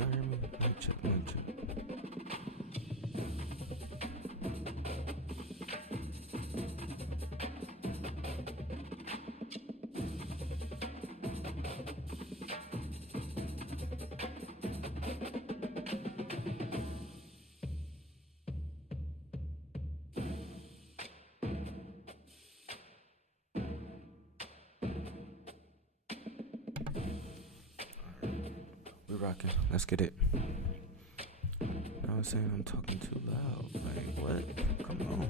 y'all hear me? Mic check, mic check. We're rocking. Let's get it. Now I'm saying I'm talking too loud. Like, what? Come on.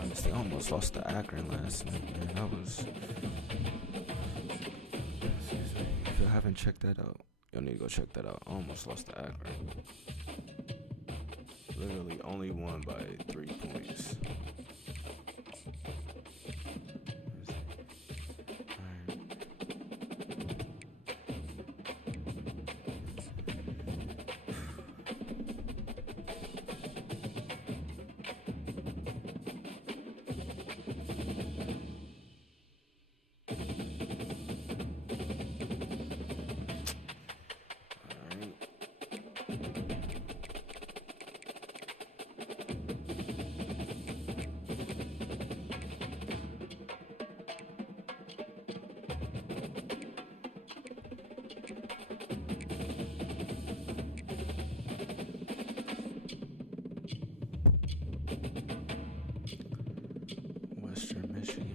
Honestly, I almost lost to Akron last night, man. I was. If you haven't checked that out, you'll need to go check that out. I almost lost to Akron. Literally only won by 3 points. Western Michigan.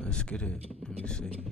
Let's get it. Let me see.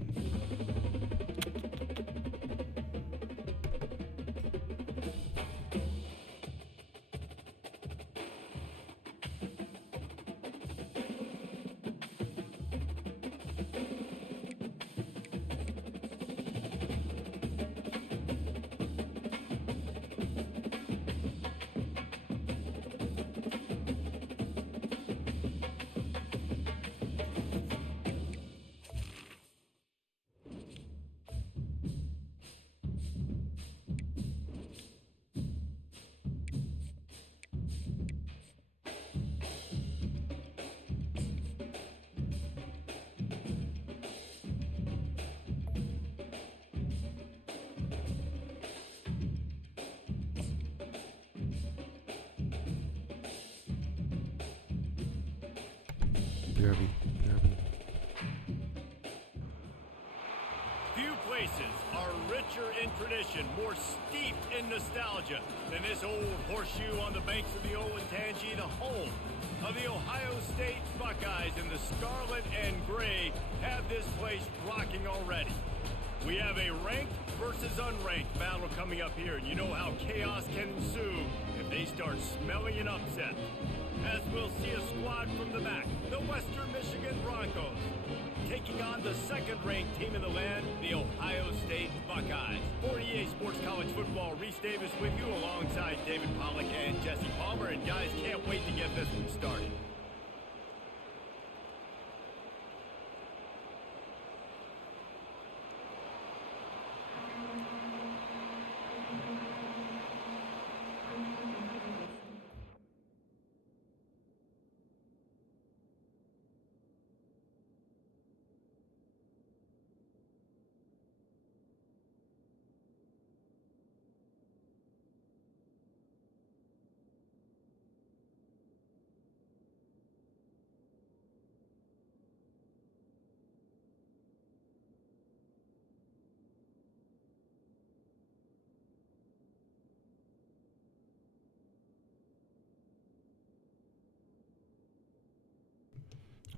BRB. Few places are richer in tradition, more steeped in nostalgia than this old horseshoe on the banks of the Olentangy, the home of the Ohio State Buckeyes, and the scarlet and gray have this place rocking already. We have a ranked versus unranked battle coming up here, and you know how chaos can ensue if they start smelling an upset. As we'll see a squad from the MAC, the Western Michigan Broncos, taking on the second-ranked team in the land, the Ohio State Buckeyes. 48 Sports College Football, Reese Davis with you alongside David Pollack and Jesse Palmer. And guys, can't wait to get this one started.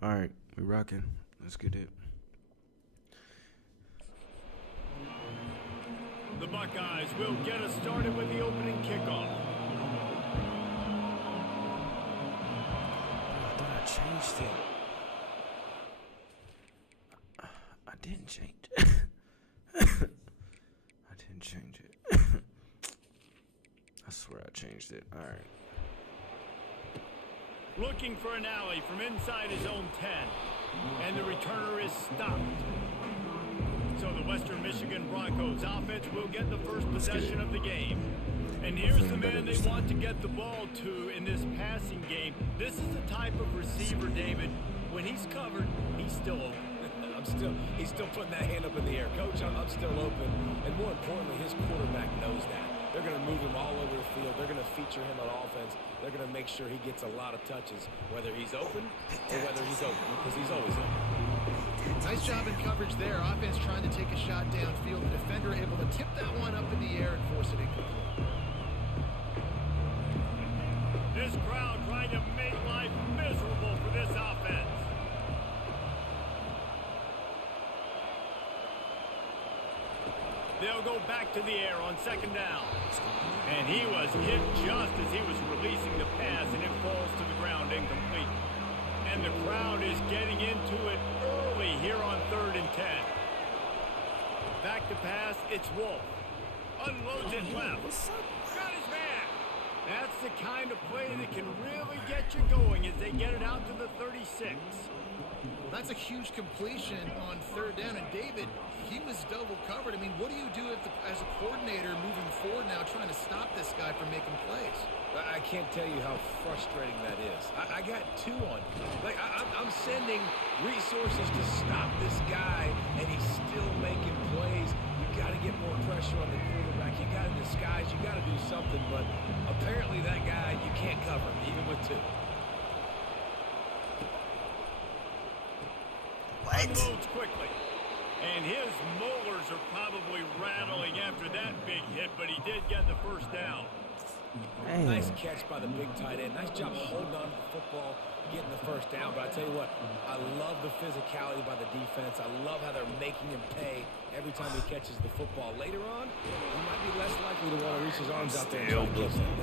All right, we rocking. Let's get it. The Buckeyes will get us started with the opening kickoff. I thought I changed it. I didn't change it. I didn't change it. I swear I changed it. All right. Looking for an alley from inside his own 10. And the returner is stopped. So the Western Michigan Broncos offense will get the first possession of the game. And here's the man they want to get the ball to in this passing game. This is the type of receiver, David, when he's covered, he's still open. He's still putting that hand up in the air. Coach, I'm still open. And more importantly, his quarterback knows that. They're going to move him all over the field. They're going to feature him on offense. They're going to make sure he gets a lot of touches, whether he's open or whether he's open, because he's always open. Nice job in coverage there. Offense trying to take a shot downfield. The defender able to tip that one up in the air and force it incomplete. This crowd trying to make life miserable for this offense. They'll go back to the air on second down. And he was hit just as he was releasing the pass, and it falls to the ground incomplete. And the crowd is getting into it early here on 3rd and 10. Back to pass, it's Wolf. Unloads it left. Got his man. That's the kind of play that can really get you going as they get it out to the 36. Well, that's a huge completion on 3rd down. And David, he was double covered. I mean, what do you do if as a coordinator moving forward now trying to stop this guy from making plays? I can't tell you how frustrating that is. I got two on. I'm sending resources to stop this guy, and he's still making plays. You got to get more pressure on the quarterback. You got to disguise. You got to do something. But apparently that guy, you can't cover him, even with two. Unloads quickly. And his molars are probably rattling after that big hit, but he did get the first down. Damn. Nice catch by the big tight end. Nice job holding on to the football, getting the first down. But I tell you what, I love the physicality by the defense. I love how they're making him pay every time he catches the football. Later on, he might be less likely to want to reach his arms out there and try to catch that.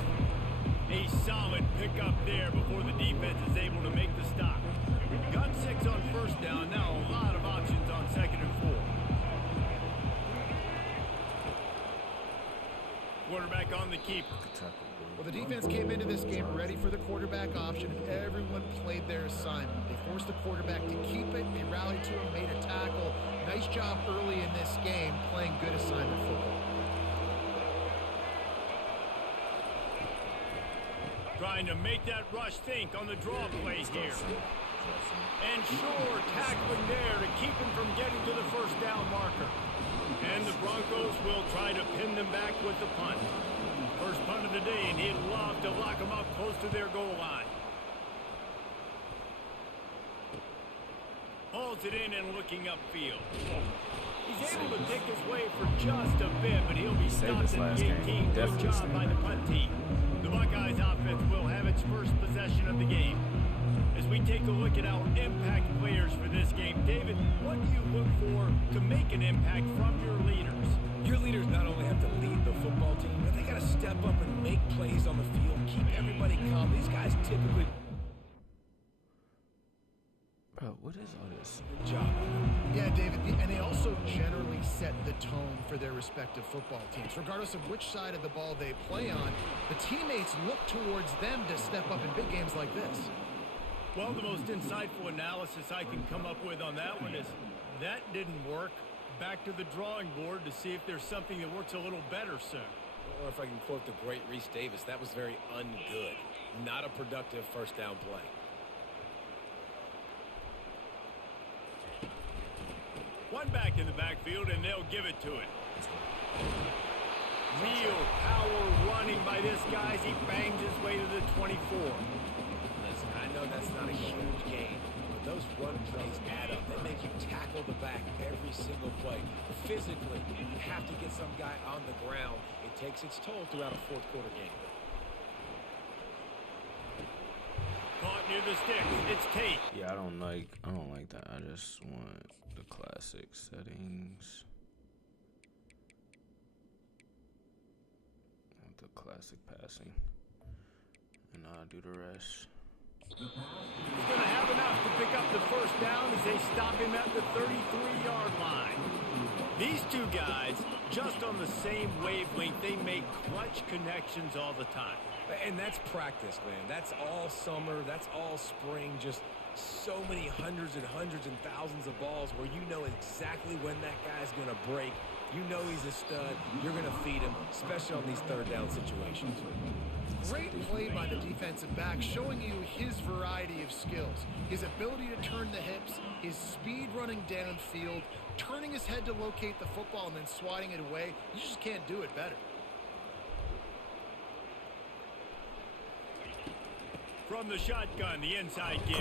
A solid pickup there before the defense is able to make the stop. Got 6 on first down. Now a lot of options on 2nd and 4. Quarterback on the keeper. Well, the defense came into this game ready for the quarterback option, and everyone played their assignment. They forced the quarterback to keep it. They rallied to him, made a tackle. Nice job early in this game playing good assignment football. Trying to make that rush think on the draw play here. And sure, tackling there to keep him from getting to the first down marker. And the Broncos will try to pin them back with the punt. First punt of the day, and he'd love to lock them up close to their goal line. Hauls it in and looking upfield. He's able to dig his way for just a bit, but he'll be stopped at the 18. Good job by the punt team. The Buckeyes offense will have its first possession of the game. As we take a look at our impact players for this game, David, what do you look for to make an impact from your leaders? Your leaders not only have to lead the football team, but they got to step up and make plays on the field, keep everybody calm. These guys typically... Bro, what is all this? Good job. Yeah, David, and they also generally set the tone for their respective football teams. Regardless of which side of the ball they play on, the teammates look towards them to step up in big games like this. Well, the most insightful analysis I can come up with on that one is that didn't work. Back to the drawing board to see if there's something that works a little better, sir. Or if I can quote the great Reese Davis, that was very ungood. Not a productive first down play. One back in the backfield, and they'll give it to it. Real power running by this guy as he bangs his way to the 24. Listen, I know that's not a huge gain, but those run plays add up. They make you tackle the back every single play. Physically, you have to get some guy on the ground. It takes its toll throughout a fourth quarter game. Caught near the sticks. It's Tate. Yeah, I don't like that. I just want the classic settings. I want the classic passing. And I'll do the rest. He's going to have enough to pick up the first down as they stop him at the 33-yard line. These two guys, just on the same wavelength, they make clutch connections all the time. And that's practice, man. That's all summer. That's all spring. Just so many hundreds and thousands of balls where you know exactly when that guy's going to break. You know he's a stud. You're going to feed him, especially on these third down situations. Great play by the defensive back, showing you his variety of skills. His ability to turn the hips, his speed running downfield, turning his head to locate the football and then swatting it away. You just can't do it better. From the shotgun, the inside give.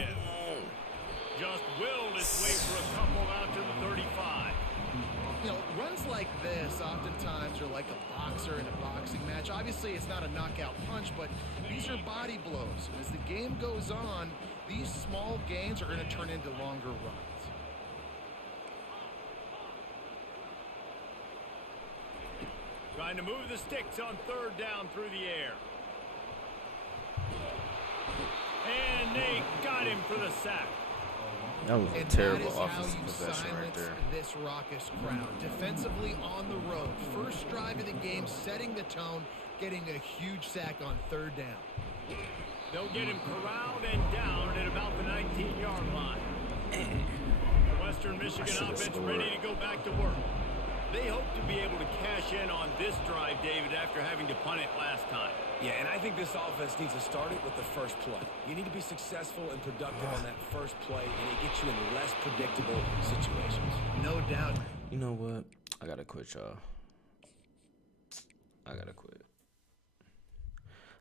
Just willed his way for a couple out to the 35. You know, runs like this oftentimes are like a boxer in a boxing match. Obviously, it's not a knockout punch, but these are body blows. As the game goes on, these small gains are going to turn into longer runs. Trying to move the sticks on third down through the air. And they got him for the sack. That was a And terrible that is how offensive you possession right silence there. this raucous crowd. Defensively on the road. First drive of the game, setting the tone, getting a huge sack on third down. They'll get him corralled and down at about the 19-yard line. The Western Michigan offense ready to go back to work. They hope to be able to cash in on this drive, David, after having to punt it last time. Yeah, and I think this offense needs to start it with the first play. You need to be successful and productive on that first play, and it gets you in less predictable situations. No doubt. You know what? I gotta quit, y'all. I gotta quit.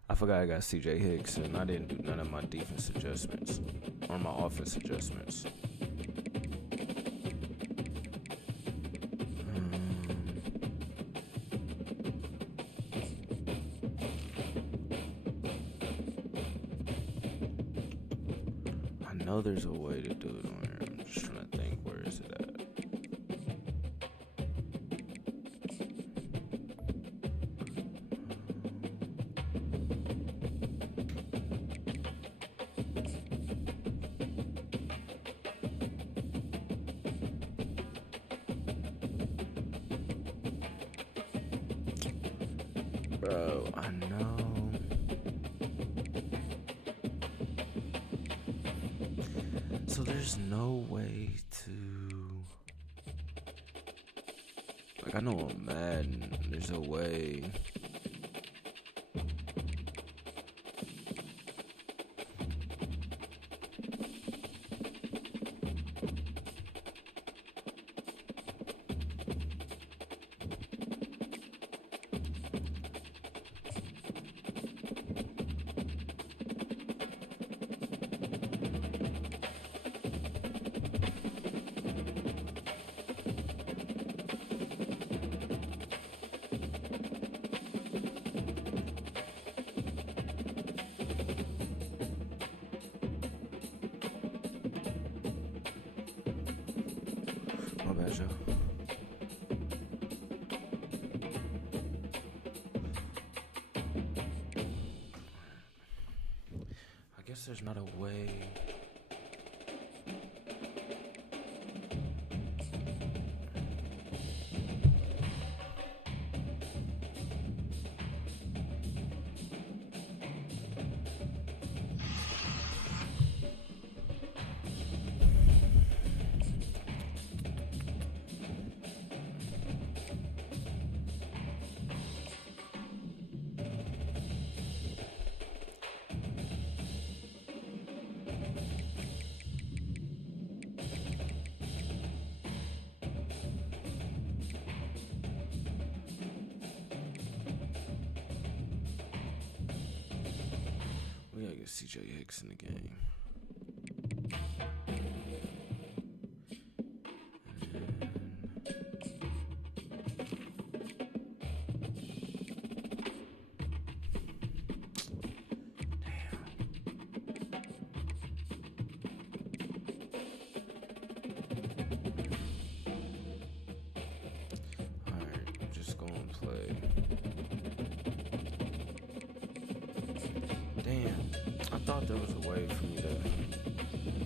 I forgot I got CJ Hicks, and I didn't do none of my defense adjustments or my offense adjustments. I know there's a way to do it on here. I'm just trying to think, where is it at? Bro, I know. So there's no way to, like, I know I'm mad and there's a way. My bad, Joe. I guess there's not a way. We gotta get CJ Hicks in the game. thought there was a way for me to.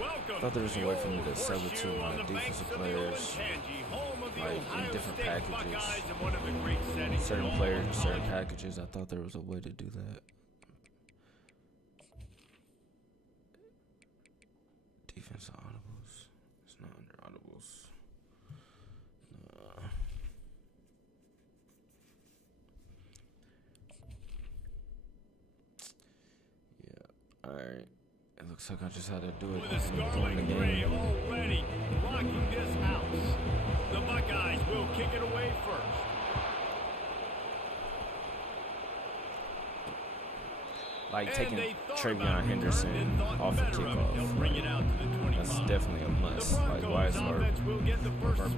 I thought there was a way for me to sub it to my defensive players, like in different packages. Certain players in certain packages. I thought there was a way to do that. Defense audibles. It's not under audibles. Yeah. All right. It looks like I just had to do it. With a scarlet gray already rocking this house. The Buckeyes will kick it away first. Like taking Travion Henderson off the kickoff. That's definitely a must. Like, why is our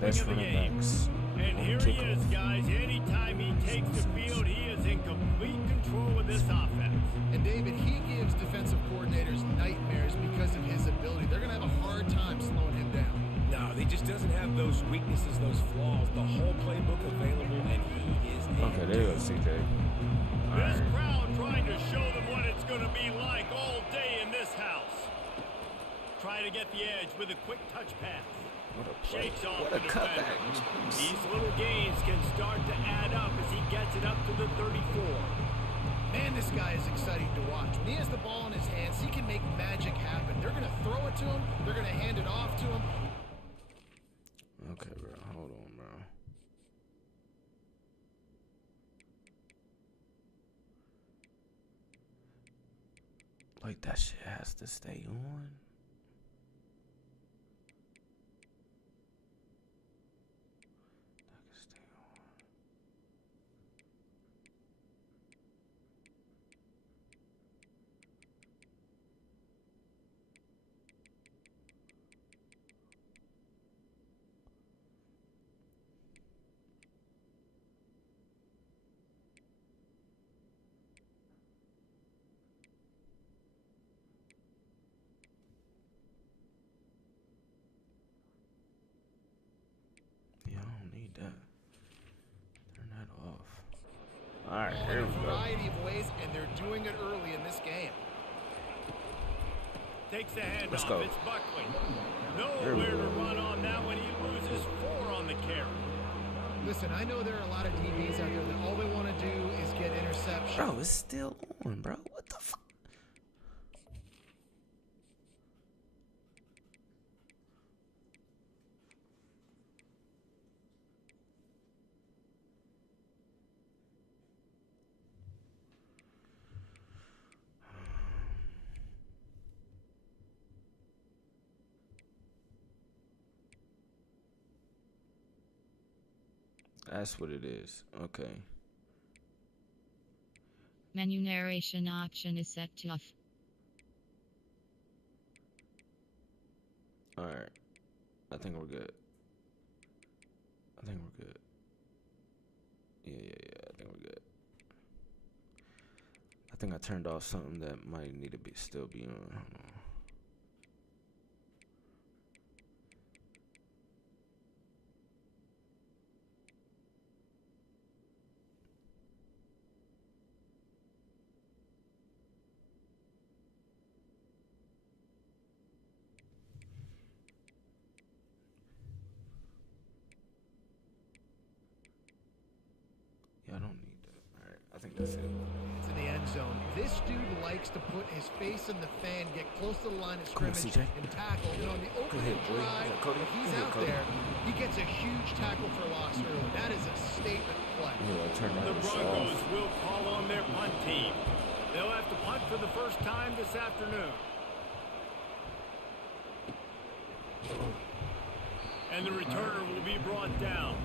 best running backs and on here kickoff? He is, guys. Anytime he takes the field, he is in complete control of this offense. And David, he gives defensive coordinators nightmares because of his ability. They're going to have a hard time slowing him down. No, he just doesn't have those weaknesses, those flaws. The whole playbook available, and he is Okay, there you go, CJ. This crowd trying to show them what it's going to be like all day in this house. Try to get the edge with a quick touch pass. What a play. Shakes off What the a cutback. defender. These little gains can start to add up as he gets it up to the 34. Man, this guy is exciting to watch. When he has the ball in his hands, he can make magic happen. They're going to throw it to him. They're going to hand it off to him. Okay, bro. Hold on, bro. Like, that shit has to stay on. That can stay on. All right, here in we a go. variety of ways, and they're doing it early in this game. Takes the hand Let's off. go. It's Buckley. Nowhere to run on that when he loses 4 on the carry. Listen, I know there are a lot of DBs out there that all they want to do is get interceptions. Bro, it's still on, bro. What the fuck? That's what it is. Okay. Menu narration option is set to off. All right. I think we're good. I think we're good. Yeah. I think we're good. I think I turned off something that might need to be still be on. Hold on. I don't need that. All right, I think that's it. It's in the end zone. This dude likes to put his face in the fan, get close to the line of Come on, scrimmage, CJ. and tackle. You know, in the opening hit, boy. drive, Is that Cody? if he's Good hit, out Cody. there, he gets a huge tackle for loss early. That is a statement play. Yeah, I'll turn The that Broncos off. will call on their punt team. They'll have to punt for the first time this afternoon. And the returner will be brought down.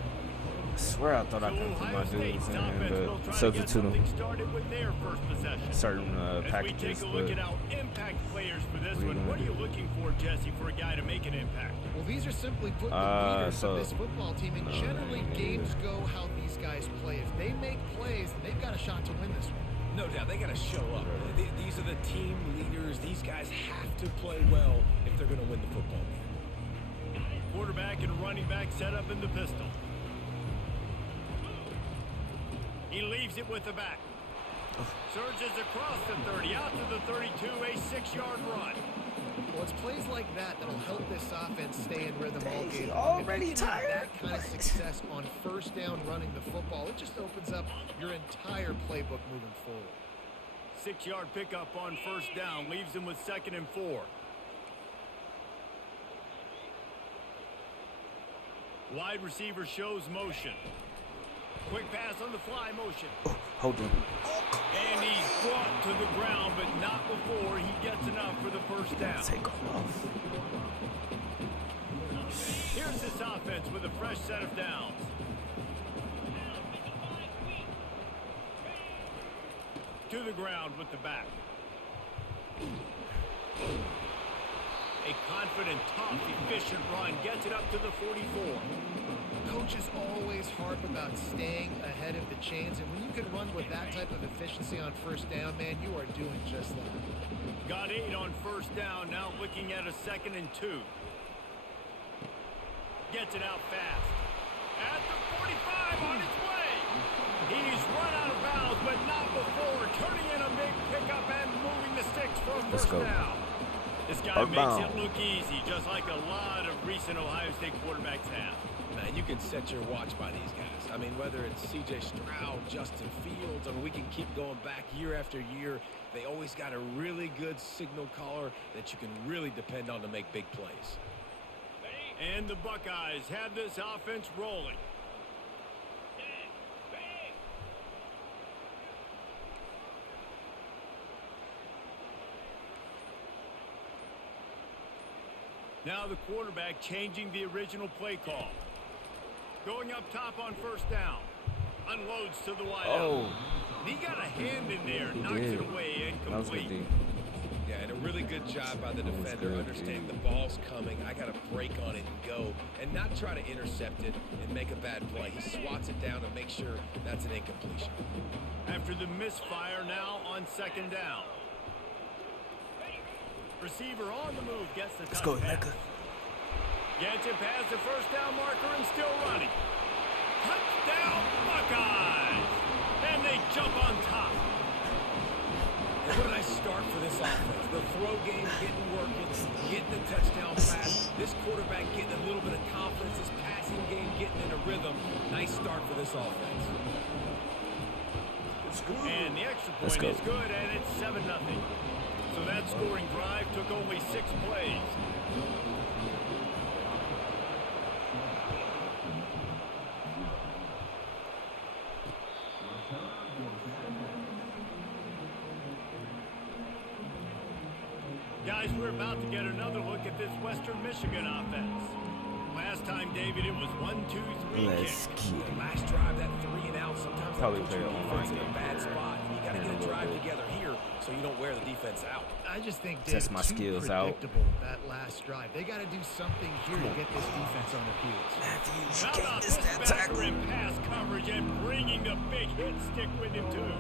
I swear I thought I could put my dudes in, but substitute them Started with their first possession. certain As we packages. take a look But at our impact players for this What are you one, gonna what are do? you looking for, Jesse, for a guy to make an impact? Well, these are simply put the leaders so- of this football team, and no, generally that ain't games it. go how these guys play. If they make plays, they've got a shot to win this one. No doubt, they got to show up. These are the team leaders. These guys have to play well if they're going to win the football game. Quarterback and running back set up in the pistol. He leaves it with the back. Surges across the 30, out to the 32, a 6-yard run. Well, it's plays like that that'll help this offense stay in rhythm all game. Already If you can have tired. that kind of success on first down running the football, it just opens up your entire playbook moving forward. 6-yard pickup on first down leaves him with 2nd and 4. Wide receiver shows motion. Quick pass on the fly motion. Oh, hold on. And he's brought to the ground, but not before he gets enough for the first down. Take off. Here's this offense with a fresh set of downs. To the ground with the back. A confident, tough, efficient run gets it up to the 44. Coaches always harp about staying ahead of the chains, and when you can run with that type of efficiency on first down, man, you are doing just that. Got 8 on first down, now looking at a 2nd and 2. Gets it out fast. At the 45 on its way. He's run out of bounds, but not before turning in a big pickup and moving the sticks for a first down. This guy makes it look easy, just like a lot of recent Ohio State quarterbacks have. Man, you can set your watch by these guys. I mean, whether it's C.J. Stroud, Justin Fields, I mean, we can keep going back year after year. They always got a really good signal caller that you can really depend on to make big plays. And the Buckeyes have this offense rolling. Now the quarterback changing the original play call. Going up top on first down. Unloads to the wide out. He got a hand in there. Knocks it away and complete. Yeah, and a really good job by the defender understanding the ball's coming. I got to break on it and go and not try to intercept it and make a bad play. He swats it down to make sure that's an incompletion. After the misfire, now on 2nd down. Receiver on the move gets the touchdown. Let's go, Mecca. Gets it past the first down marker and still running. Touchdown Buckeyes! And they jump on top. And what a nice start for this offense. The throw game getting working, getting the touchdown pass. This quarterback getting a little bit of confidence. This passing game getting in a rhythm. Nice start for this offense. And the extra point is good, and it's 7-0. So that scoring drive took only 6 plays. Guys, we're about to get another look at this Western Michigan offense. Last time, David, it was 1, 2, 3 Let's kicks. keep it. Last drive, that 3 and out. Sometimes Probably that puts play your it defense in offensive. a bad spot. You got to get a drive together here so you don't wear the defense out. I just think Test my skills out. predictable that last drive. They got to do something here to get this defense on their heels. Matthews, How you about can't miss this that backer tackle. in pass coverage and bringing the big hit stick with him, too.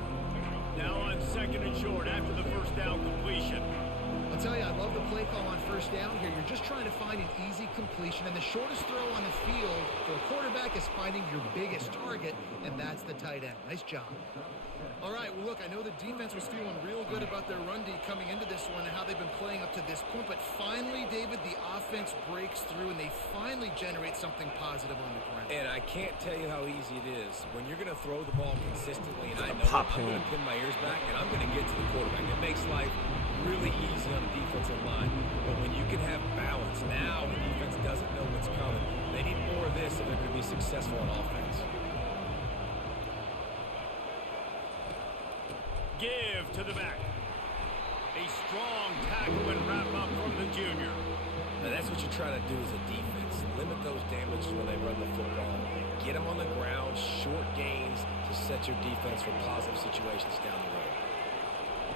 Now on 2nd and short after the first down completion. I'll tell you, I love the play call on first down here. You're just trying to find an easy completion, and the shortest throw on the field for a quarterback is finding your biggest target, and that's the tight end. Nice job. All right, well, look, I know the defense was feeling real good about their run D coming into this one and how they've been playing up to this point, but finally, David, the offense breaks through, and they finally generate something positive on the ground. And I can't tell you how easy it is. When you're going to throw the ball consistently, and I know Pop I'm going him. to pin my ears back, and I'm going to get to the quarterback. It makes life really easy on the defensive line. But when you can have balance, now the defense doesn't know what's coming. They need more of this if they're going to be successful on offense. Give to the back. A strong tackle and wrap up from the junior. Now that's what you're trying to do as a defense. Limit those damages when they run the football. Get them on the ground, short gains to set your defense for positive situations down the road.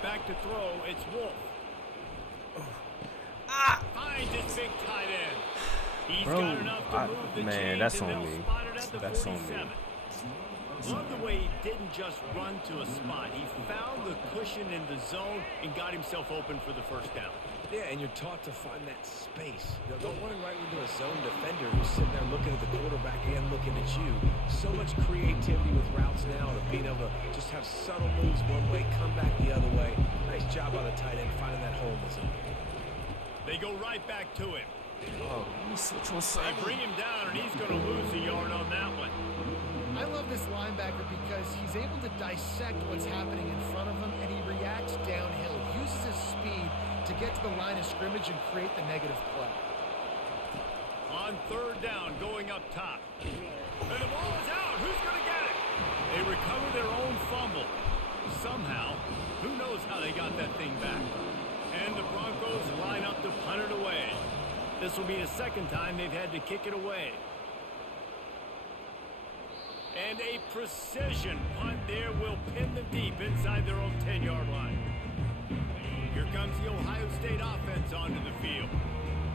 Back to throw, it's Wolf. Finds his big tight end. He's got enough to move the chains, that's and on they'll me. spot it at the That's on me. 47. Love the way he didn't just run to a spot. He found the cushion in the zone and got himself open for the first down. Yeah, and you're taught to find that space. You know, don't run right into a zone defender who's sitting there looking at the quarterback and looking at you. So much creativity with routes now to being able to just have subtle moves one way, come back the other way. Nice job on the tight end finding that hole in the zone. They go right back to him. Oh, let me switch one They side. bring him down, and he's going to lose a yard on that one. I love this linebacker because he's able to dissect what's happening in front of him, and he reacts downhill, uses his speed to get to the line of scrimmage and create the negative play. On third down, going up top. And the ball is out. Who's going to get it? They recover their own fumble. Somehow, who knows how they got that thing back. And the Broncos line up to punt it away. This will be the second time they've had to kick it away. And a precision punt there will pin them deep inside their own 10-yard line. Here comes the Ohio State offense onto the field.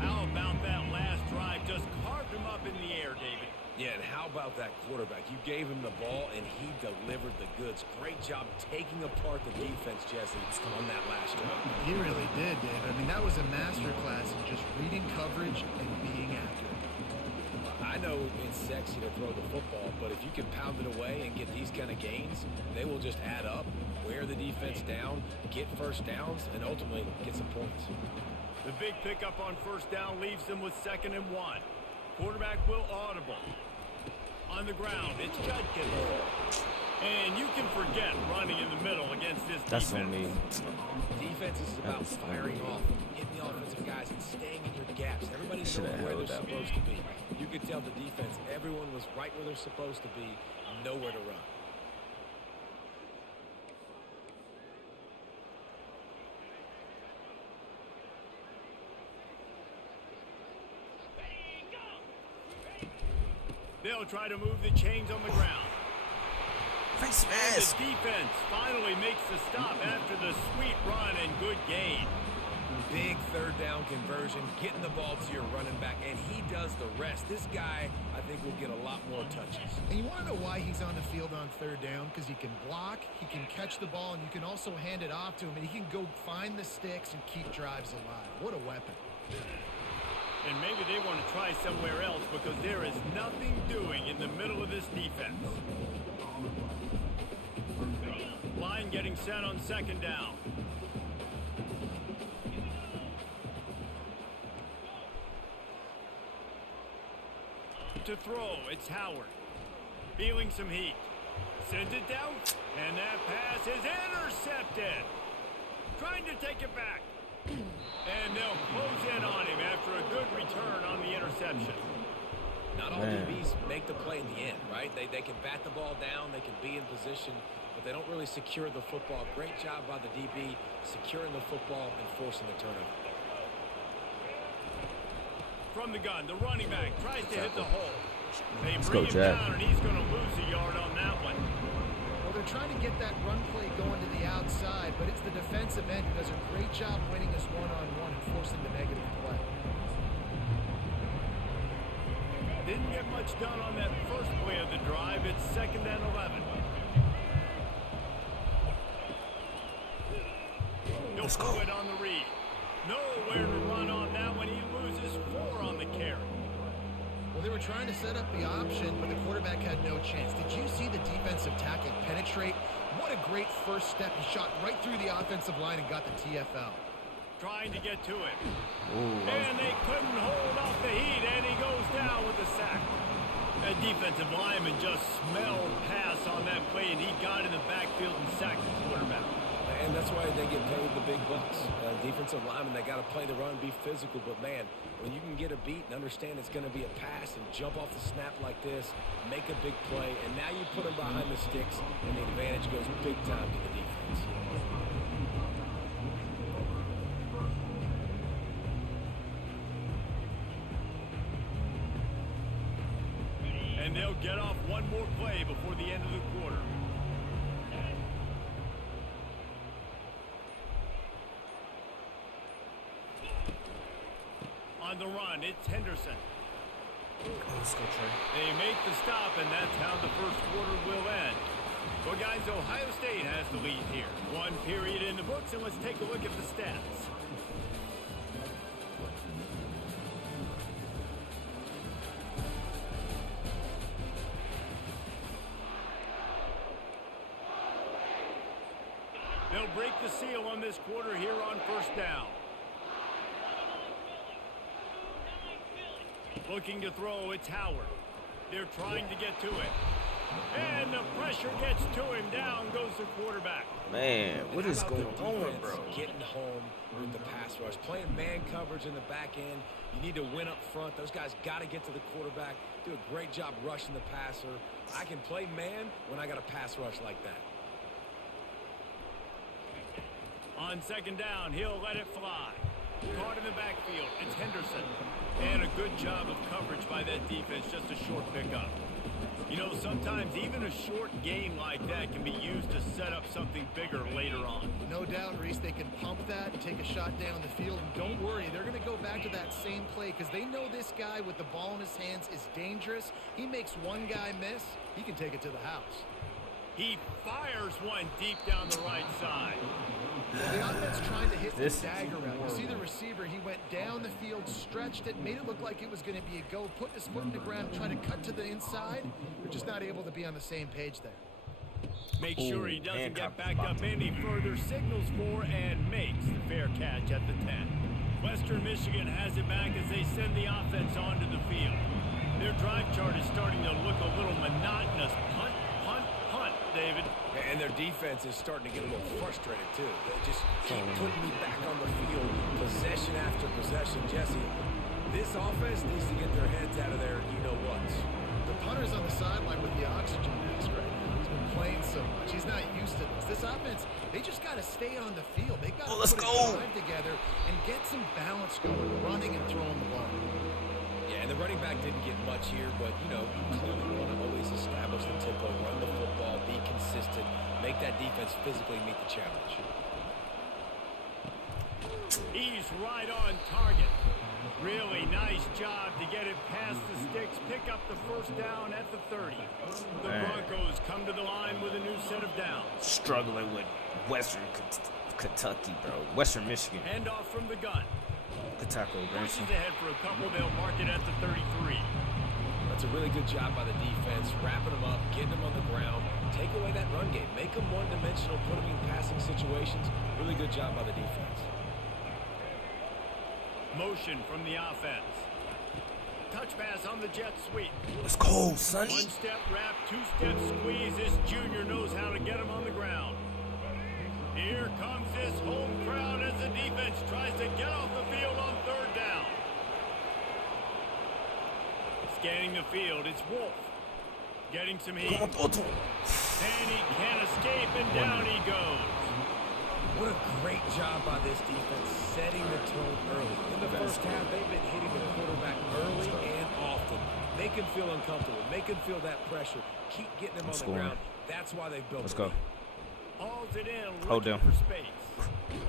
How about that last drive? Just carved him up in the air, David. Yeah, and how about that quarterback? You gave him the ball, and he delivered the goods. Great job taking apart the defense, Jesse, on that last drive. He really did, Dave. I mean, that was a masterclass in just reading coverage and being accurate. I know it's sexy to throw the football, but if you can pound it away and get these kind of gains, they will just add up, wear the defense down, get first downs, and ultimately get some points. The big pickup on first down leaves them with 2nd and 1. Quarterback will audible. On the ground, it's Judkins. And you can forget running in the middle against this That's defense. on me. Defense is about was firing off, hitting the offensive guys and staying in your gaps. Everybody knows Should've where held they're that supposed to be. You could tell the defense, everyone was right where they're supposed to be, nowhere to run. They'll try to move the chains on the ground. Face And mask. the defense finally makes the stop after the sweet run and good gain. Big third down conversion, getting the ball to your running back, and he does the rest. This guy, I think, will get a lot more touches. And you want to know why he's on the field on third down? Because he can block, he can catch the ball, and you can also hand it off to him, and he can go find the sticks and keep drives alive. What a weapon. And maybe they want to try somewhere else because there is nothing doing in the middle of this defense. Line getting set on 2nd down. To throw, it's Howard. Feeling some heat. Sends it down, and that pass is intercepted. Trying to take it back. And they'll close in on him after a good return on the interception. Not all Man. DBs make the play in the end, right? They can bat the ball down, they can be in position, but they don't really secure the football. Great job by the DB securing the football and forcing the turnover. From the gun, the running back tries to hit the hole. They Let's bring go, him Jack. down, and he's going to lose a yard on that one. Well, they're trying to get that run play going to the outside, but it's the defensive end who does a great job winning this one-on-one and forcing the negative play. Didn't get much done on that first play of the drive. It's 2nd and 11. He'll throw it on the read. Nowhere to run on that one. He loses 4 on the carry. Well, they were trying to set up the option, but the quarterback had no chance. Did you see the defensive tackle penetrate? What a great first step. He shot right through the offensive line and got the TFL. Trying to get to it. Ooh, And they couldn't hold off the heat, and he goes down with the sack. That defensive lineman just smelled pass on that play, and he got in the backfield and sacked the quarterback. And that's why they get paid the big bucks. Defensive linemen, they got to play the run, be physical. But, man, when you can get a beat and understand it's going to be a pass and jump off the snap like this, make a big play, and now you put them behind the sticks, and the advantage goes big time to the defense. And they'll get off one more play before the end of the quarter. On the run, it's Henderson. Let's go, Trey. They make the stop, and that's how the first quarter will end. Well, guys, Ohio State has the lead here. One period in the books, and let's take a look at the stats. They'll break the seal on this quarter here on first down. Looking to throw, it's Howard. They're trying to get to it. And the pressure gets to him. Down goes the quarterback. Man, what is going on, bro? Getting home with the pass rush. Playing man coverage in the back end. You need to win up front. Those guys got to get to the quarterback. Do a great job rushing the passer. I can play man when I got a pass rush like that. On second down, he'll let it fly. Caught in the backfield, it's Henderson. And a good job of coverage by that defense, just a short pickup. You know, sometimes even a short gain like that can be used to set up something bigger later on. No doubt, Reese, they can pump that and take a shot down the field. And don't worry, they're going to go back to that same play because they know this guy with the ball in his hands is dangerous. He makes one guy miss, he can take it to the house. He fires one deep down the right side. Well, the offense trying to hit the dagger route. You see the receiver, he went down the field, stretched it, made it look like it was going to be a go, put his foot in the ground, trying to cut to the inside. They're just not able to be on the same page there. Make sure he doesn't get backed up any further, signals for and makes the fair catch at the 10. Western Michigan has it back as they send the offense onto the field. Their drive chart is starting to look a little monotonous. Punt, punt, punt, David. And their defense is starting to get a little frustrated, too. They just keep putting me back on the field, possession after possession. Jesse, this offense needs to get their heads out of there, you-know-what. The punter's on the sideline with the oxygen mask right now. He's been playing so much. He's not used to this. This offense, they just got to stay on the field. They've got to put a drive together and get some balance going, running and throwing the ball. Yeah, and the running back didn't get much here, but, you know, you clearly want to always establish the tempo, run the football, be consistent, make that defense physically meet the challenge. He's right on target. Really nice job to get it past the sticks, pick up the first down at the 30. The Broncos come to the line with a new set of downs. Struggling with Western Kentucky, bro. Western Michigan. Handoff from the gun. Pushes ahead for a couple. They'll mark it at the 33. That's a really good job by the defense, wrapping them up, getting them on the ground, take away that run game, make them one-dimensional, put them in passing situations. Really good job by the defense. Motion from the offense. Touch pass on the jet sweep. Let's go, Sonny. One-step wrap, two-step squeeze. This junior knows how to get him on the ground. Here comes this home crowd as the defense tries to get off the field on third down. Scanning the field, it's Wolf. Getting some heat. And he can't escape, and down he goes. What a great job by this defense, setting the tone early. In the first half, they've been hitting the quarterback early and often. Make him feel uncomfortable. Make him feel that pressure. Keep getting him on the ground. That's why they've built it. Let's go. Hauls it in, Hold looking down. for space.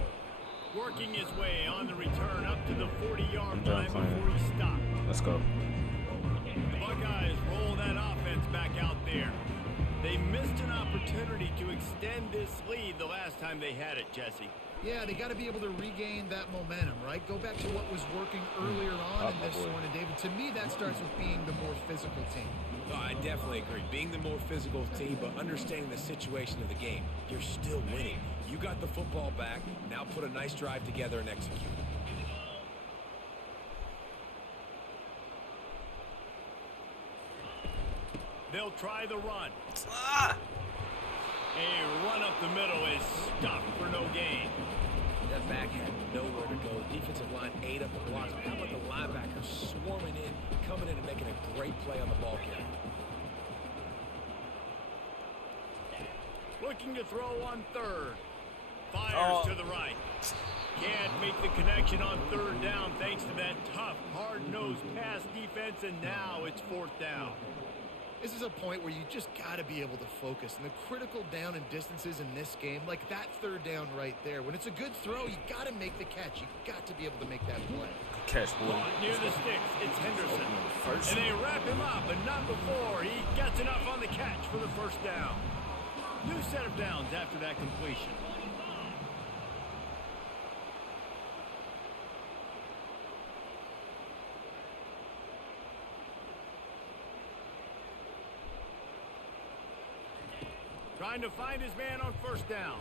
Working his way on the return up to the 40-yard line before he stopped. Let's go. The Buckeyes roll that offense back out there. They missed an opportunity to extend this lead the last time they had it, Jesse. Yeah, they got to be able to regain that momentum, right? Go back to what was working earlier on in this one. And, David, to me, that starts with being the more physical team. No, I definitely agree. Being the more physical team, but understanding the situation of the game. You're still winning. You got the football back. Now put a nice drive together and execute. They'll try the run. A run up the middle is stopped for no gain. That back had nowhere to go. Defensive line ate up the blocks. How about the linebacker swarming in, coming in and making a great play on the ball carrier? Looking to throw on third. Fires to the right. Can't make the connection on third down thanks to that tough, hard-nosed pass defense, and now it's fourth down. This is a point where you just got to be able to focus. And the critical down and distances in this game, like that third down right there, when it's a good throw, you got to make the catch. You got to be able to make that play. Catch, boy. Near the sticks, it's Henderson. And they wrap him up, but not before he gets enough on the catch for the first down. New set of downs after that completion. Trying to find his man on first down.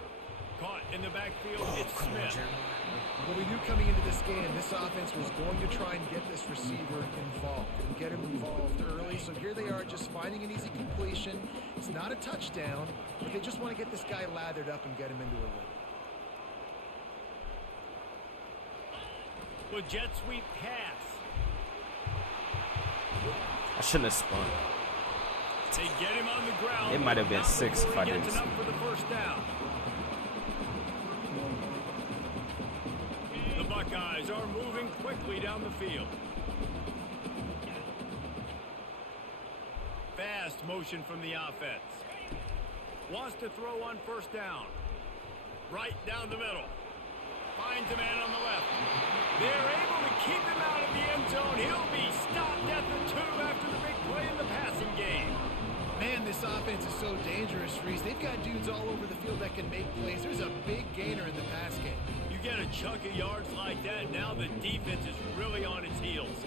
Caught in the backfield, it's Smith. Well, we knew coming into this game, this offense was going to try and get this receiver involved and get him involved early. So here they are just finding an easy completion. It's not a touchdown, but they just want to get this guy lathered up and get him into a rhythm. With jet sweep pass. I shouldn't have spun. They get him on the ground. It might have been 6 if I didn't. Gets enough for the first down. The Buckeyes are moving quickly down the field. Fast motion from the offense. Wants to throw on first down. Right down the middle. Finds a man on the left. They're able to keep him out of the end zone. He'll be stopped at the 2 after the big play in the passing game. Man, this offense is so dangerous, Reese. They've got dudes all over the field that can make plays. There's a big gainer in the pass game. You get a chunk of yards like that, now the defense is really on its heels.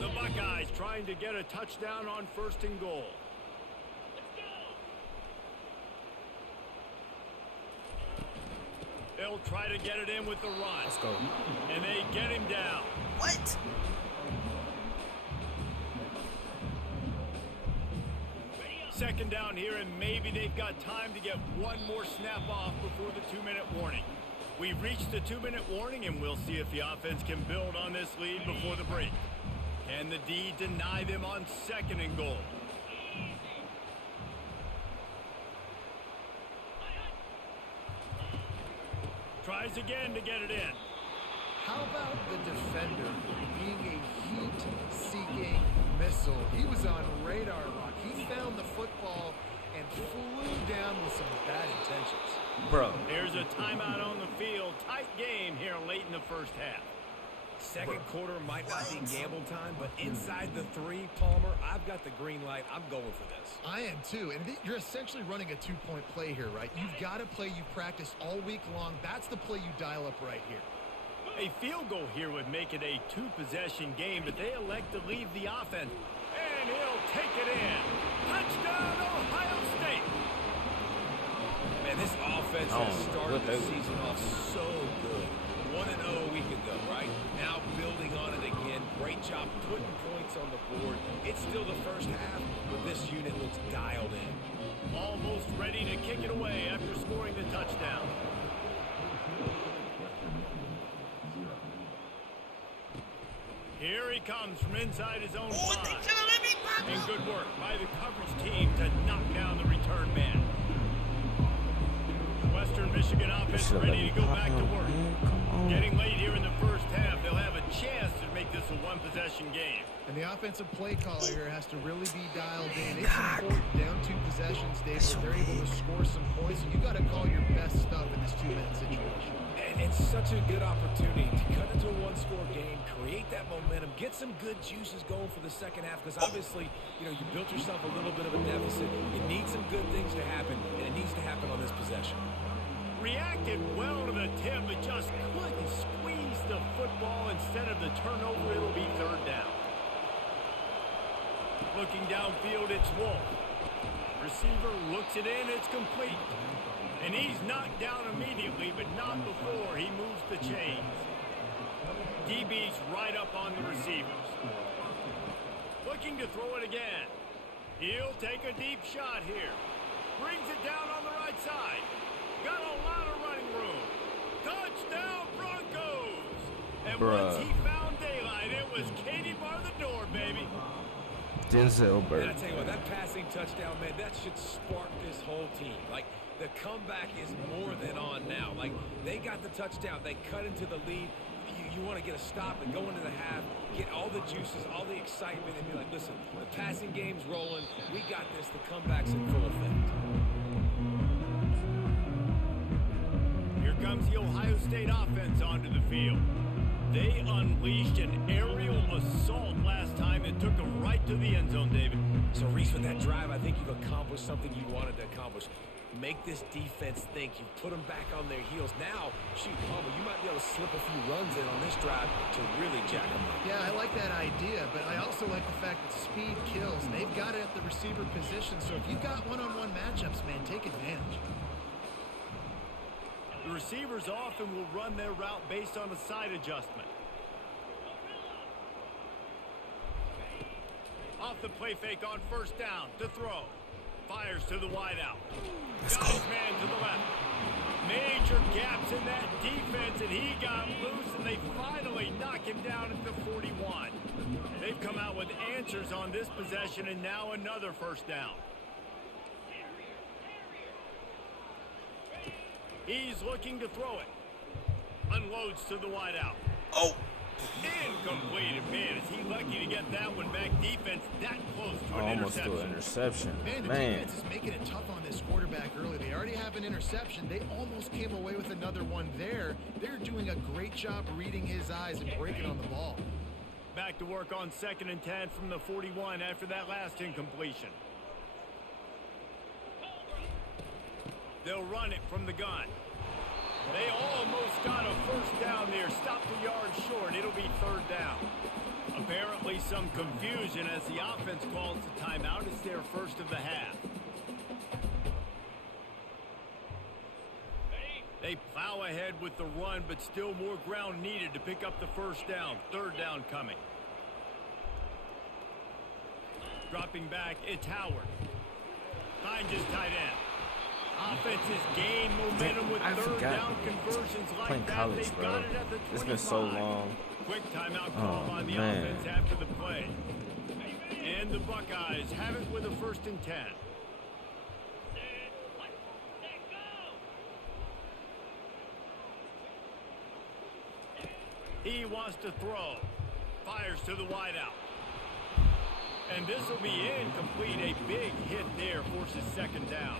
The Buckeyes trying to get a touchdown on first and goal. They'll try to get it in with the run. Let's go. And they get him down. What? Second down here, and maybe they've got time to get one more snap off before the 2-minute warning. We've reached the 2-minute warning, and we'll see if the offense can build on this lead before the break. Can the D deny them on second and goal? Tries again to get it in. How about the defender being a heat-seeking missile? He was on radar lock. He found the football and flew down with some bad intentions. Bro. There's a timeout on the field. Tight game here late in the first half. Second quarter might not be gamble time, but inside the 3, Palmer, I've got the green light. I'm going for this. I am too, and you're essentially running a 2-point play here, right? You've got a play you practice all week long. That's the play you dial up right here. A field goal here would make it a 2-possession game, but they elect to leave the offense. And he'll take it in. Touchdown, Ohio State. Man, this offense has started the season off so good. 1-0 a week ago, right? Now building on it again. Great job putting points on the board. It's still the first half, but this unit looks dialed in. Almost ready to kick it away after scoring the touchdown. Here he comes from inside his own 5. And good work by the coverage team to knock down the return man. Western Michigan offense ready to go back to work. Getting late here in the first half, they'll have a chance to make this a 1-possession game. And the offensive play caller here has to really be dialed in. It's important down 2 possessions, Dave, where they're able to score some points. You got to call your best stuff in this 2-minute situation. And it's such a good opportunity to cut into a 1-score game, create that momentum, get some good juices going for the second half, because obviously, you built yourself a little bit of a deficit. You need some good things to happen, and it needs to happen on this possession. Reacted well to the tip, but just couldn't squeeze the football. Instead of the turnover, it'll be third down. Looking downfield, it's Wolf. Receiver looks it in, it's complete. And he's knocked down immediately, but not before he moves the chains. DB's right up on the receivers. Looking to throw it again. He'll take a deep shot here. Brings it down on the right side. Got a lot of running room. Touchdown, Broncos! And once he found daylight, it was Katie bar the door, baby. Denzel Burke. And I tell you what, that passing touchdown, man, that should spark this whole team. Like, the comeback is more than on now. Like, they got the touchdown. They cut into the lead. you want to get a stop and go into the half, get all the juices, all the excitement, and be like, listen, the passing game's rolling. We got this. The comeback's in full effect. Here comes the Ohio State offense onto the field. They unleashed an aerial assault last time and took them right to the end zone, David. So, Reese, with that drive, I think you've accomplished something you wanted to accomplish. Make this defense think. You put them back on their heels. Now, shoot, Palmer, you might be able to slip a few runs in on this drive to really jack them up. Yeah, I like that idea, but I also like the fact that speed kills. And they've got it at the receiver position, so if you've got one-on-one matchups, man, take advantage. The receivers often will run their route based on a side adjustment. Off the play fake on first down to throw. Fires to the wideout. Got his man to the left. Major gaps in that defense, and he got loose, and they finally knock him down at the 41. They've come out with answers on this possession, and now another first down. He's looking to throw it. Unloads to the wideout. Oh! Incomplete. And man, is he lucky to get that one back. Defense that close to an Almost to an interception. Man, the defense is making it tough on this quarterback early. They already have an interception. They almost came away with another one there. They're doing a great job reading his eyes and breaking on the ball. Back to work on 2nd and 10 from the 41 after that last incompletion. They'll run it from the gun. They almost got a first down there. Stopped a yard short. It'll be 3rd down. Apparently some confusion as the offense calls the timeout. It's their first of the half. They plow ahead with the run, but still more ground needed to pick up the first down. 3rd down coming. Dropping back, it's Howard. Finds his tight end. Offenses gain momentum with 3rd down conversions like that. They've got it at the 25. It's been so long. Quick timeout call by the offense after the play. And the Buckeyes have it with a 1st and 10. He wants to throw. Fires to the wideout. And this will be incomplete. A big hit there forces 2nd down.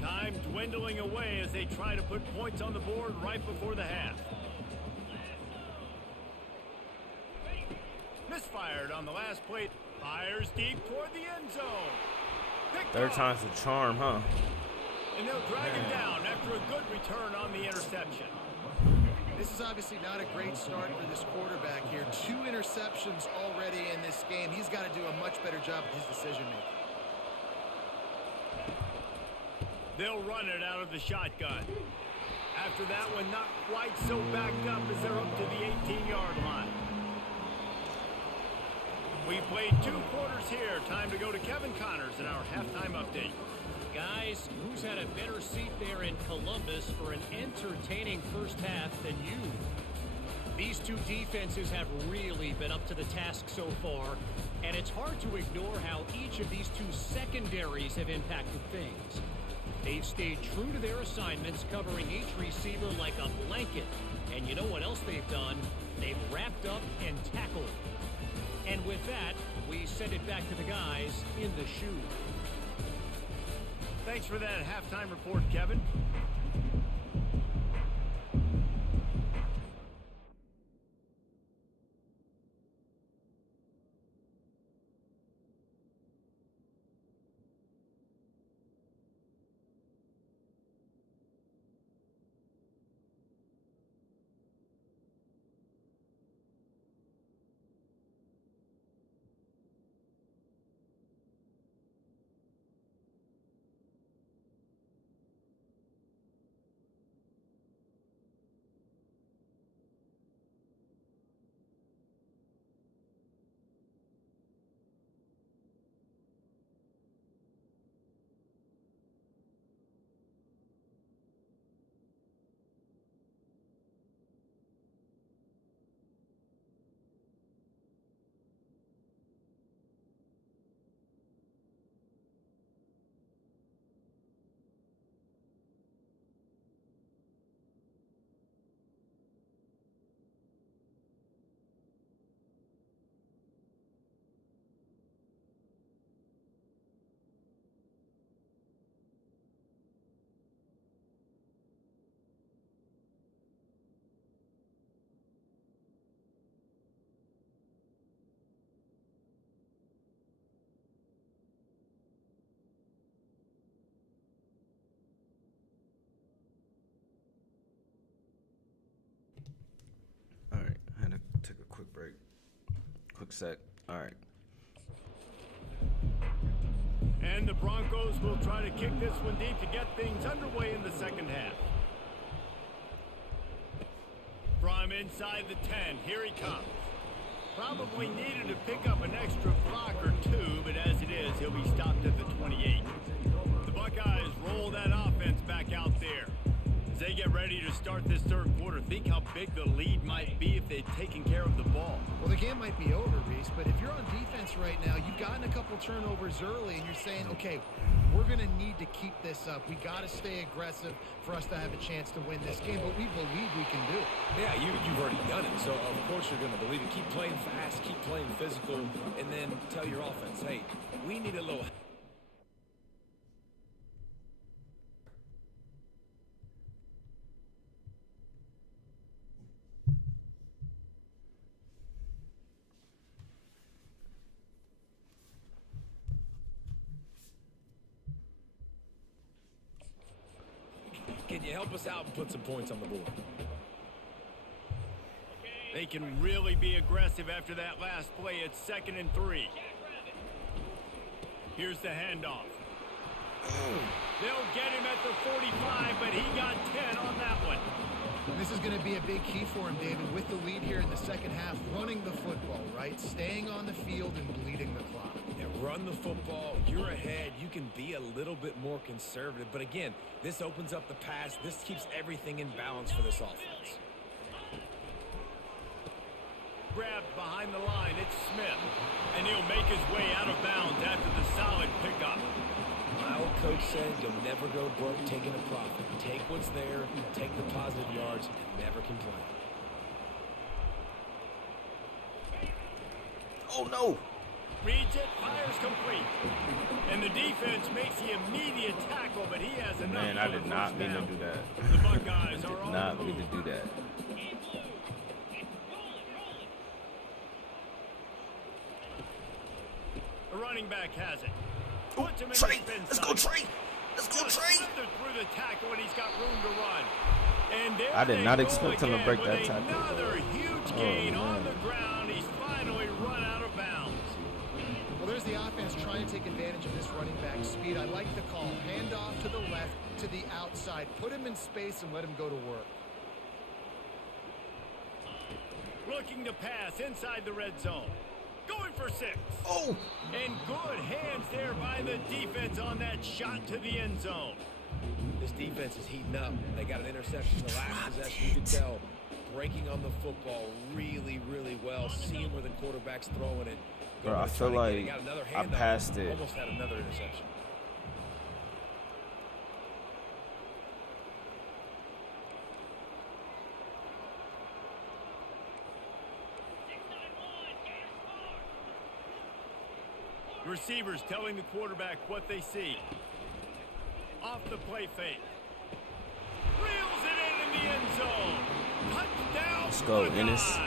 Time dwindling away as they try to put points on the board right before the half. Misfired on the last play. Fires deep toward the end zone. Picked 3rd off. time's the charm, huh? And they'll drag him down after a good return on the interception. This is obviously not a great start for this quarterback here. 2 interceptions already in this game. He's got to do a much better job with his decision-making. They'll run it out of the shotgun. After that one, not quite so backed up as they're up to the 18-yard line. We've played 2 quarters here. Time to go to Kevin Connors in our halftime update. Guys, who's had a better seat there in Columbus for an entertaining first half than you? These 2 defenses have really been up to the task so far, and it's hard to ignore how each of these 2 secondaries have impacted things. They've stayed true to their assignments, covering each receiver like a blanket. And you know what else they've done? They've wrapped up and tackled. And with that, we send it back to the guys in the shoe. Thanks for that halftime report, Kevin. break. Quick sec. All right. And the Broncos will try to kick this one deep to get things underway in the second half. From inside the 10, here he comes. Probably needed to pick up an extra block or two, but as it is, he'll be stopped at the 28. The Buckeyes roll that offense back out there. As they get ready to start this third quarter, think how big the lead might be if they'd taken care of the ball. Well, the game might be over, Reese, but if you're on defense right now, you've gotten a couple turnovers early, and you're saying, okay, we're going to need to keep this up. We got to stay aggressive for us to have a chance to win this game, but we believe we can do it. Yeah, you've already done it, so of course you're going to believe it. Keep playing fast, keep playing physical, and then tell your offense, hey, we need a little... Can you help us out and put some points on the board? They can really be aggressive after that last play. It's 2nd and 3. Here's the handoff. They'll get him at the 45, but he got 10 on that one. This is going to be a big key for him, David, with the lead here in the second half, running the football, right? Staying on the field and bleeding the clock. Yeah, run the football. You're ahead. You can be a little bit more conservative. But again, this opens up the pass. This keeps everything in balance for this offense. Grabbed behind the line. It's Smith. And he'll make his way out of bounds after the solid pickup. My old coach said you'll never go broke taking a profit. Take what's there, take the positive yards, and never complain. Oh, no. Reads it, fires complete. And the defense makes the immediate tackle, but he has enough. Man, I did not mean to do that. The Buckeyes are Did not mean to do that. The running back has it. Oh, Trey, let's go, Trey. Let's go, Trey. Through the tackle, and he's got room to run. And there I did not they expect go him to break again that with tackle. Another huge gain on the ground. He's finally run out of bounds. Well, there's the offense trying to take advantage of this running back speed. I like the call. Hand off to the left, to the outside. Put him in space and let him go to work. Looking to pass inside the red zone. Going for 6. Oh! And good hands there by the defense on that shot to the end zone. This defense is heating up. They got an interception the last possession. You could tell breaking on the football really, really well. Seeing where the quarterback's throwing it. Bro, I feel like I passed it. Almost had another interception. Receivers telling the quarterback what they see. Off the play fake. Reels it in the end zone. Touchdown. Let's go, Ennis.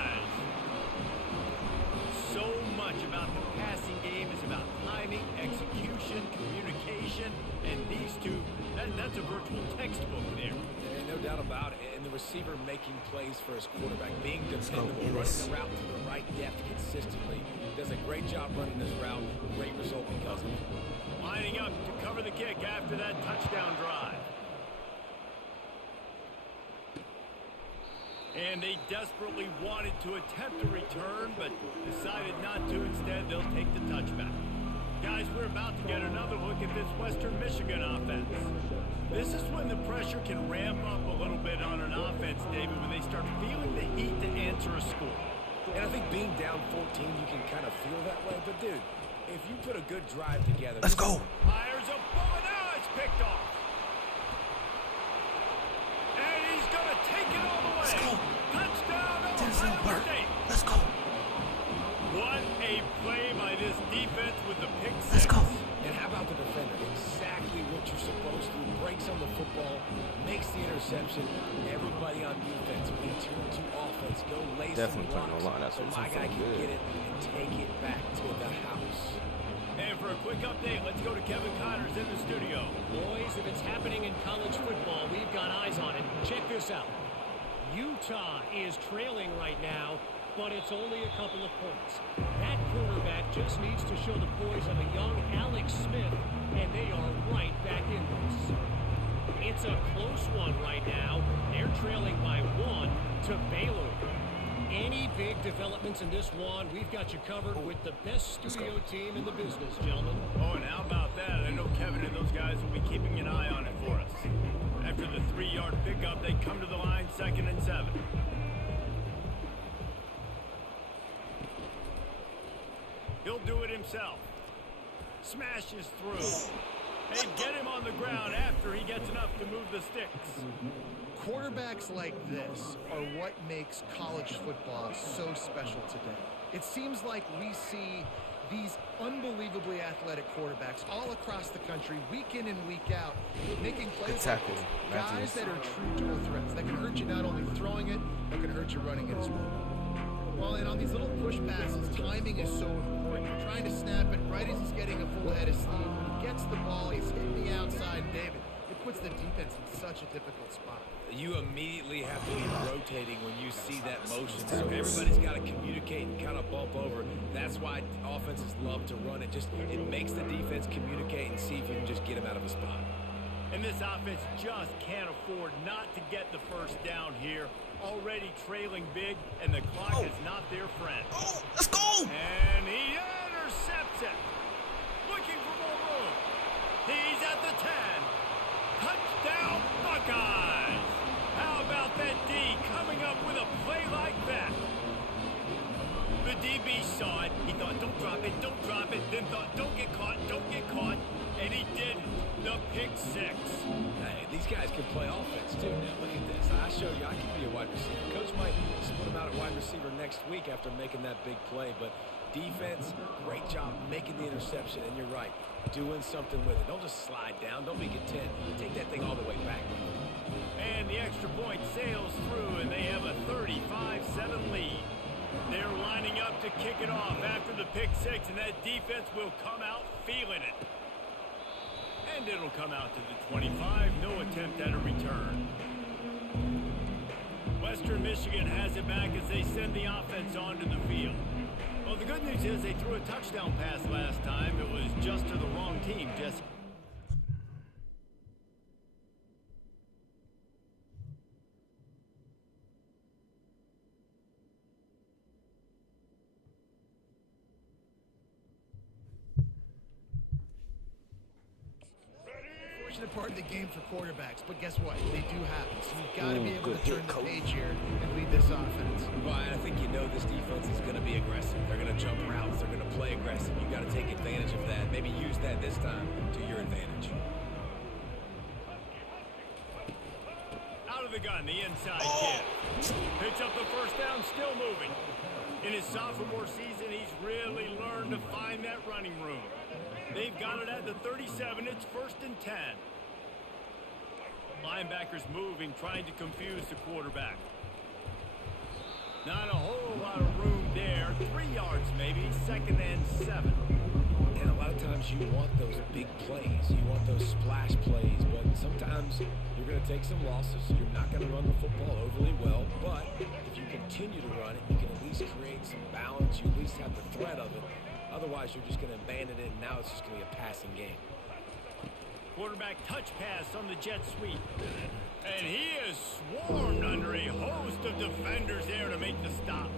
So much about the passing game is about timing, execution, communication, and these two, that's a virtual textbook there. And no doubt about it. And the receiver making plays for his quarterback, being dependable, running the route to the right depth consistently. Does a great job running this route. Great result because of it. Lining up to cover the kick after that touchdown drive. And they desperately wanted to attempt a return, but decided not to. Instead, they'll take the touchback. Guys, we're about to get another look at this Western Michigan offense. This is when the pressure can ramp up a little bit on an offense, David, when they start feeling the heat to answer a score. And I think being down 14, you can kind of feel that way. But, dude, if you put a good drive together... Let's go. Fires a bullet. Now it's picked off. And he's going to take it all the way. Let's go. Touchdown, Denzel Ohio Burke. State. Let's go. What a play by this defense with the pick six. Let's go. And how about the defender? Exactly what you're supposed to. Breaks on the football, makes the interception. Everybody on defense, when he turns to offense, go lay Definitely some playing blocks a lot. That's so what my he's guy feeling can good. get it and take it back to the house. And for a quick update, let's go to Kevin Connors in the studio. Boys, if it's happening in college football, we've got eyes on it. Check this out. Utah is trailing right now but it's only a couple of points. That quarterback just needs to show the poise of a young Alex Smith, and they are right back in this. It's a close one right now. They're trailing by 1 to Baylor. Any big developments in this one, we've got you covered with the best studio team in the business, gentlemen. Oh, and how about that? I know Kevin and those guys will be keeping an eye on it for us. After the 3-yard pickup, they come to the line 2nd and 7. He'll do it himself. Smashes through. They get him on the ground after he gets enough to move the sticks. Quarterbacks like this are what makes college football so special today. It seems like we see these unbelievably athletic quarterbacks all across the country, week in and week out, making plays like this. Guys that are true dual threats, that can hurt you not only throwing it, but can hurt you running it as well. Well, and on these little push passes, timing is so important. You're trying to snap it right as he's getting a full head of steam. When he gets the ball, he's hitting the outside, David. It puts the defense in such a difficult spot. You immediately have to be rotating when you see that motion. So everybody's got to communicate and kind of bump over. That's why offenses love to run it. It makes the defense communicate and see if you can just get him out of a spot. And this offense just can't afford not to get the first down here. Already trailing big, and the clock is not their friend. Oh, let's go! And he intercepts it. Looking for more room. He's at the 10. Touchdown, Buckeyes! How about that D coming up with a play like that? The DB saw it. He thought, don't drop it, don't drop it. Then thought, don't get caught, don't get caught. And he didn't. The pick 6. Hey, these guys can play offense, too. Now, look at this. I showed you I can be a wide receiver. Coach might split him out at wide receiver next week after making that big play. But defense, great job making the interception. And you're right, doing something with it. Don't just slide down. Don't make it 10. Take that thing all the way back. And the extra point sails through, and they have a 35-7 lead. They're lining up to kick it off after the pick 6, and that defense will come out feeling it. And it'll come out to the 25. No attempt at a return. Western Michigan has it back as they send the offense onto the field. Well, the good news is they threw a touchdown pass last time. It was just to the wrong team, Jesse. Part of the game for quarterbacks, but guess what? They do happen. So you've got to be able to turn the page here and lead this offense. Well, I think you know this defense is going to be aggressive. They're going to jump routes. They're going to play aggressive. You've got to take advantage of that. Maybe use that this time to your advantage. Out of the gun, the inside kid. Picks up the first down, still moving. In his sophomore season, he's really learned to find that running room. They've got it at the 37. It's 1st and 10. Linebackers moving, trying to confuse the quarterback. Not a whole lot of room there. 3 yards maybe. 2nd and 7. And a lot of times you want those big plays. You want those splash plays. But sometimes you're going to take some losses. You're not going to run the football overly well. But if you continue to run it, you can at least create some balance. You at least have the threat of it. Otherwise, you're just going to abandon it, and now it's just going to be a passing game. Quarterback touch pass on the jet sweep. And he is swarmed under a host of defenders there to make the stop.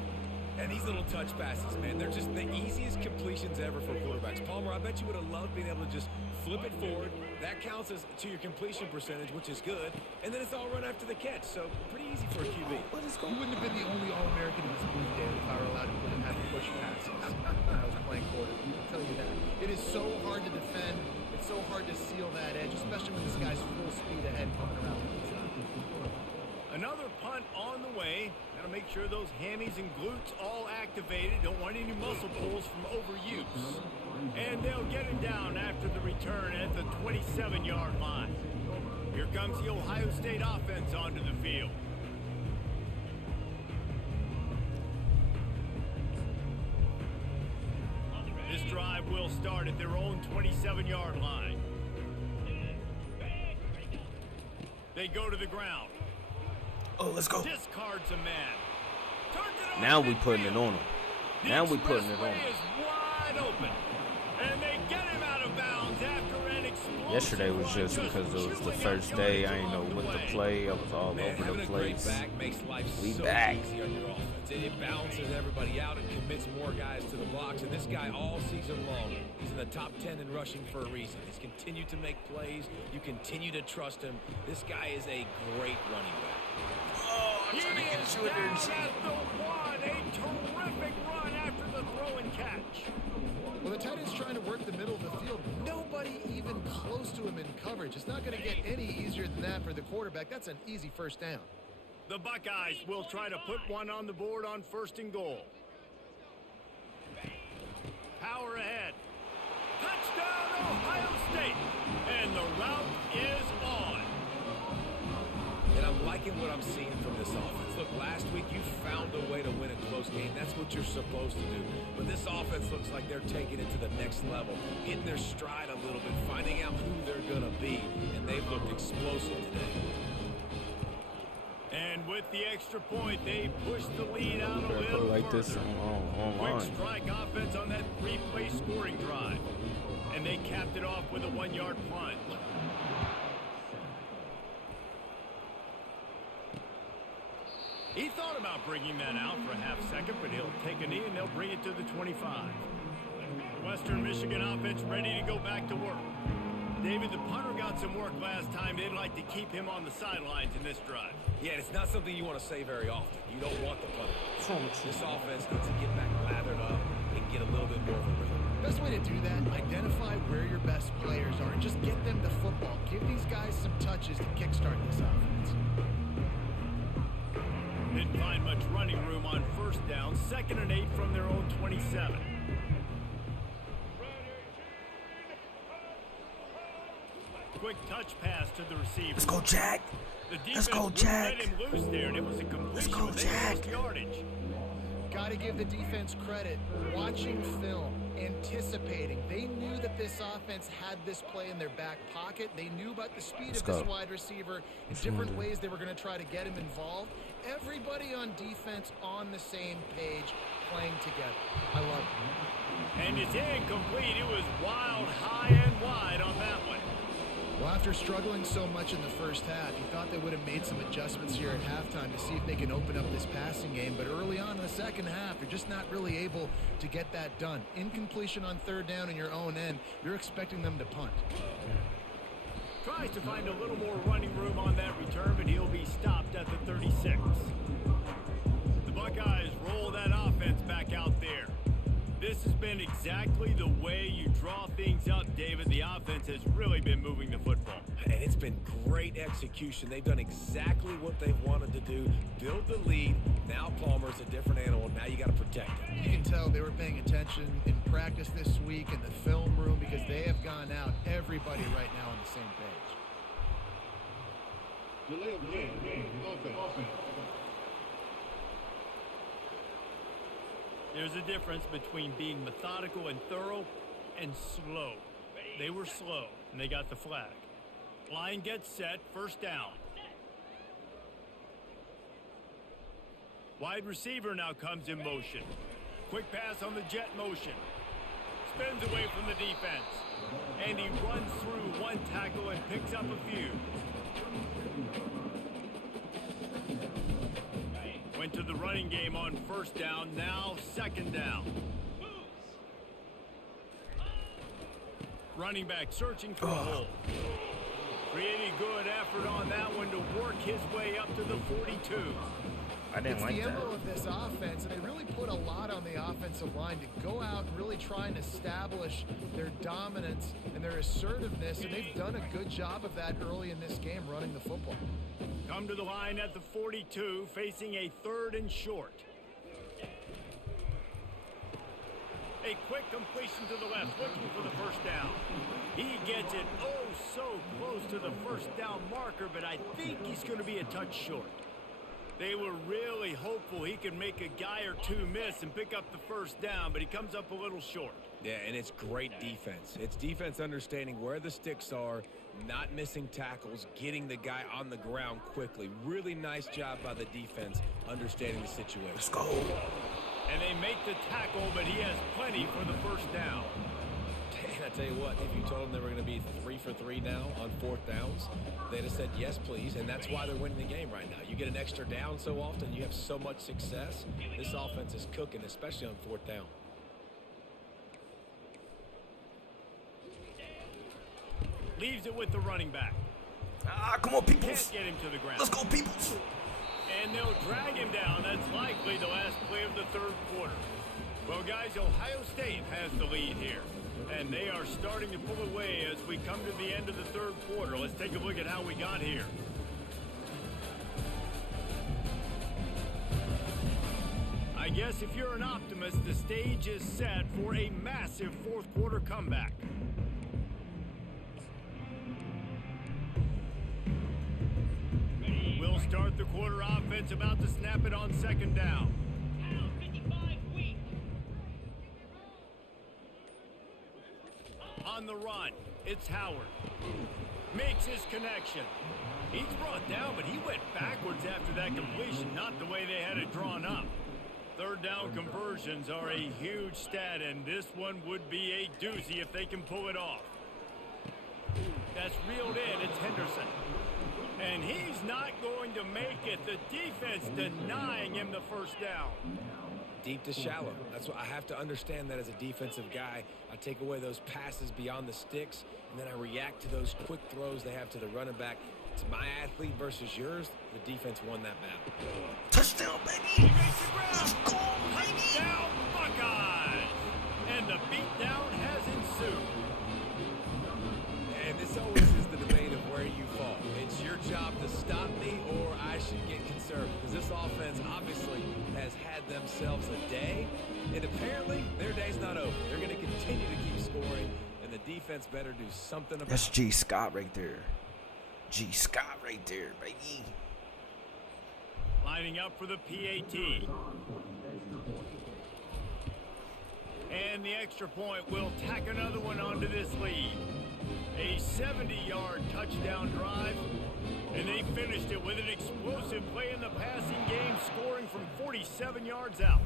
And these little touch passes, man, they're just the easiest completions ever for quarterbacks. Palmer, I bet you would have loved being able to just flip it forward. That counts as to your completion percentage, which is good. And then it's all run after the catch, so pretty easy for a QB. You wouldn't have been the only All-American in this booth, Dan, if I were allowed to have push passes when I was playing quarterback. I'll tell you that. It is so hard to defend. It's so hard to seal that edge, especially when this guy's full speed ahead coming around the inside. Another punt on the way. Got to make sure those hammies and glutes all activated. Don't want any muscle pulls from overuse. And they'll get him down after the return at the 27-yard line. Here comes the Ohio State offense onto the field. This drive will start at their own 27-yard line. They go to the ground. Oh, let's go. Discards a man. Now we putting it on him. Now we putting it on him. Is wide open. And they get him out of bounds after an explosive Yesterday was just because it was the first day. I didn't know what to play. I was all over the place. We back. It balances everybody out and commits more guys to the blocks. And this guy all season long, he's in the top 10 in rushing for a reason. He's continued to make plays. You continue to trust him. This guy is a great running back. Oh, I'm trying to get you in there, G. A terrific run after the throw and catch. Well, the tight end's trying to work the middle of the field. Nobody even close to him in coverage. It's not going to get any easier than that for the quarterback. That's an easy first down. The Buckeyes will try to put one on the board on 1st and goal. Power ahead. Touchdown, Ohio State. And the route is on. And I'm liking what I'm seeing from this offense. Look, last week you found a way to win a close game. That's what you're supposed to do. But this offense looks like they're taking it to the next level, hitting their stride a little bit, finding out who they're going to be. And they've looked explosive today. And with the extra point, they push the lead out a Better little put it like this further. online. Quick strike offense on that 3-play scoring drive. And they capped it off with a 1-yard plunge. He thought about bringing that out for a half second, but he'll take a knee and they'll bring it to the 25. Western Michigan offense ready to go back to work. David, the punter got some work last time. They'd like to keep him on the sidelines in this drive. Yeah, it's not something you want to say very often. You don't want the punter. This offense needs to get back lathered up and get a little bit more of a rhythm. Best way to do that, identify where your best players are and just get them the football. Give these guys some touches to kickstart this offense. Didn't find much running room on 1st down. 2nd and 8 from their own 27. Quick touch pass to the receiver. Let's go, Jack. The Let's go, defense Jack. let him loose there, and it was a completion. Let's go, They Jack. lost yardage. Got to give the defense credit. Watching film, anticipating. They knew that this offense had this play in their back pocket. They knew about the speed Let's of this go. wide receiver and Let's different do it. ways they were going to try to get him involved. Everybody on defense on the same page, playing together. I love it. And it's incomplete. It was wild, high and wide on that one. Well, after struggling so much in the first half, you thought they would have made some adjustments here at halftime to see if they can open up this passing game. But early on in the second half, you're just not really able to get that done. Incompletion on 3rd down in your own end, you're expecting them to punt. Tries to find a little more running room on that return, but he'll be stopped at the 36. The Buckeyes roll that offense back out there. This has been exactly the way you draw things up, David. The offense has really been moving the football. And it's been great execution. They've done exactly what they've wanted to do. Build the lead. Now Palmer's a different animal. Now you got to protect him. You can tell they were paying attention in practice this week in the film room because they have gone out, everybody right now on the same page. There's a difference between being methodical and thorough and slow. They were slow, and they got the flag. Line gets set, 1st down. Wide receiver now comes in motion. Quick pass on the jet motion. Spins away from the defense. And he runs through one tackle and picks up a few. Went to the running game on 1st down, now 2nd down. Running back searching for a hole. Pretty good effort on that one to work his way up to the 42. I didn't It's like the that. MO of this offense, and they really put a lot on the offensive line to go out and really try and establish their dominance and their assertiveness, and they've done a good job of that early in this game, running the football. Come to the line at the 42, facing a 3rd and short. A quick completion to the left, looking for the 1st down. He gets it oh so close to the 1st down marker, but I think he's going to be a touch short. They were really hopeful he could make a guy or two miss and pick up the 1st down, but he comes up a little short. Yeah, and it's great defense. It's defense understanding where the sticks are not missing tackles, getting the guy on the ground quickly. Really nice job by the defense understanding the situation. Let's go. And they make the tackle, but he has plenty for the first down. And I tell you what, if you told them they were going to be 3 for 3 now on 4th downs, they'd have said yes, please, and that's why they're winning the game right now. You get an extra down so often, you have so much success. This offense is cooking, especially on 4th down. Leaves it with the running back. Come on, people. Can't get him to the ground. Let's go, people. And they'll drag him down. That's likely the last play of the third quarter. Well, guys, Ohio State has the lead here. And they are starting to pull away as we come to the end of the third quarter. Let's take a look at how we got here. I guess if you're an optimist, the stage is set for a massive fourth quarter comeback. We'll start the quarter offense, about to snap it on second down. On the run, it's Howard. Makes his connection. He's brought down, but he went backwards after that completion, not the way they had it drawn up. Third down conversions are a huge stat, and this one would be a doozy if they can pull it off. That's reeled in. It's Henderson. And he's not going to make it. The defense denying him the first down. Deep to shallow. That's what I have to understand that as a defensive guy. I take away those passes beyond the sticks, and then I react to those quick throws they have to the running back. It's my athlete versus yours. The defense won that battle. Touchdown, baby. He makes the ground. Let's go, baby. Touchdown, Buckeyes. And the beatdown has ensued. And this always is the debate of where you fall. It's your job to stop me, or I should get concerned. Because this offense obviously has had themselves a day, and apparently their day's not over. They're going to continue to keep scoring, and the defense better do something about it. That's G. Scott right there. G. Scott right there, baby. Lining up for the PAT. And the extra point will tack another one onto this lead. A 70-yard touchdown drive, and they finished it with an explosive play in the passing game, scoring from 47 yards out.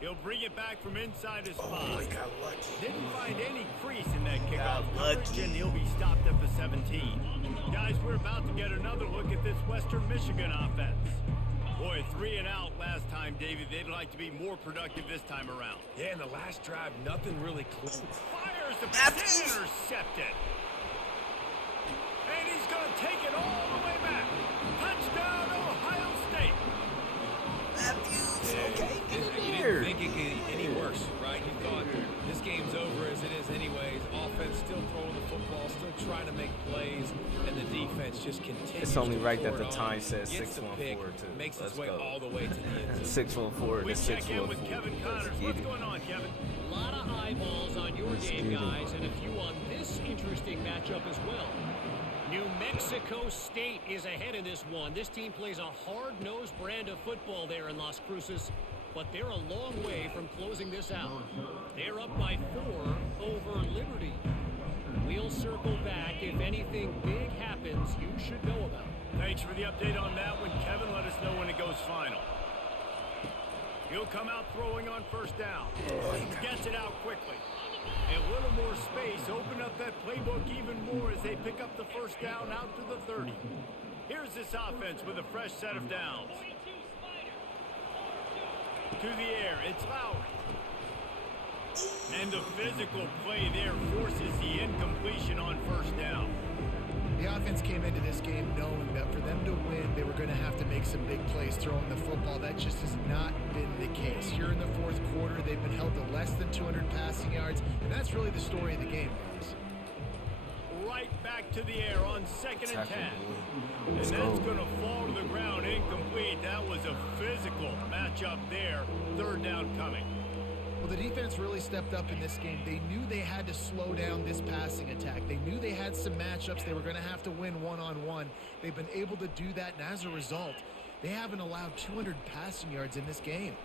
He'll bring it back from inside his spot. Oh, he got lucky. Didn't find any crease in that kickoff Got coverage, lucky. and he'll be stopped at the 17. Guys, we're about to get another look at this Western Michigan offense. Boy, 3 and out last time, David. They'd like to be more productive this time around. Yeah, in the last drive, nothing really close. Fires the pass, intercepted. And he's going to take it all the way back. Touchdown, Ohio State. Matthews, Yeah, okay, get you in didn't here. think it could get any worse, right? You thought this game's over as it is anyways. Offense still throwing the football, still trying to make plays, and the defense just continues. It's only to right that pour the it time on, says gets the 614 pick, too. makes Let's its way go. all the way to the end zone. 614 We to check in with 614. Kevin Connors. Let's get What's it. going on, Kevin? A lot of eyeballs on your Let's game, get it. guys, and a few on this interesting matchup as well. New Mexico State is ahead in this one. This team plays a hard-nosed brand of football there in Las Cruces, but they're a long way from closing this out. They're up by 4 over Liberty. We'll circle back. If anything big happens, you should know about it. Thanks for the update on that one, Kevin. Let us know when it goes final. He'll come out throwing on first down. Gets it out quickly. A little more space. Open up that playbook even more as they pick up the first down out to the 30. Here's this offense with a fresh set of downs. To the air, it's Lowry. And the physical play there forces the incompletion on first down. The offense came into this game knowing that for them to win, they were going to have to make some big plays throwing the football. That just has not been the case. Here in the fourth quarter, they've been held to less than 200 passing yards, and that's really the story of the game, guys. Right back to the air on second and 10. And Let's that's go. going to fall to the ground incomplete. That was a physical matchup there. Third down coming. Well, the defense really stepped up in this game. They knew they had to slow down this passing attack. They knew they had some matchups they were going to have to win one-on-one. They've been able to do that, and as a result, they haven't allowed 200 passing yards in this game.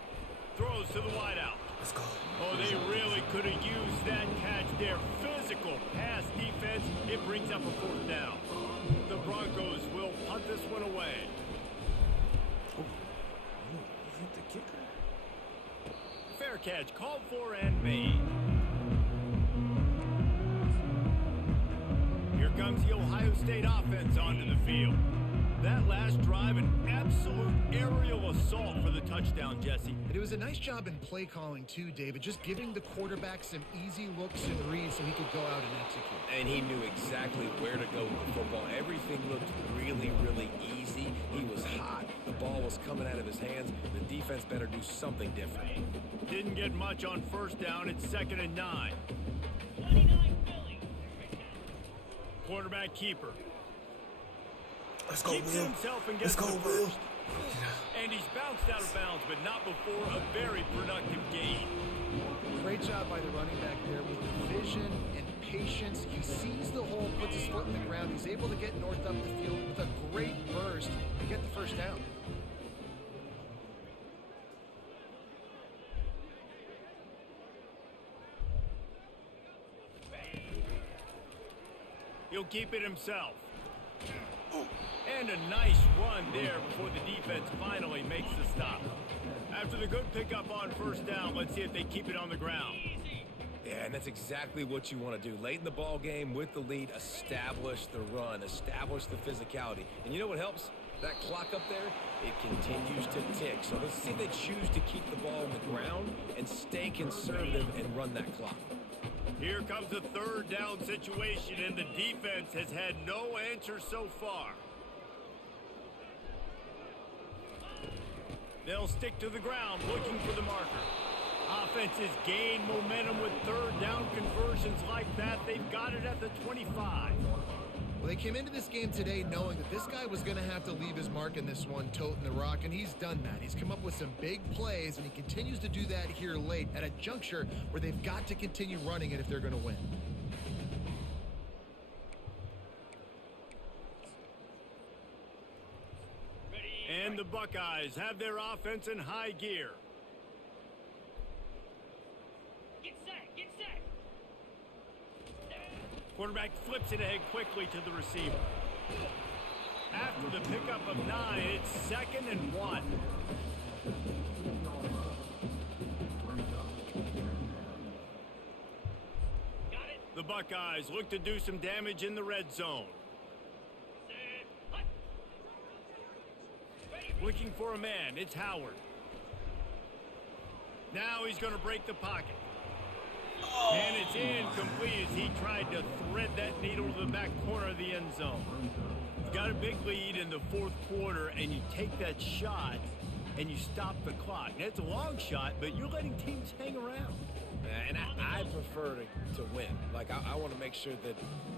Throws to the wideout. Let's go. Oh, they really could have used that catch there. Physical pass defense. It brings up a 4th down. The Broncos will punt this one away. Oh, he hit the kicker. Fair catch called for and made. Here comes the Ohio State offense onto the field. That last drive, an absolute aerial assault for the touchdown, Jesse. And it was a nice job in play calling too, David, just giving the quarterback some easy looks and reads so he could go out and execute. And he knew exactly where to go with the football. Everything looked really, really easy. He was hot. The ball was coming out of his hands. The defense better do something different. Didn't get much on 1st down. It's 2nd and 9. Quarterback keeper. Let's go, Keeps Will. himself and Let's gets go, the Will. first. And he's bounced out of bounds, but not before a very productive gain. Great job by the running back there with vision and patience. He sees the hole, puts his foot in the ground. He's able to get north up the field with a great burst and get the 1st down. He'll keep it himself. And a nice run there before the defense finally makes the stop. After the good pickup on 1st down, let's see if they keep it on the ground. Yeah, and that's exactly what you want to do. Late in the ball game with the lead, establish the run, establish the physicality. And you know what helps? That clock up there, it continues to tick. So let's see if they choose to keep the ball on the ground and stay conservative and run that clock. Here comes the 3rd down situation, and the defense has had no answer so far. They'll stick to the ground looking for the marker. Offenses gain momentum with 3rd down conversions like that. They've got it at the 25. Well, they came into this game today knowing that this guy was going to have to leave his mark in this one, toting the rock, and he's done that. He's come up with some big plays, and he continues to do that here late at a juncture where they've got to continue running it if they're going to win. And the Buckeyes have their offense in high gear. Get set, get set. Quarterback flips it ahead quickly to the receiver. After the pickup of 9, it's 2nd and 1. Got it. The Buckeyes look to do some damage in the red zone. Looking for a man, it's Howard. Now he's going to break the pocket. And it's incomplete as he tried to thread that needle to the back corner of the end zone. You've got a big lead in the 4th quarter, and you take that shot, and you stop the clock. Now, it's a long shot, but you're letting teams hang around. And I prefer to win. Like, I want to make sure that,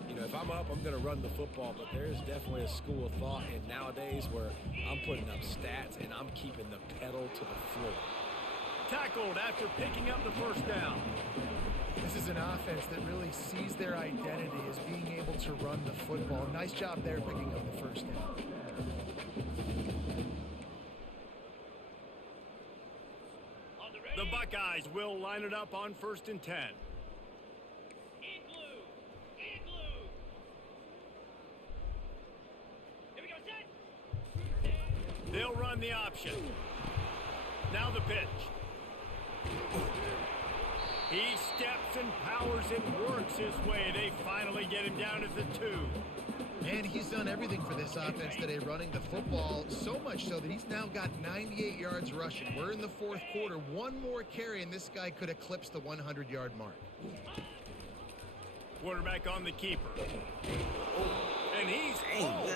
you know, if I'm up, I'm going to run the football. But there is definitely a school of thought in nowadays where I'm putting up stats and I'm keeping the pedal to the floor. Tackled after picking up the 1st down. This is an offense that really sees their identity as being able to run the football. Nice job there picking up the 1st down. The Buckeyes will line it up on 1st and 10. Igloo. Here we go, set. They'll run the option. Now the pitch. He steps and powers and works his way. They finally get him down at the 2. And he's done everything for this offense today, running the football, so much so that he's now got 98 yards rushing. We're in the 4th quarter. One more carry, and this guy could eclipse the 100-yard mark. Quarterback on the keeper. And he's close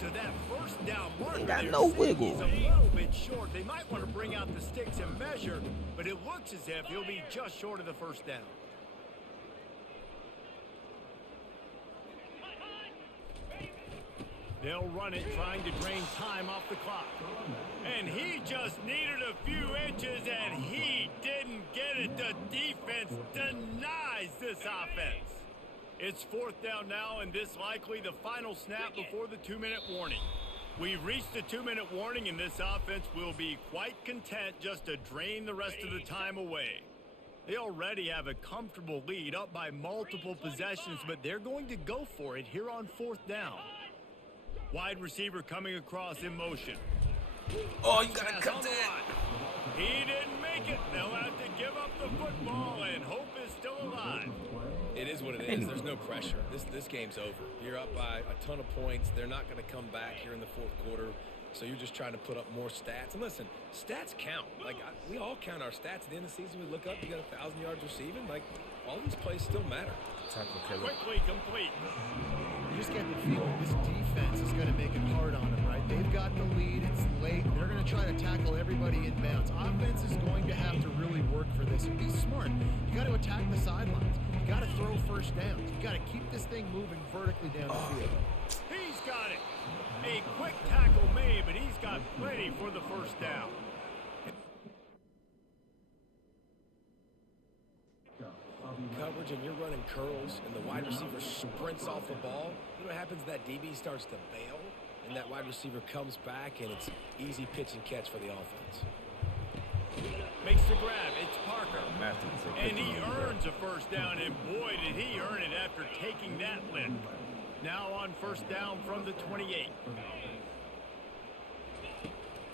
to that 1st down marker. Ain't got They're no saying wiggle. He's a little bit short. They might want to bring out the sticks and measure, but it looks as if he'll be just short of the 1st down. They'll run it, trying to drain time off the clock. And he just needed a few inches, and he didn't get it. The defense denies this offense. It's 4th down now, and this likely the final snap before the 2-minute warning. We've reached the 2-minute warning, and this offense will be quite content just to drain the rest of the time away. They already have a comfortable lead up by multiple possessions, but they're going to go for it here on 4th down. Wide receiver coming across in motion. Oh, you gotta cut that. He didn't make it. They'll have to give up the football, and hope is still alive. It is what it is. There's no pressure. This game's over. You're up by a ton of points. They're not going to come back here in the 4th quarter. So you're just trying to put up more stats. And listen, stats count. Like, we all count our stats. At the end of the season, we look up, you got 1,000 yards receiving. Like, all these plays still matter. Quickly complete. You just get the feeling this defense is going to make it hard on them, right? They've got the lead. It's late. They're going to try to tackle everybody in bounds. Offense is going to have to really work for this and be smart. You got to attack the sidelines. You got to throw first downs. You got to keep this thing moving vertically down the field. He's got it. A quick tackle made, but he's got plenty for the first down. Coverage and you're running curls and the wide receiver sprints off the ball. You know what happens? That DB starts to bail and that wide receiver comes back and it's easy pitch and catch for the offense. Makes the grab. It's Parker. And he earns a first down, and boy, did he earn it after taking that lift. Now on first down from the 28.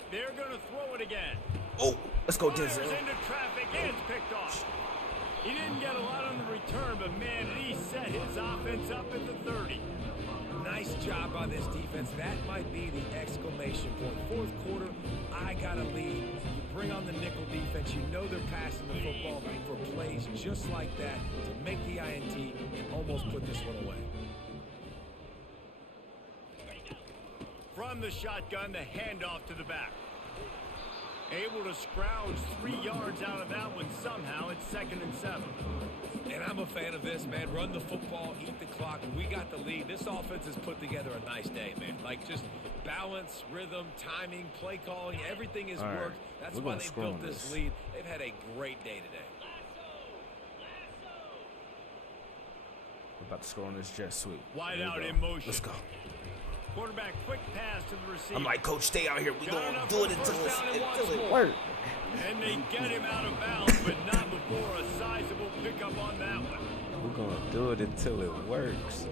They're going to throw it again. Oh, let's go, Denzel. Into traffic and it's picked off. He didn't get a lot on the return, but man, did he set his offense up at the 30. Nice job by this defense. That might be the exclamation point. 4th quarter, I got a lead. You bring on the nickel defense. You know they're passing the football for plays just like that to make the INT and almost put this one away. From the shotgun, the handoff to the back. Able to scrounge 3 yards out of that one somehow. It's 2nd and 7. And I'm a fan of this, man. Run the football, eat the clock. We got the lead. This offense has put together a nice day, man. Like, just balance, rhythm, timing, play calling, everything has worked. That's why they built this lead. They've had a great day today. We're about to score on this jet sweep. Wide out in motion. Let's go. Quarterback quick pass to the receiver. I'm like, Coach, stay out here. We gonna do it until it works. And they get him out of bounds, but not before a sizable pickup on that one. We're gonna do it until it works.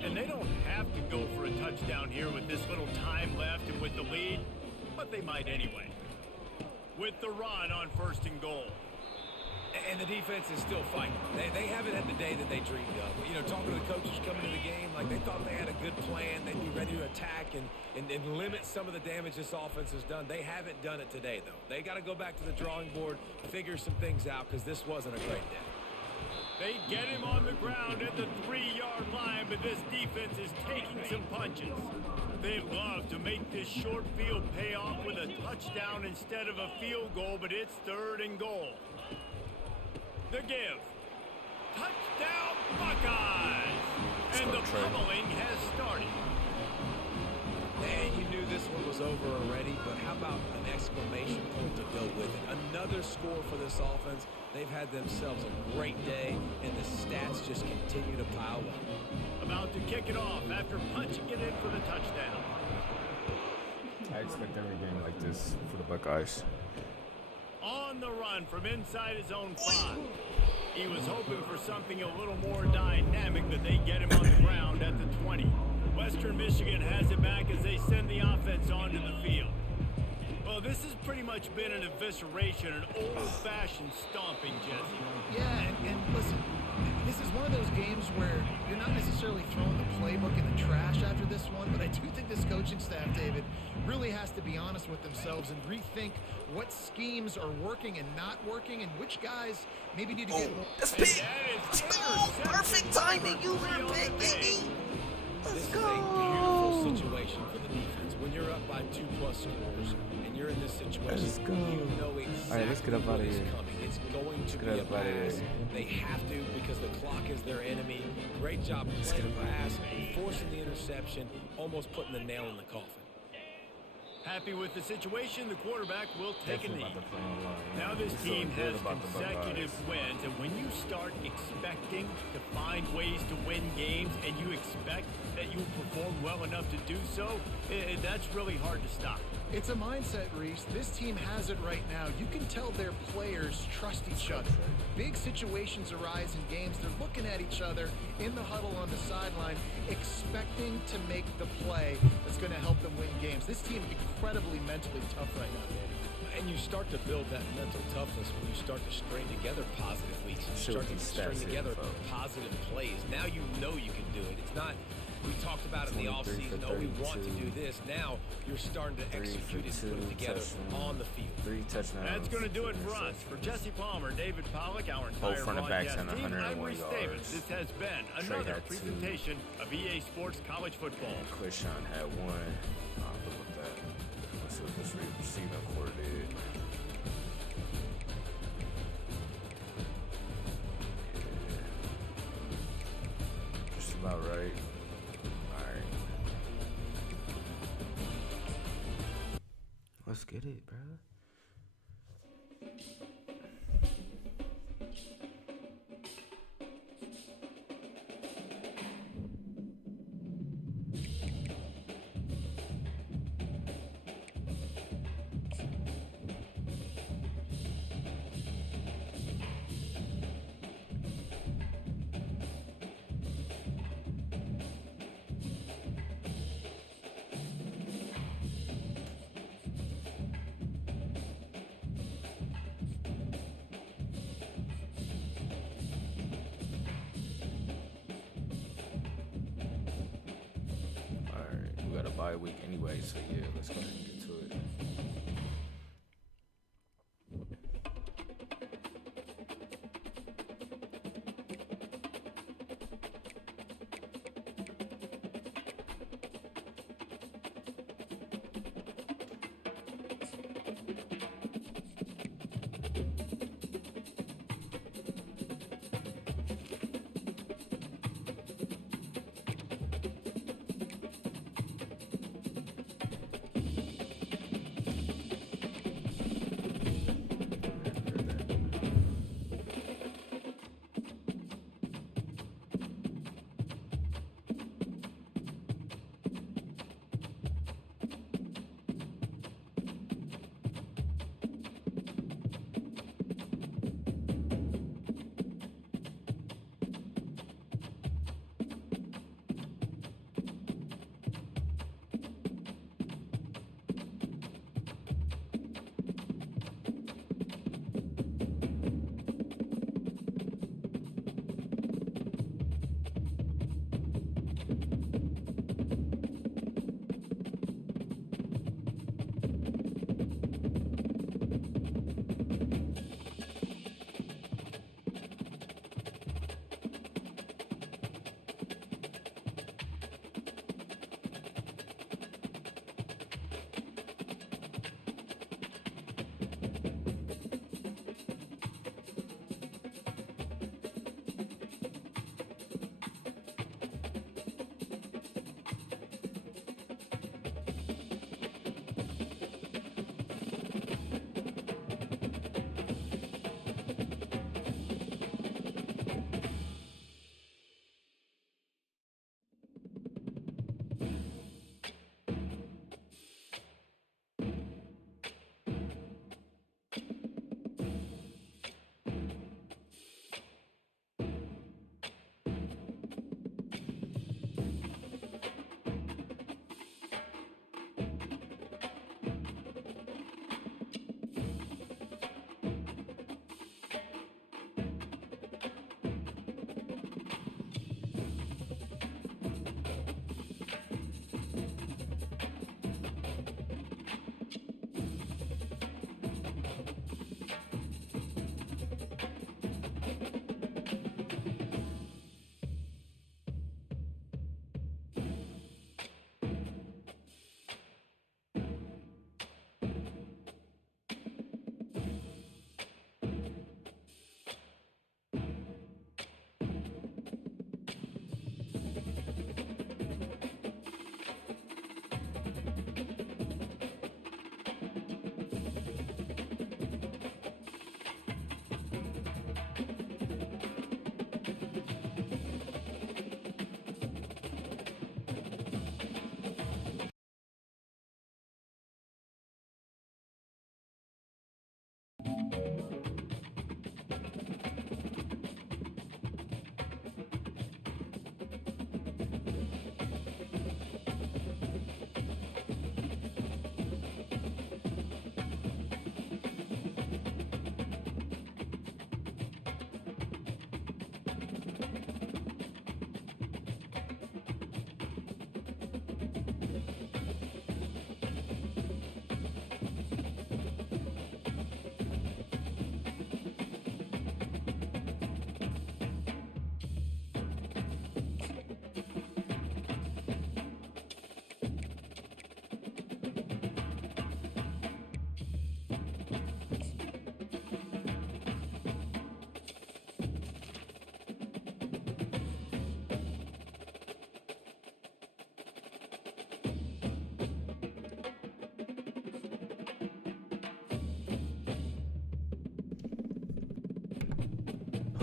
And they don't have to go for a touchdown here with this little time left and with the lead, but they might anyway. With the run on 1st and goal. And the defense is still fighting. They haven't had the day that they dreamed of. You know, talking to the coaches coming to the game, like they thought they had a good plan. They'd be ready to attack and limit some of the damage this offense has done. They haven't done it today, though. They got to go back to the drawing board, figure some things out, because this wasn't a great day. They get him on the ground at the 3-yard line, but this defense is taking some punches. They love to make this short field pay off with a touchdown instead of a field goal, but it's 3rd and goal. The give. Touchdown, Buckeyes! And the pummeling has started. And you knew this one was over already, but how about an exclamation point to go with it? Another score for this offense. They've had themselves a great day, and the stats just continue to pile up. About to kick it off after punching it in for the touchdown. I expect every game like this for the Buckeyes. On the run from inside his own 5. He was hoping for something a little more dynamic, but they get him on the ground at the 20. Western Michigan has it back as they send the offense onto the field. Well, this has pretty much been an evisceration, an old-fashioned stomping, Jesse. Yeah, and listen, this is one of those games where you're not necessarily throwing the playbook in the trash after this one, but I do think this coaching staff, David, really has to be honest with themselves and rethink what schemes are working and not working and which guys maybe need to get... That's big! Let's go! Perfect timing! You were big, baby! Let's go! This is a beautiful situation for the defense. When you're up by 2+ scores and you're in this situation, Let's go. You know exactly All right, let's get up out of here. coming. It's going to be a pass. They have to because the clock is their enemy. Great job playing the pass, forcing the interception, almost putting the nail in the coffin. Happy with the situation, the quarterback will take a Definitely knee. about to play online. Now this We feeling team good has about the consecutive Buckeyes. wins, and when you start expecting to find ways to win games and you expect that you will perform well enough to do so, that's really hard to stop. It's a mindset, Reese. This team has it right now. You can tell their players trust each other. Big situations arise in games. They're looking at each other in the huddle on the sideline, expecting to make the play that's going to help them win games. This team incredibly mentally tough right now, Dave. And you start to build that mental toughness when you start to string together positive weeks. You Sure, start to these string stats together here, folks. positive plays. Now you know you can do it. It's not, we talked about it in the 23 offseason, for oh, we want to 32. do this. Now you're starting to 3 execute it for and put 2 it together touchdowns. on the field. 3 touchdowns. That's going to do it for us. interceptions. For Jesse Palmer, David Pollock, our entire front and backs broadcast and team, 101 I'm Reese yards. Davis. This has been another had 2. presentation of EA Sports College Football. And Quishon had 1. Look at that. Let's see what this receiving core did. Yeah. Just about right. Alright. Let's get it, bro. We got a bye week anyway, so yeah, let's go ahead and get to it.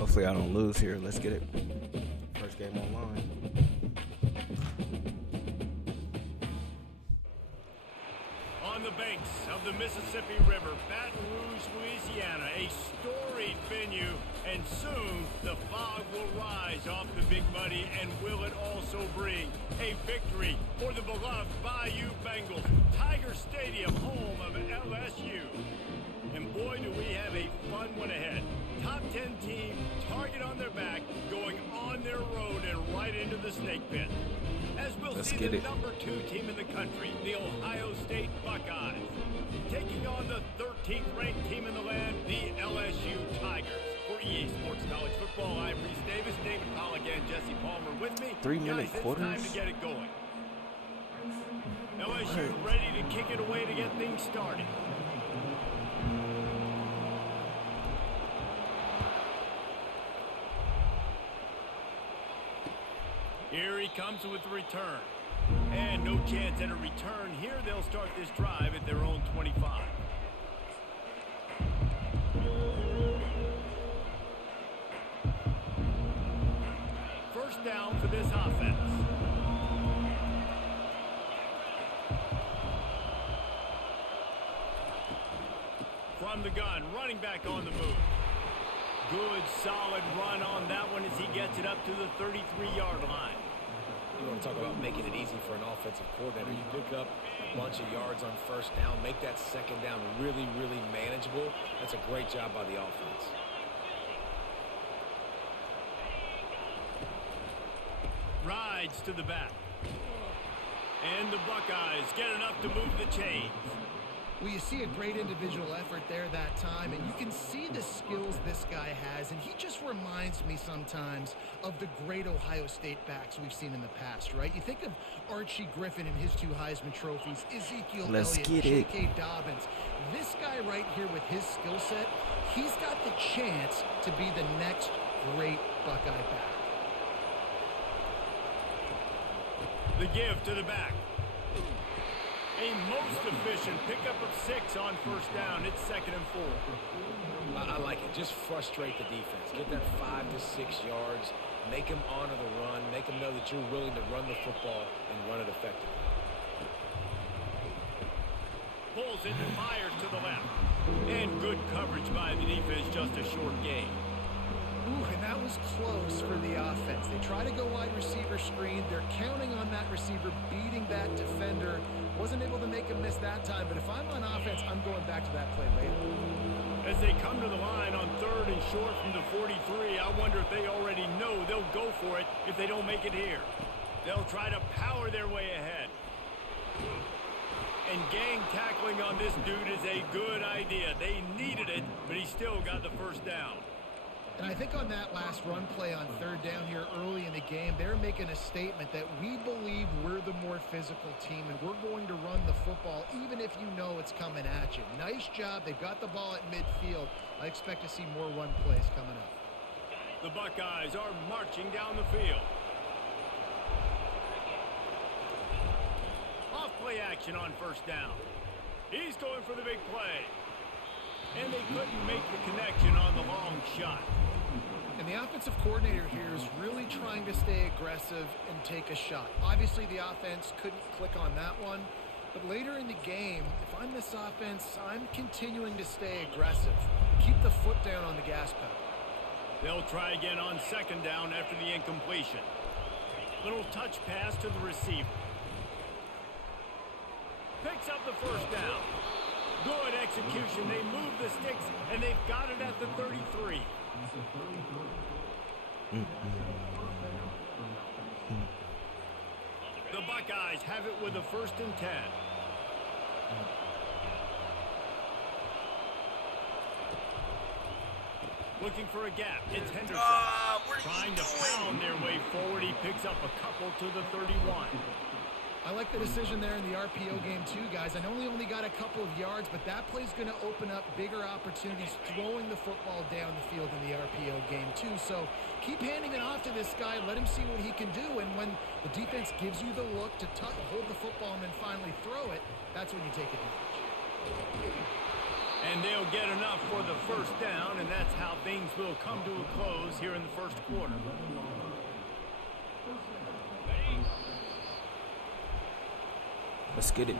Hopefully I don't lose here. Let's get it. First game online. On the banks of the Mississippi River, Baton Rouge, Louisiana, a storied venue, and soon the fog will rise off the Big Muddy, and will it also bring a victory for the beloved Bayou Bengals, Tiger Stadium, home of LSU. And boy, do we have a fun one ahead. Top 10 team, target on their back, going on their road and right into the snake pit. As we'll see the number 2 team in the country, the Ohio State Buckeyes, taking on the 13th ranked team in the land, the LSU Tigers. For EA Sports College Football, I'm Reese Davis, David Pollock, and Jesse Palmer with me. 3-minute quarters. It's time to get it going. LSU ready to kick it away to get things started. Here he comes with the return. And no chance at a return here. They'll start this drive at their own 25. First down for this offense. From the gun, running back on the move. Good, solid run on that one as he gets it up to the 33-yard line. You want to talk about making it easy for an offensive coordinator. You pick up a bunch of yards on first down, make that second down really, really manageable. That's a great job by the offense. Rides to the back. And the Buckeyes get enough to move the chains. Well, you see a great individual effort there that time, and you can see the skills this guy has, and he just reminds me sometimes of the great Ohio State backs we've seen in the past, right? You think of Archie Griffin and his 2 Heisman trophies, Ezekiel Elliott, J.K. Dobbins. This guy right here with his skill set, he's got the chance to be the next great Buckeye back. The give to the back. A most efficient pickup of 6 on first down. It's 2nd and 4. I like it. Just frustrate the defense. Get that 5 to 6 yards. Make them honor the run. Make them know that you're willing to run the football and run it effectively. Pulls it and fires to the left. And good coverage by the defense. Just a short gain. Ooh, and that was close for the offense. They try to go wide receiver screen. They're counting on that receiver beating that defender. Wasn't able to make him miss that time, but if I'm on offense, I'm going back to that play later. As they come to the line on 3rd and short from the 43, I wonder if they already know they'll go for it if they don't make it here. They'll try to power their way ahead. And gang tackling on this dude is a good idea. They needed it, but he still got the first down. And I think on that last run play on 3rd down here early in the game, they're making a statement that we believe we're the more physical team and we're going to run the football even if you know it's coming at you. Nice job. They've got the ball at midfield. I expect to see more run plays coming up. The Buckeyes are marching down the field. Off play action on first down. He's going for the big play. And they couldn't make the connection on the long shot. And the offensive coordinator here is really trying to stay aggressive and take a shot. Obviously, the offense couldn't click on that one. But later in the game, if I'm this offense, I'm continuing to stay aggressive. Keep the foot down on the gas pedal. They'll try again on 2nd down after the incompletion. Little touch pass to the receiver. Picks up the first down. Good execution. They move the sticks, and they've got it at the 33. The Buckeyes have it with a 1st and 10. Looking for a gap. It's Henderson. Trying to pound their way forward. He picks up a couple to the 31. I like the decision there in the RPO game too, guys. I know he only got a couple of yards, but that play's going to open up bigger opportunities throwing the football down the field in the RPO game too. So keep handing it off to this guy. Let him see what he can do. And when the defense gives you the look to hold the football and then finally throw it, that's when you take advantage. And they'll get enough for the first down, and that's how things will come to a close here in the first quarter. Let's get it.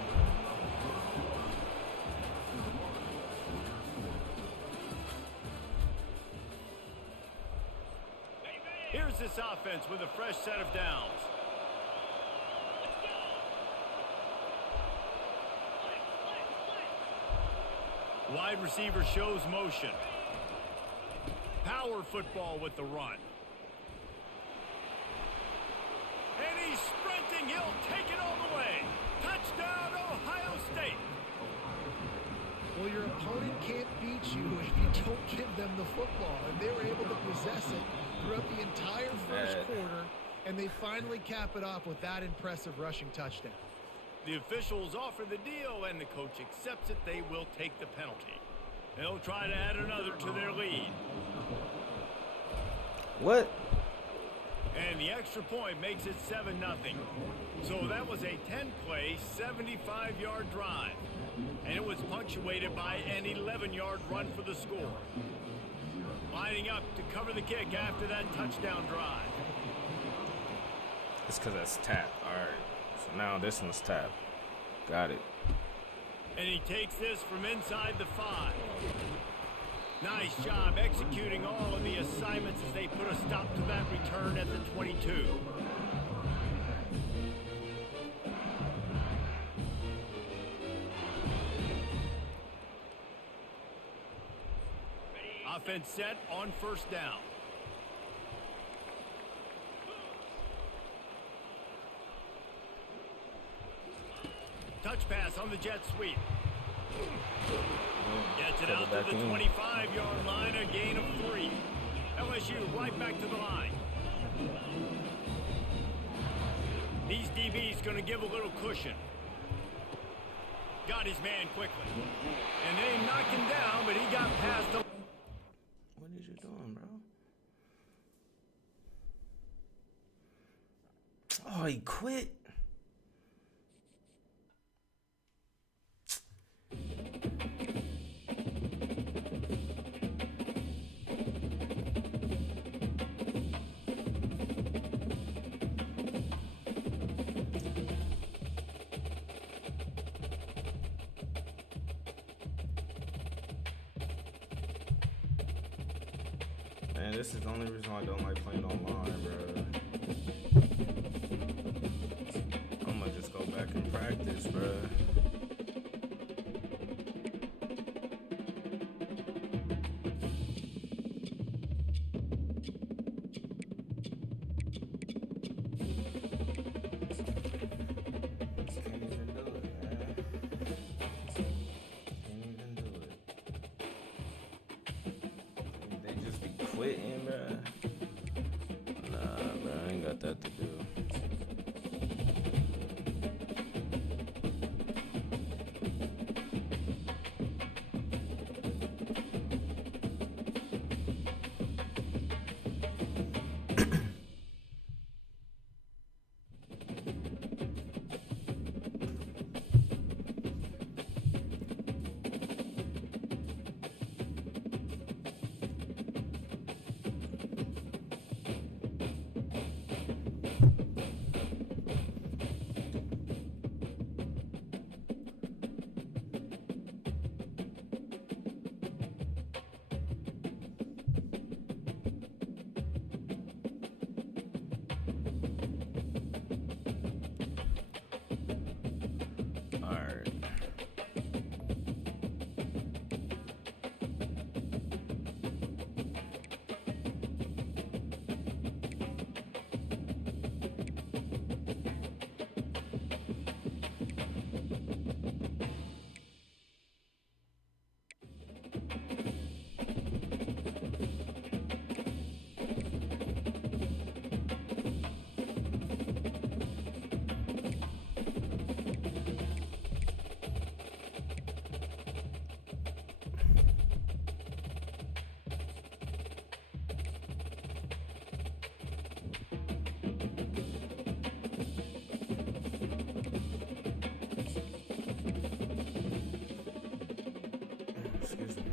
Here's this offense with a fresh set of downs. Wide receiver shows motion. Power football with the run. And he's sprinting. He'll take it all the way. Touchdown, Ohio State. Well, your opponent can't beat you if you don't give them the football. And they were able to possess it throughout the entire first quarter, and they finally cap it off with that impressive rushing touchdown. The officials offer the deal, and the coach accepts it. They will take the penalty. They'll try to add another to their lead. What? And the extra point makes it 7-0. So that was a 10-play, 75-yard drive. And it was punctuated by an 11-yard run for the score. Lining up to cover the kick after that touchdown drive. It's because that's tap. All right. So now this one's tap. Got it. And he takes this from inside the 5. Nice job executing all of the assignments as they put a stop to that return at the 22. Offense set on first down. Touch pass on the jet sweep. Gets it out to the 25-yard line, a gain of 3. LSU right back to the line. These DBs going to give a little cushion. Got his man quickly. And they knock him down, but he got past the... What is you doing, bro? Oh, he quit. Man, this is the only reason why I don't like playing online, bro. I'm gonna just go back and practice, bro. Can't even do it, man. Can't even do it. They just be quitting, bro. Nah, bro, I ain't got that to do. Excuse me.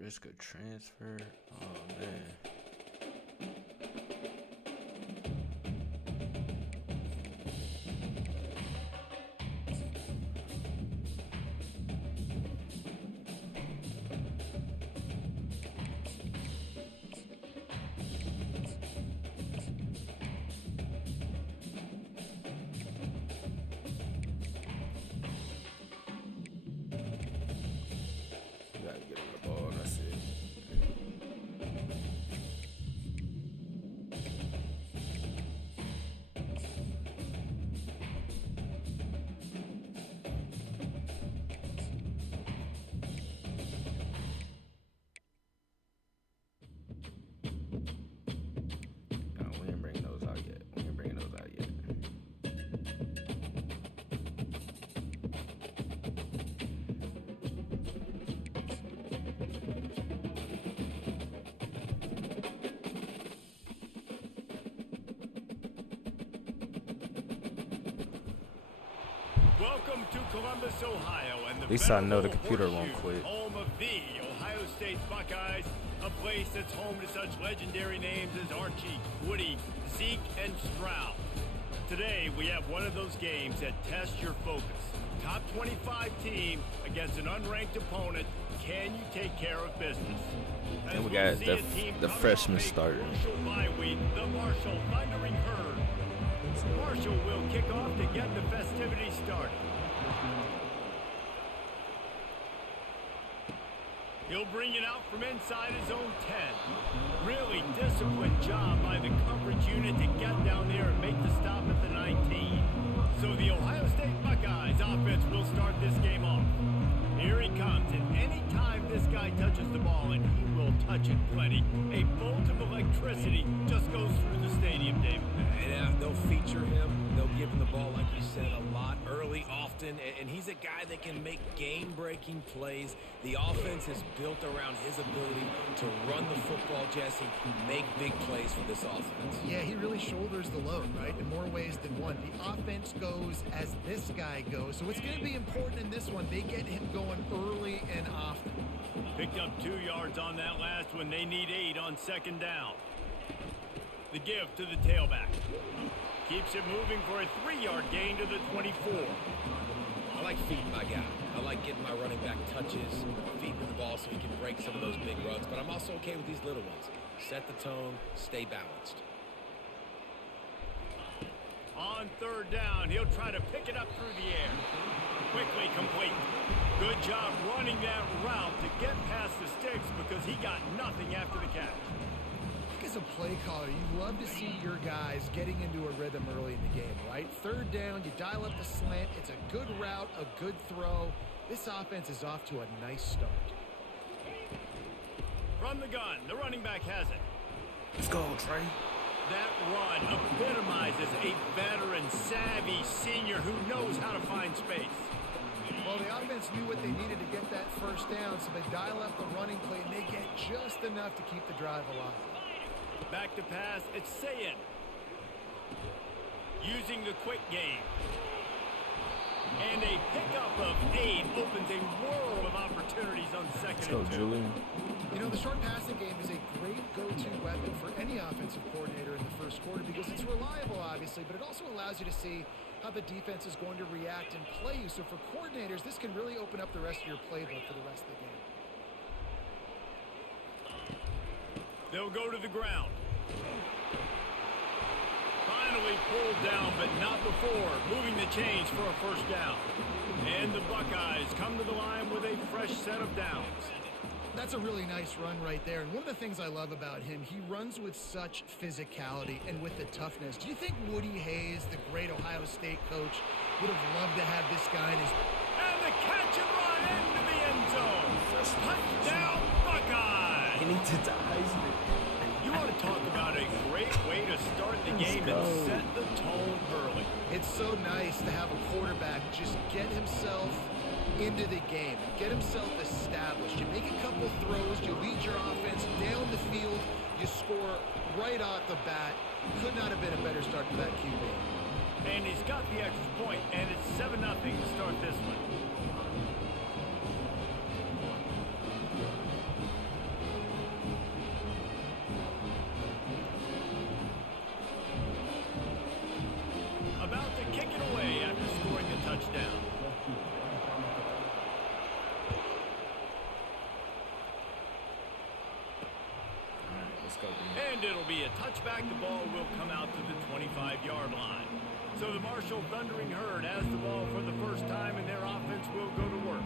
Risk a transfer? Oh man. You gotta get on the ball, that's it. No, we ain't bringing those out yet. We ain't bringing those out yet. Welcome to Columbus, Ohio, and the At least I know the venerable computer won't Horseshoe, quit. home of the Ohio State Buckeyes, a place that's home to such legendary names as Archie, Woody, Zeke, and Stroud. Today, we have one of those games that test your focus. Top 25 team against an unranked opponent. Can you take care of business? As And we we'll got see the a team the coming freshman off a starter. crucial bye week, the Marshall Thundering Herd. Marshall will kick off to get the festivities started. He'll bring it out from inside his own 10. Really disciplined job by the coverage unit to get down there and make the stop at the 19. So the Ohio State Buckeyes offense will start this game off. Here he comes, and any time this guy touches the ball, and he will touch it plenty, a bolt of electricity just goes through the stadium, David. And they'll feature him. They'll give him the ball, like you said, a lot, early, often. And he's a guy that can make game-breaking plays. The offense is built around his ability to run the football, Jesse, make big plays for this offense. Yeah, he really shoulders the load, right? In more ways than one. The offense goes as this guy goes. So it's going to be important in this one. They get him going early and often. Picked up 2 yards on that last one. They need 8 on second down. The give to the tailback. Keeps it moving for a 3-yard gain to the 24. I like feeding my guy. I like getting my running back touches, feeding him the ball so he can break some of those big runs. But I'm also okay with these little ones. Set the tone, stay balanced. On third down, he'll try to pick it up through the air. Quickly complete. Good job running that route to get past the sticks because he got nothing after the catch. As a play caller, you love to see your guys getting into a rhythm early in the game, right? Third down, you dial up the slant. It's a good route, a good throw. This offense is off to a nice start. From the gun, the running back has it. Let's go, Trey. That run epitomizes a veteran, savvy senior who knows how to find space. Well, the offense knew what they needed to get that first down, so they dial up the running play, and they get just enough to keep the drive alive. Back to pass, it's Sayin. Using the quick game. And a pickup of 8 opens a world of opportunities on Let's second go, and 2. Julian. You know, the short passing game is a great go-to weapon for any offensive coordinator in the first quarter because it's reliable, obviously, but it also allows you to see how the defense is going to react and play you. So for coordinators, this can really open up the rest of your playbook for the rest of the game. They'll go to the ground. Finally pulled down, but not before. Moving the chains for a first down. And the Buckeyes come to the line with a fresh set of downs. That's a really nice run right there. And one of the things I love about him, he runs with such physicality and with the toughness. Do you think Woody Hayes, the great Ohio State coach, would have loved to have this guy in his... And the catch and run into the end zone. Touchdown, Buckeyes! He needs it to Heisman. You want to talk about a great way to start the game and set the tone early. It's so nice to have a quarterback just get himself into the game, get himself established. You make a couple throws, you lead your offense down the field, you score right off the bat. Could not have been a better start to that QB. And he's got the extra point, and it's 7-0 to start this one. About to kick it away after scoring a touchdown. And it'll be a touchback. The ball will come out to the 25-yard line. So the Marshall Thundering Herd has the ball for the first time, and their offense will go to work.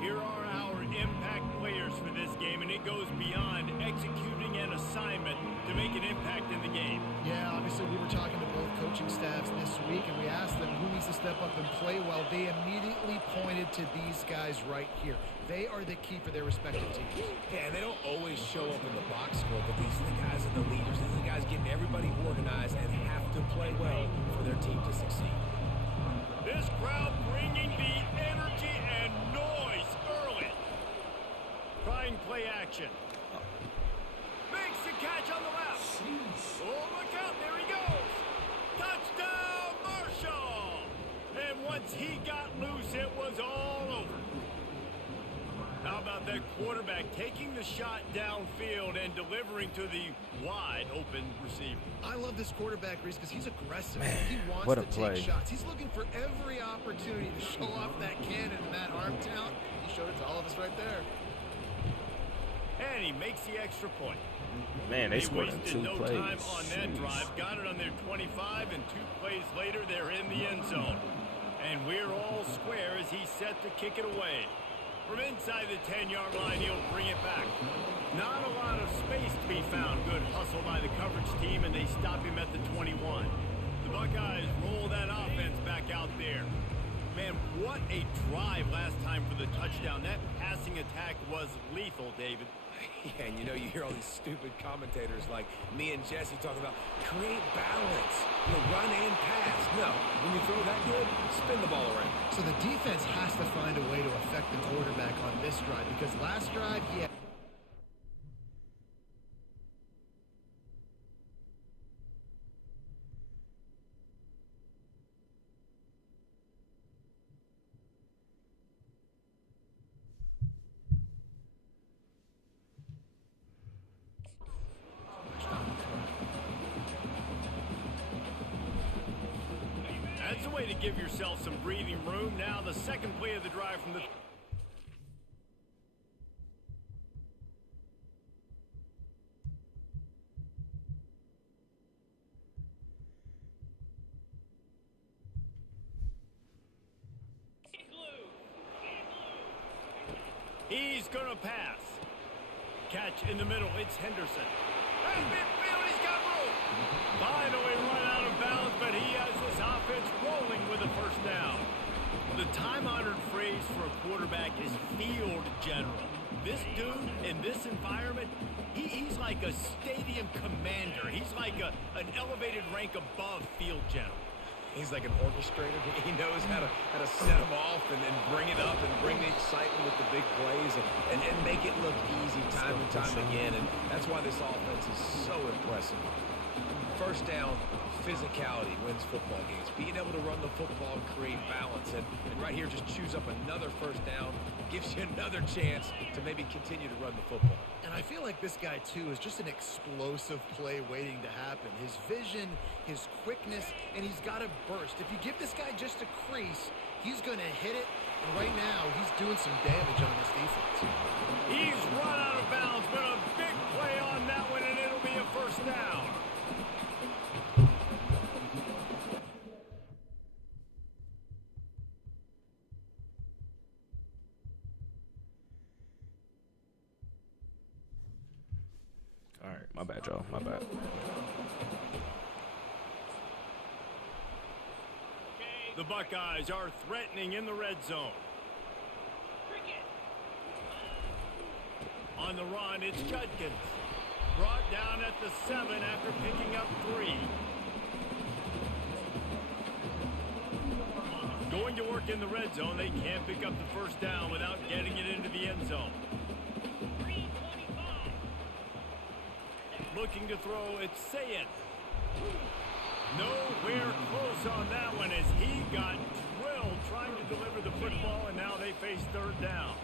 Here are our impact players for this game, and it goes beyond executing an assignment to make an impact in the game. Yeah, obviously we were talking to both coaching staffs this week, and we asked them who needs to step up and play well. They immediately pointed to these guys right here. They are the key for their respective teams. Yeah, and they don't always show up in the box score, but these are the guys and the leaders. These are the guys getting everybody organized and have to play well for their team to succeed. This crowd bringing the energy and noise early. Trying play action. Makes the catch on the left. Oh, look out. There he goes. Touchdown, Marshall. And once he got loose, it was all over. How about that quarterback taking the shot downfield and delivering to the wide open receiver? I love this quarterback, Reese, because he's aggressive. Man, he wants what a to play. take shots. He's looking for every opportunity to show off that cannon and that arm talent. He showed it to all of us right there. And he makes the extra point. Man, they scored in wasted 2 no plays. time on that Jeez. drive. Got it on their 25, and 2 plays later, they're in the end zone. And we're all square as he's set to kick it away. From inside the 10-yard line, he'll bring it back. Not a lot of space to be found. Good hustle by the coverage team, and they stop him at the 21. The Buckeyes roll that offense back out there. Man, what a drive last time for the touchdown. That passing attack was lethal, David. Yeah, and you know, you hear all these stupid commentators like me and Jesse talking about create balance, run and pass. No, when you throw that good, spin the ball around. So the defense has to find a way to affect the quarterback on this drive, because last drive, he had... That's a way to give yourself some breathing room. Now the second play of the drive from the... He's going to pass. Catch in the middle. It's Henderson. And midfield, he's got room. Finally run out of bounds, but he has this offense rolling with a first down. The time-honored phrase for a quarterback is field general. This dude in this environment, he's like a stadium commander. He's like an elevated rank above field general. He's like an orchestrator. He knows how to set them off and bring it up and bring the excitement with the big plays and make it look easy time and time again. And that's why this offense is so impressive. First down, physicality wins football games. Being able to run the football and create balance. And right here, just choose up another first down. Gives you another chance to maybe continue to run the football. And I feel like this guy, too, is just an explosive play waiting to happen. His vision, his quickness, and he's got a burst. If you give this guy just a crease, he's going to hit it. And right now, he's doing some damage on this defense. He's run out of bounds, but a big play on that one, and it'll be a first down. bad, Joe. My bad. The Buckeyes are threatening in the red zone. On the run, it's Judkins. Brought down at the 7 after picking up 3. Going to work in the red zone. They can't pick up the first down without getting it into the end zone. Looking to throw, it's Sayed. Nowhere close on that one as he got drilled trying to deliver the football, and now they face third down.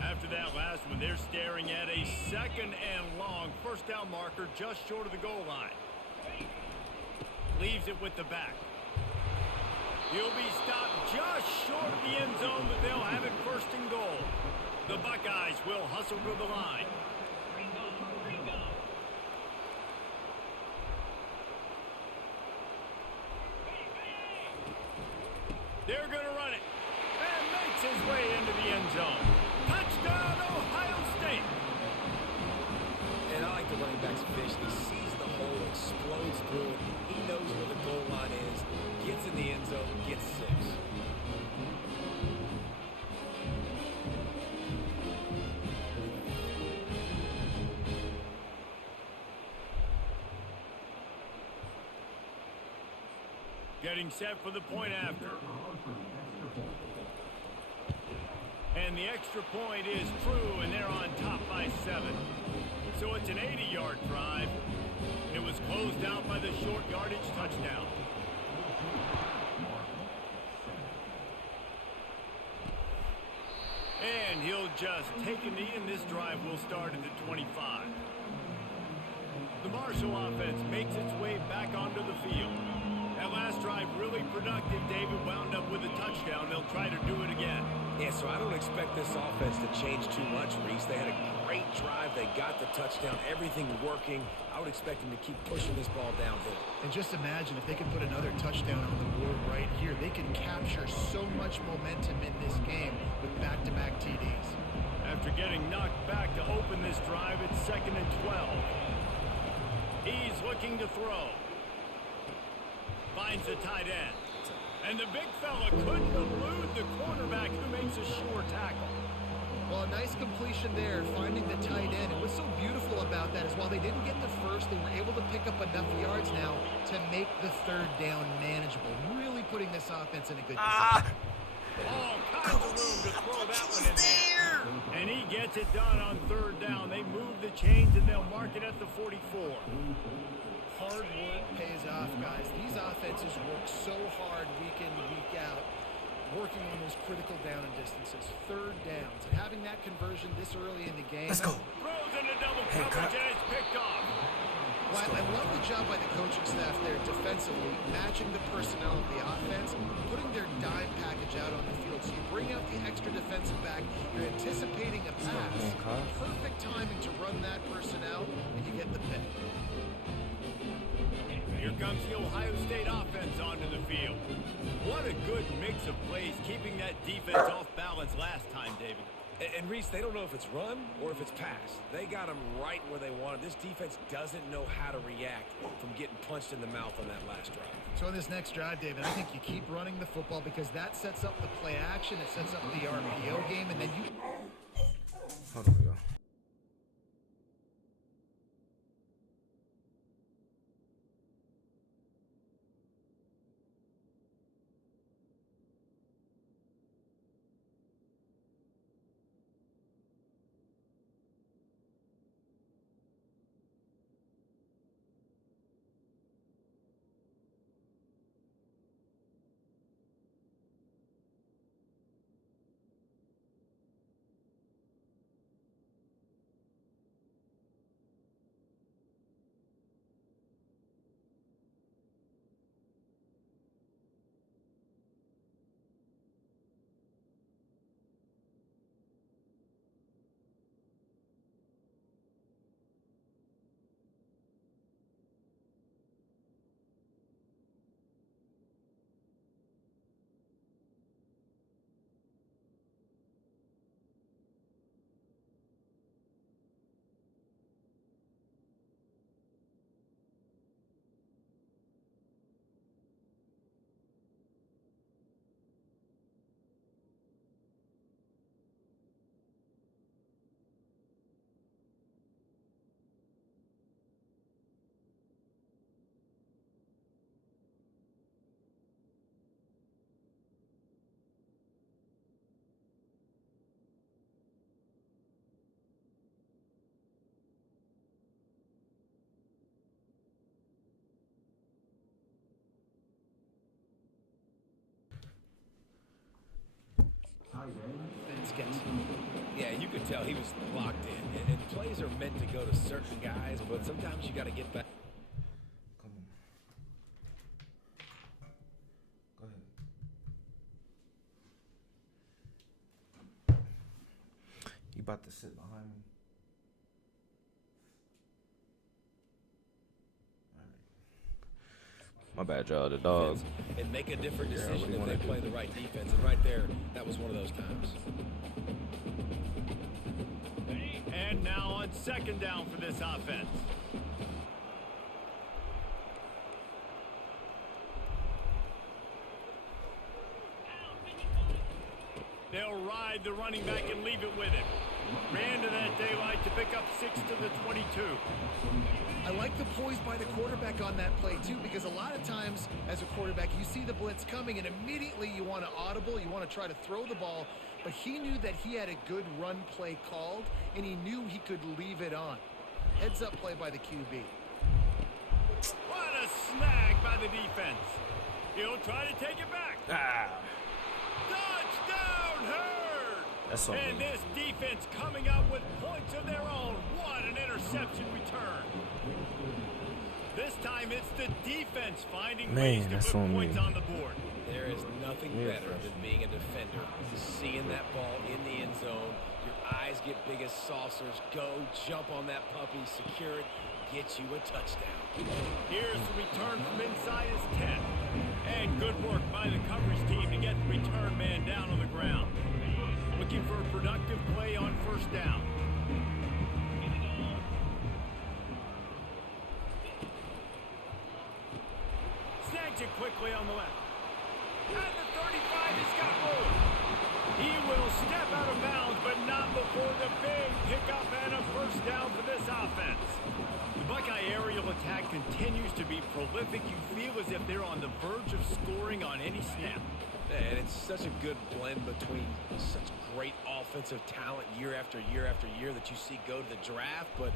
After that last one, they're staring at a 2nd and long. First down marker just short of the goal line. Leaves it with the back. He'll be stopped just short of the end zone, but they'll have it 1st and goal. The Buckeyes will hustle to the line. They're going to run it. And makes his way into the end zone. Touchdown, Ohio State. And I like the running back's vision. He sees the hole, explodes through it. He knows where the goal line is, gets in the end zone, gets 6. Getting set for the point after. And the extra point is through, and they're on top by 7. So it's an 80-yard drive. It was closed out by the short yardage touchdown. And he'll just take a knee, and this drive will start at the 25. The Marshall offense makes its way back onto the field. That last drive really productive. David wound up with a touchdown. They'll try to do it again. Yeah, so I don't expect this offense to change too much, Reese. They had a great drive. They got the touchdown. Everything working. I would expect them to keep pushing this ball downhill. And just imagine if they can put another touchdown on the board right here. They can capture so much momentum in this game with back-to-back TDs. After getting knocked back to open this drive, it's 2nd and 12. He's looking to throw. Finds the tight end. And the big fella couldn't elude the quarterback who makes a sure tackle. Well, a nice completion there, finding the tight end. And what's so beautiful about that is while they didn't get the first, they were able to pick up enough yards now to make the 3rd down manageable. Really putting this offense in a good position. All kinds of room to throw that one in there. And he gets it done on 3rd down. They move the chains, and they'll mark it at the 44. Hard work pays off, guys. These offenses work so hard week in, week out, working on those critical down and distances, 3rd downs. And having that conversion this early in the game. Let's go. Throws into double coverage, and it's picked off. Well, I love the job by the coaching staff there defensively, matching the personnel of the offense, putting their dime package out on the field. So you bring out the extra defensive back, you're anticipating a pass, perfect timing to run that personnel, and you get the pick. Here comes the Ohio State offense onto the field. What a good mix of plays, keeping that defense off balance last time, David. And Reese, they don't know if it's run or if it's pass. They got them right where they want it. This defense doesn't know how to react from getting punched in the mouth on that last drive. So in this next drive, David, I think you keep running the football because that sets up the play action, it sets up the RPO game, and then you... Hold on, we go. could tell he was locked in. And plays are meant to go to certain guys, but sometimes you got to get back. Come on. Go ahead. You about to sit behind me? My bad, y'all. The dog. And make a different decision if they play the right defense. And right there, that was one of those times. And now on second down for this offense. They'll ride the running back and leave it with him. Ran to that daylight to pick up 6 to the 22. I like the poise by the quarterback on that play, too, because a lot of times as a quarterback, you see the blitz coming, and immediately you want to audible, you want to try to throw the ball, but he knew that he had a good run play called, and he knew he could leave it on. Heads up play by the QB. What a snag by the defense. He'll try to take it back. Touchdown, Hurd! That's something. And this defense coming up with points of their own. What an interception return. This time it's the defense finding ways to put points on the board. There is nothing better than being a defender. Seeing that ball in the end zone, your eyes get big as saucers. Go, jump on that puppy, secure it, get you a touchdown. Here's the return from inside his 10. And good work by the coverage team to get the return man down on the ground. Looking for a productive play on first down. Snags it quickly on the left. At the 35, he's got room. He will step out of bounds, but not before the big pickup and a first down for this offense. The Buckeye aerial attack continues to be prolific. You feel as if they're on the verge of scoring on any snap. And it's such a good blend between such great offensive talent year after year after year that you see go to the draft, but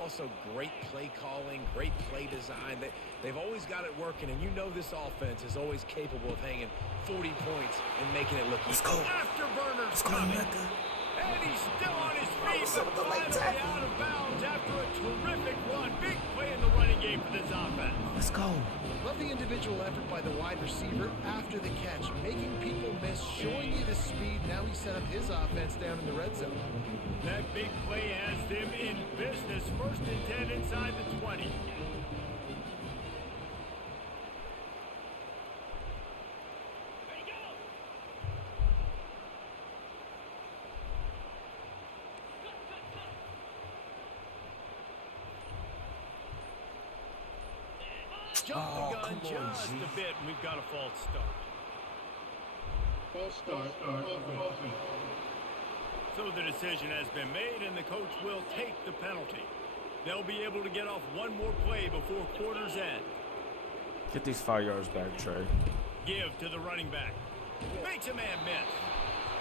also great play calling, great play design. They've always got it working, and you know this offense is always capable of hanging 40 points and making it look easy. Afterburner's coming. And he's still on his feet, but finally out of bounds after a terrific run. Big play in the running game for this offense. Let's go. Love the individual effort by the wide receiver after the catch, making people miss, showing you the speed. Now he set up his offense down in the red zone. That big play has them in business. First and 10 inside the 20. Jump the gun just a bit, and we've got a false start. False start of offense. So the decision has been made, and the coach will take the penalty. They'll be able to get off one more play before quarter's end. Get these 5 yards back, Trey. Give to the running back. Makes a man miss.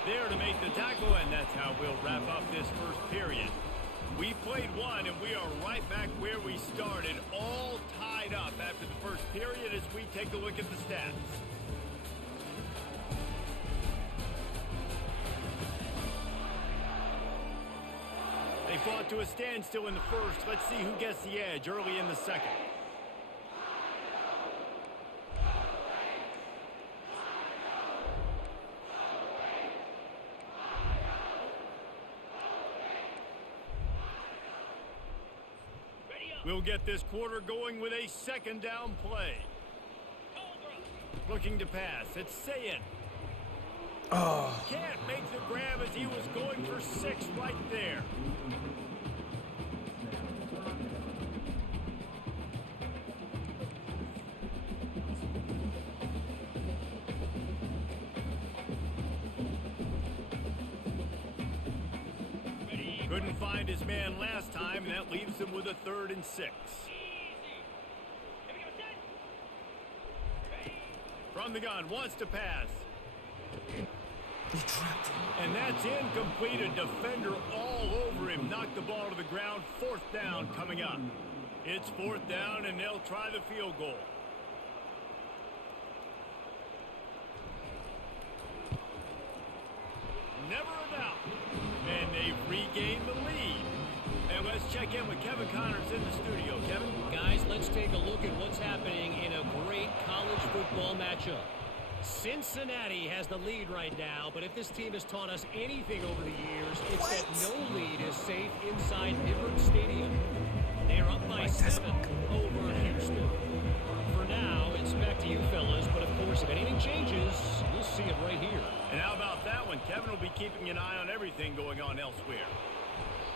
There to make the tackle, and that's how we'll wrap up this first period. We played one, and we are right back where we started, all tied up after the first period as we take a look at the stats. They fought to a standstill in the first. Let's see who gets the edge early in the second. We'll get this quarter going with a second down play. Looking to pass. It's Sayin. Can't make the grab as he was going for 6 right there. Couldn't find his man last time, and that leaves him with a 3rd and 6. From the gun, wants to pass. And that's incomplete. A defender all over him. Knocked the ball to the ground. 4th down coming up. It's 4th down, and they'll try the field goal. Never a doubt. And they've regained check in with Kevin Connors in the studio. Kevin? Guys, let's take a look at what's happening in a great college football matchup. Cincinnati has the lead right now, but if this team has taught us anything over the years, it's that no lead is safe inside Hibbert Stadium. They're up by 7 over Houston. For now, it's back to you fellas, but of course, if anything changes, you'll see it right here. And how about that one? Kevin will be keeping an eye on everything going on elsewhere.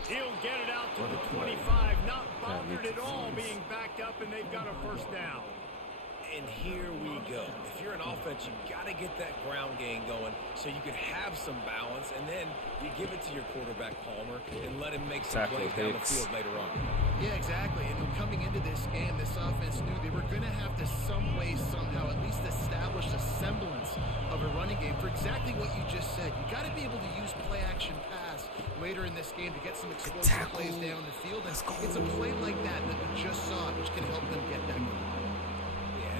He'll get it out to the 25, not bothered at all being backed up, and they've got a first down. And here we go. If you're an offense, you got to get that ground game going so you can have some balance, and then you give it to your quarterback, Palmer, and let him make some plays down the field later on. Yeah, exactly. And coming into this game, this offense knew they were going to have to some way, somehow, at least establish a semblance of a running game for exactly what you just said. You got to be able to use play-action pass later in this game to get some explosive plays down the field. And it's a play like that we just saw, which can help them get that goal.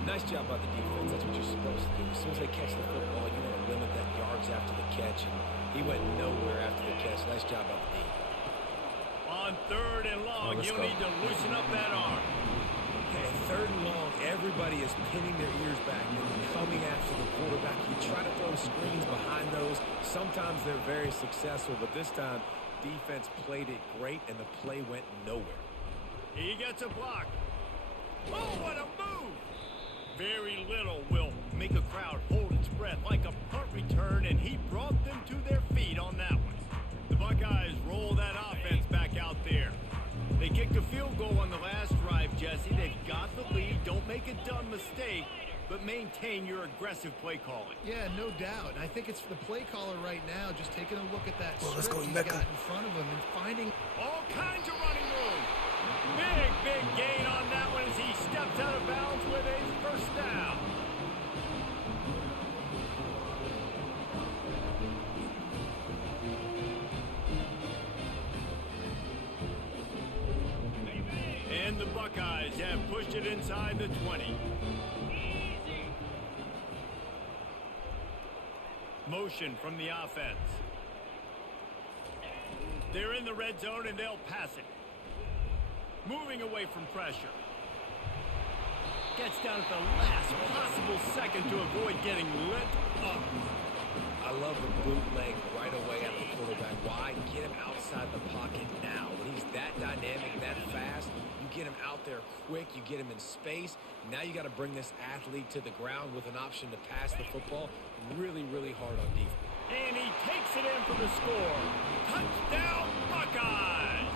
Nice job by the defense. That's what you're supposed to do. As soon as they catch the football, you want to limit that yards after the catch. And he went nowhere after the catch. Nice job by the D. On 3rd and long, you'll need to loosen up that arm. Okay, 3rd and long, everybody is pinning their ears back and coming after the quarterback. You try to throw screens behind those. Sometimes they're very successful, but this time, defense played it great, and the play went nowhere. He gets a block. Oh, what a move! Very little will make a crowd hold its breath like a punt return, and he brought them to their feet on that one. The Buckeyes roll that offense back out there. They kicked a field goal on the last drive, Jesse. They've got the lead. Don't make a dumb mistake, but maintain your aggressive play calling. Yeah, no doubt. I think it's the play caller right now just taking a look at that script he's got in front of him and finding all kinds of running room. Big gain on that one as he steps out of bounds with a first down. And the Buckeyes have pushed it inside the 20. Motion from the offense. They're in the red zone and they'll pass it. Moving away from pressure. Gets down at the last possible second to avoid getting lit up. I love the bootleg right away at the quarterback. Why? Get him outside the pocket now. When he's that dynamic, that fast, you get him out there quick, you get him in space. Now you got to bring this athlete to the ground with an option to pass the football. Really hard on defense. And he takes it in for the score. Touchdown, Buckeyes!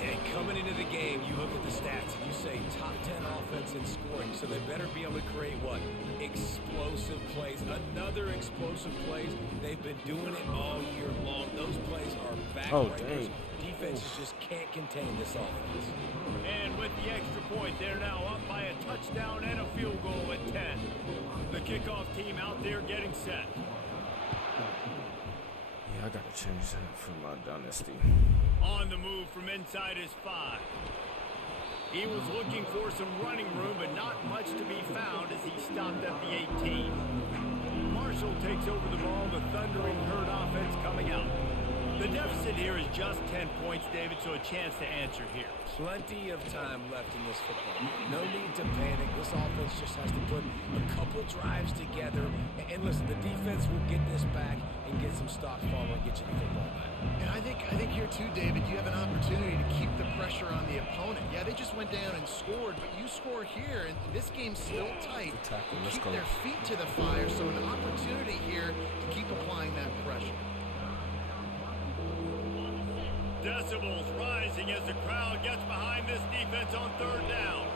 And coming into the game, you look at the stats and you say top 10 offense in scoring, so they better be able to create what? Explosive plays. Another explosive plays. They've been doing it all year long. Those plays are backbreakers. Defenses just can't contain this offense. And with the extra point, they're now up by a touchdown and a field goal at 10. The kickoff team out there getting set. Yeah, I gotta change that for my dynasty. On the move from inside his 5. He was looking for some running room, but not much to be found as he stopped at the 18. Marshall takes over the ball, the thundering herd offense coming out. The deficit here is just 10 points, David, so a chance to answer here. Plenty of time left in this football. No need to panic. This offense just has to put a couple drives together. And listen, the defense will get this back and get some stops, Palmer, and get you the football back. And I think here too, David, you have an opportunity to keep the pressure on the opponent. Yeah, they just went down and scored, but you score here, and this game's still tight. Keep their feet to the fire, so an opportunity here to keep applying that pressure. Decibels rising as the crowd gets behind this defense on 3rd down.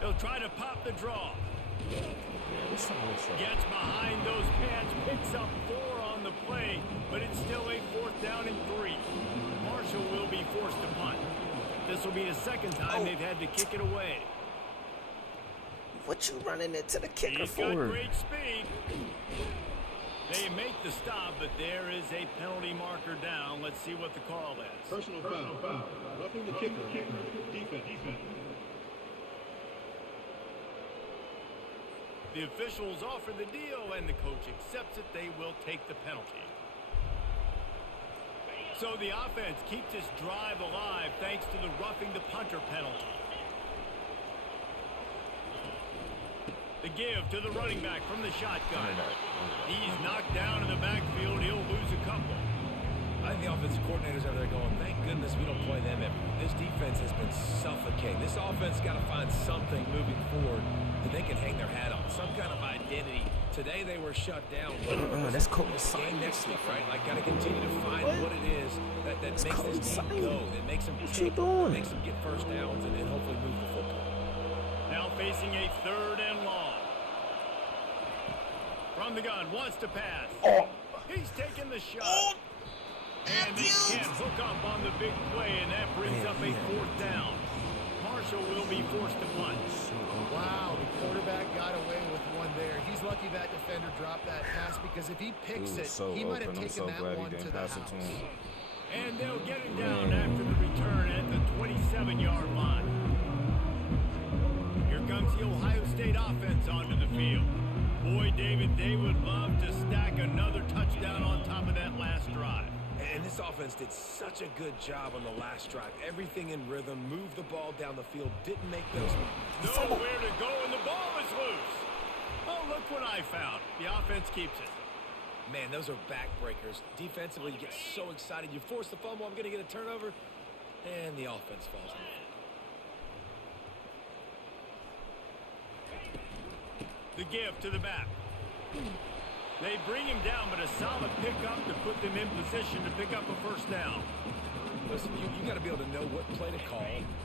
He'll try to pop the draw. Gets behind those pads, picks up 4 on the play, but it's still a 4th down and 3. Marshall will be forced to punt. This will be the second time they've had to kick it away. What you running into the kicker for? He's got great speed. They make the stop, but there is a penalty marker down. Let's see what the call is. Personal foul. Roughing the kicker. Defense. The officials offer the deal, and the coach accepts it. They will take the penalty. So the offense keeps this drive alive thanks to the roughing the punter penalty. The give to the running back from the shotgun. He's knocked down in the backfield. He'll lose a couple. I think the offensive coordinators over there going, thank goodness we don't play them every week. This defense has been suffocating. This offense got to find something moving forward that they can hang their hat on, some kind of identity. Today they were shut down. That's cool. Game next week, right? Like, got to continue to find what it is that makes this team go, that makes them tick, that makes them get first downs, and then hopefully move the football. Now facing a 3rd and long. From the gun, wants to pass. He's taking the shot. And they can't hook up on the big play, and that brings up a 4th down. Marshall will be forced to punt. Wow, the quarterback got away with one there. He's lucky that defender dropped that pass, because if he picks it, he might have taken that one to the house. And they'll get it down after the return at the 27-yard line. Here comes the Ohio State offense onto the field. Boy, David, they would love to stack another touchdown on top of that last drive. And this offense did such a good job on the last drive. Everything in rhythm, moved the ball down the field, didn't make those. Nowhere to go, and the ball is loose. Oh, look what I found. The offense keeps it. Man, those are backbreakers. Defensively, you get so excited. You force the fumble, I'm going to get a turnover, and the offense falls in. The give to the back. They bring him down, but a solid pickup to put them in position to pick up a 1st down. Listen, you got to be able to know what play to call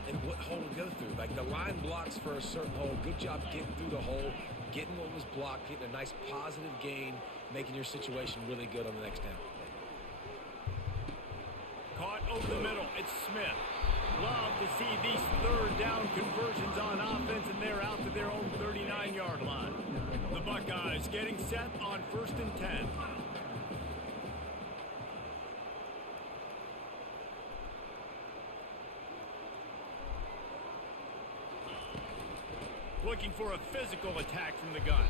and what hole to go through. Like, the line blocks for a certain hole. Good job getting through the hole, getting what was blocked, getting a nice positive gain, making your situation really good on the next down. Caught over the middle. It's Smith. Love to see these 3rd down conversions on offense, and they're out to their own 39-yard line. The Buckeyes getting set on 1st and 10. Looking for a physical attack from the gun.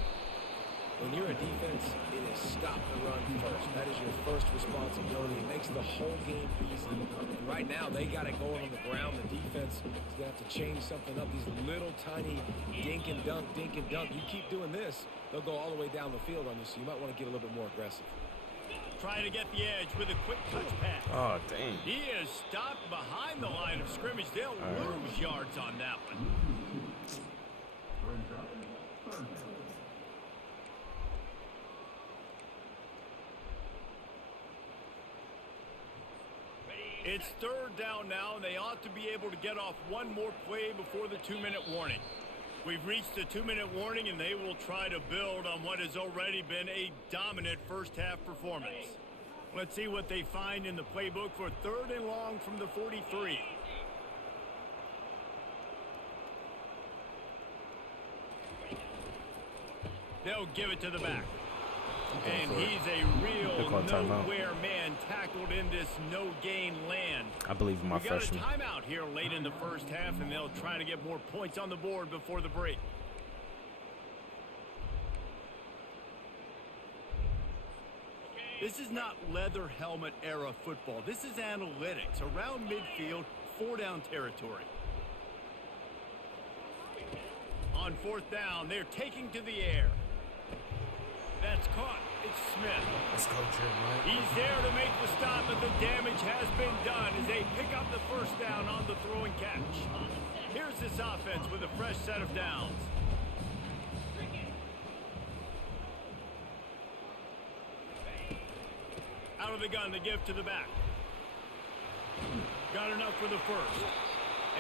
When you're a defense, it is stop the run first. That is your first responsibility. It makes the whole game easy. And right now, they got it going on the ground. The defense is going to have to change something up. These little tiny dink and dunk, dink and dunk. You keep doing this, they'll go all the way down the field on you, so you might want to get a little bit more aggressive. Trying to get the edge with a quick touch pass. Oh, dang. He is stopped behind the line of scrimmage. They'll lose yards on that one. It's 3rd down now, and they ought to be able to get off one more play before the 2-minute warning. We've reached the 2-minute warning, and they will try to build on what has already been a dominant first-half performance. Let's see what they find in the playbook for 3rd and long from the 43. They'll give it to the back. And he's a real nowhere man tackled in this no-gain land. I believe in my freshman. We got a timeout here late in the first half, and they'll try to get more points on the board before the break. This is not leather helmet era football. This is analytics. Around midfield, 4-down territory. On 4th down, they're taking to the air. That's caught. It's Smith. Let's go, Jeremiah. He's there to make the stop, but the damage has been done as they pick up the 1st down on the throw and catch. Here's this offense with a fresh set of downs. Out of the gun to give to the back. Got enough for the 1st.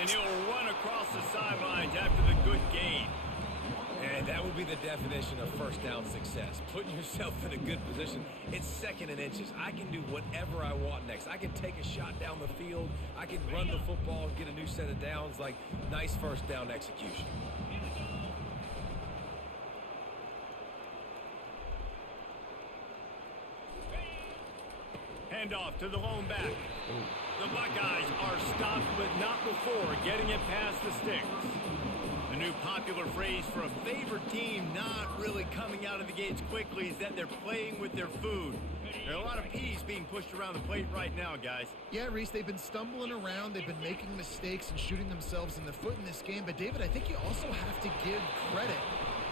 And he'll run across the sidelines after the good gain. And that would be the definition of 1st down success. Putting yourself in a good position. It's 2nd and inches. I can do whatever I want next. I can take a shot down the field. I can run the football and get a new set of downs. Like, nice 1st down execution. Handoff to the lone back. The Buckeyes are stopped, but not before getting it past the sticks. The new popular phrase for a favored team not really coming out of the gates quickly is that they're playing with their food. There are a lot of peas being pushed around the plate right now, guys. Yeah, Reese, they've been stumbling around. They've been making mistakes and shooting themselves in the foot in this game. But, David, I think you also have to give credit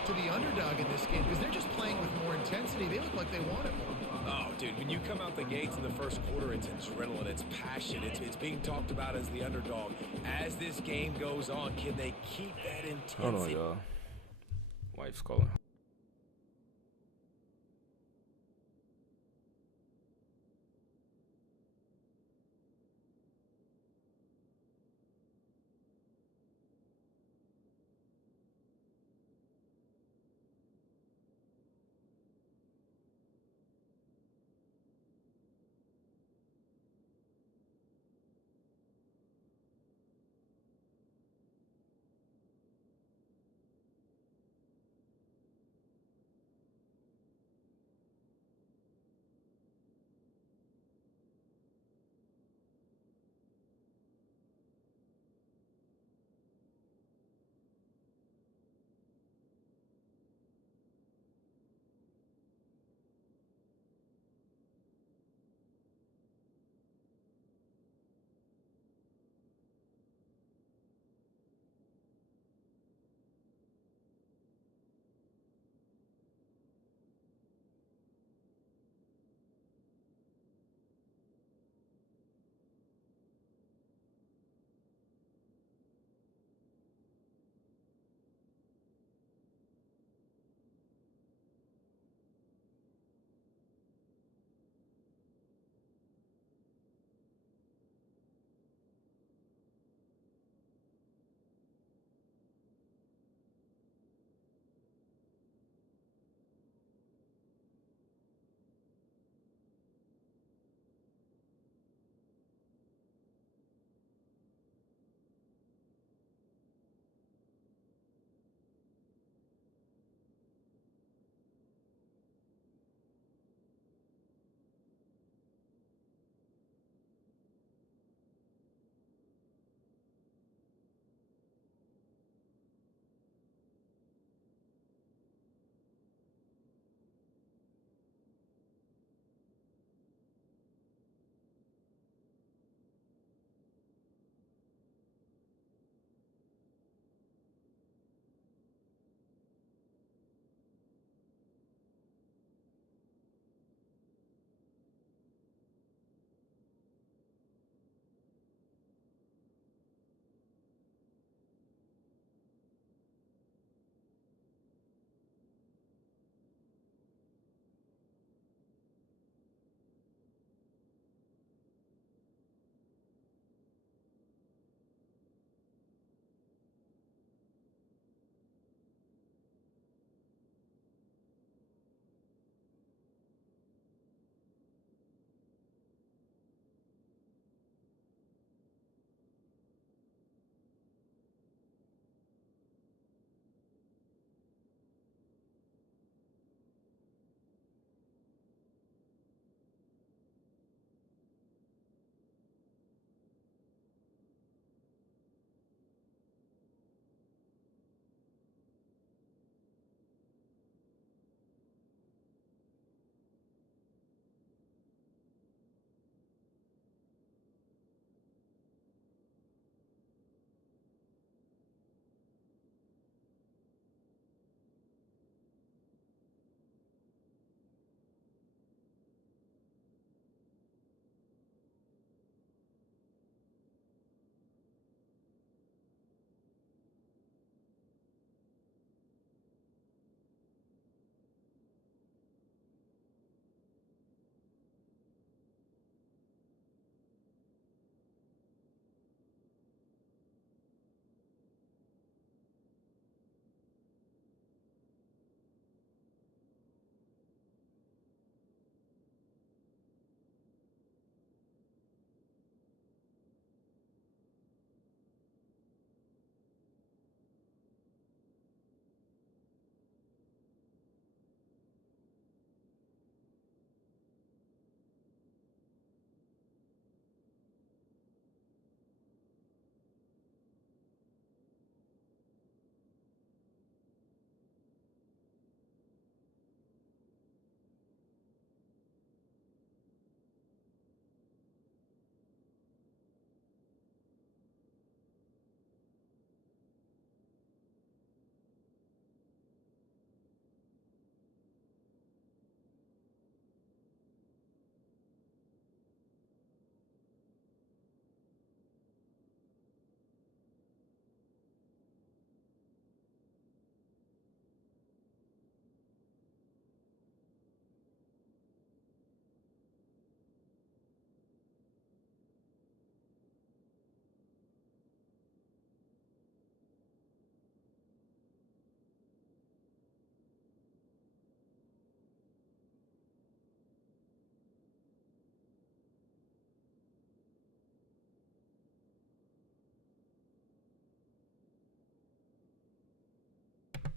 to the underdog in this game because they're just playing with more intensity. They look like they want it more. Oh, dude, when you come out the gates in the first quarter, it's adrenaline, it's passion, it's being talked about as the underdog. As this game goes on, can they keep that intensity? Hold on, y'all. Wife's calling.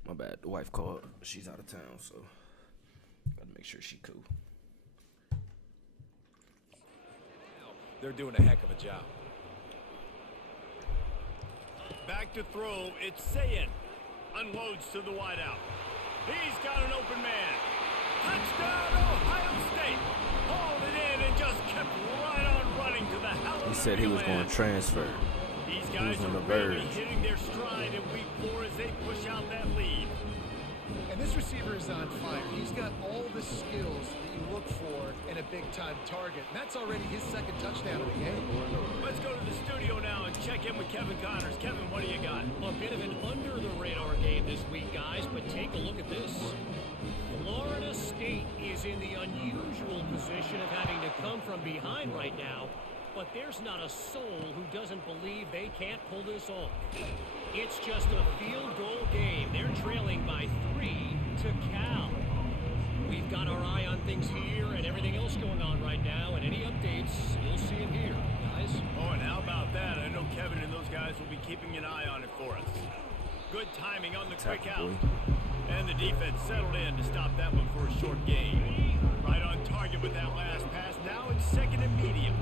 My bad. The wife called. She's out of town, so gotta make sure she cool. They're doing a heck of a job. Back to throw. It's Sayin. Unloads to the wideout. He's got an open man. Touchdown, Ohio State. Hauled it in and just kept right on running to the hallelujah. He said he was going to transfer. These guys on are the really verge. hitting their stride in week 4 as they push out that lead. And this receiver is on fire. He's got all the skills that you look for in a big-time target. And that's already his second touchdown of the game. Let's go to the studio now and check in with Kevin Connors. Kevin, what do you got? A bit of an under-the-radar game this week, guys, but take a look at this. Florida State is in the unusual position of having to come from behind right now, but there's not a soul who doesn't believe they can't pull this off. It's just a field goal game. They're trailing by 3 to Cal. We've got our eye on things here and everything else going on right now, and any updates, you'll see it here, guys. Oh, and how about that? I know Kevin and those guys will be keeping an eye on it for us. Good timing on the quick out. And the defense settled in to stop that one for a short gain. Right on target with that last pass. Now it's second and medium.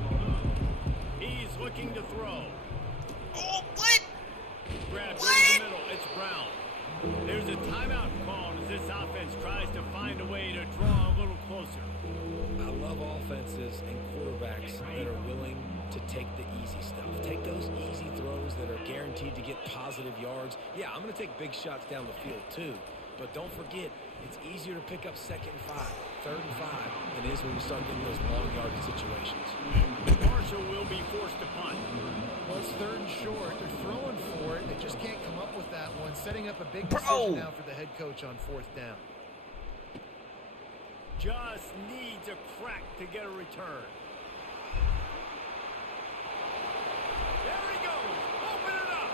He's looking to throw. Oh, what? Grab in the middle. It's Brown. There's a timeout called as this offense tries to find a way to draw a little closer. I love offenses and quarterbacks that are willing to take the easy stuff. Take those easy throws that are guaranteed to get positive yards. Yeah, I'm going to take big shots down the field too. But don't forget, it's easier to pick up 2nd and 5, 3rd and 5 than it is when you start getting those long yardage situations. Marshall will be forced to punt. Well, it's 3rd and short. They're throwing for it. They just can't come up with that one. Setting up a big decision now for the head coach on 4th down. Just needs a crack to get a return. There he goes. Open it up.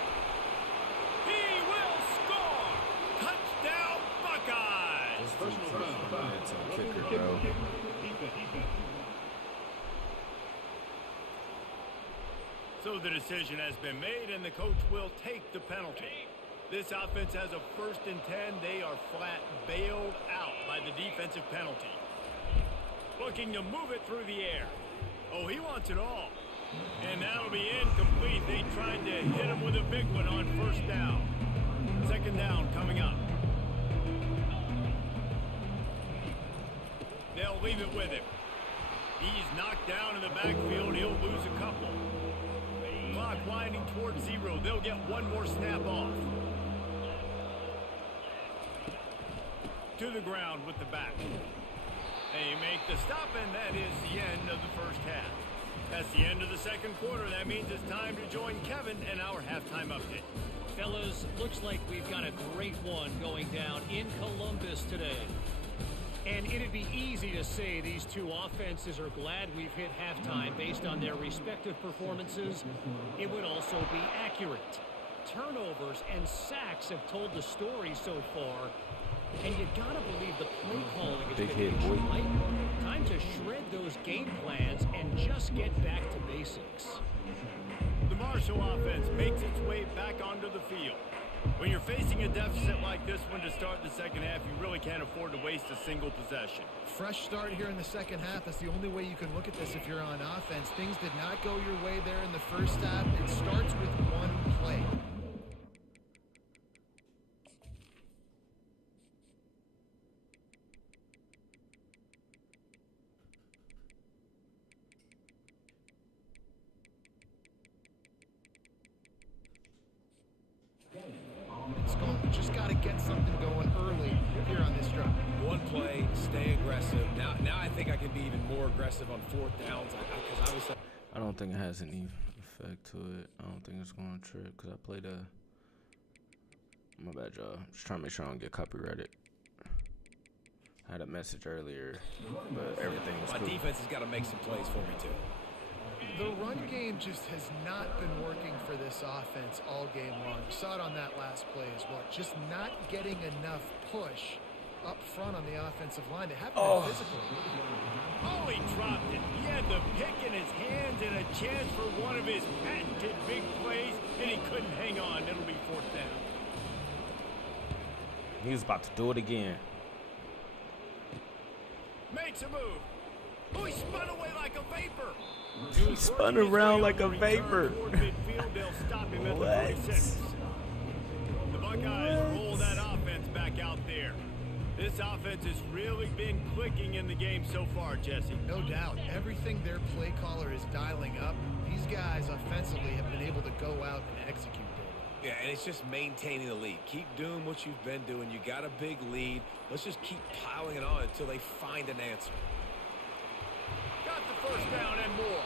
He will score. Touchdown, Buckeyes. Personal foul. It's a Roughing the kicker, kicker. bro. Defense. So the decision has been made, and the coach will take the penalty. This offense has a 1st and 10. They are flat bailed out by the defensive penalty. Looking to move it through the air. Oh, he wants it all. And that'll be incomplete. They tried to hit him with a big one on 1st down. 2nd down coming up. They'll leave it with him. He's knocked down in the backfield. He'll lose a couple. Clock winding towards 0. They'll get one more snap off. To the ground with the back. They make the stop, and that is the end of the 1st half. That's the end of the 2nd quarter. That means it's time to join Kevin and our halftime update. Fellas, looks like we've got a great one going down in Columbus today. And it'd be easy to say these two offenses are glad we've hit halftime based on their respective performances. It would also be accurate. Turnovers and sacks have told the story so far. And you gotta believe the play calling has Big been hit, boy. right. Time to shred those game plans and just get back to basics. The Marshall offense makes its way back onto the field. When you're facing a deficit like this one to start the 2nd half, you really can't afford to waste a single possession. Fresh start here in the 2nd half. That's the only way you can look at this if you're on offense. Things did not go your way there in the 1st half. It starts with one play. Just got to get something going early here on this drive. One play, stay aggressive. Now I think I can be even more aggressive on 4th downs because obviously. I don't think it has any effect to it. I don't think it's going to trip because I played a. My bad, y'all. Just trying to make sure I don't get copyrighted. I had a message earlier, but everything was cool. My defense has got to make some plays for me too. The run game just has not been working for this offense all game long. You saw it on that last play as well. Just not getting enough push up front on the offensive line. They haven't been physical. Oh, he dropped it. He had the pick in his hands and a chance for one of his patented big plays, and he couldn't hang on. It'll be 4th down. He was about to do it again. Makes a move. Oh, he spun away like a vapor. He spun around like a vapor. They'll stop him at the 46. The Buckeyes roll that offense back out there. This offense has really been clicking in the game so far, Jesse. No doubt. Everything their play caller is dialing up, these guys offensively have been able to go out and execute. Yeah, and it's just maintaining the lead. Keep doing what you've been doing. You got a big lead. Let's just keep piling it on until they find an answer. Got the first down and more.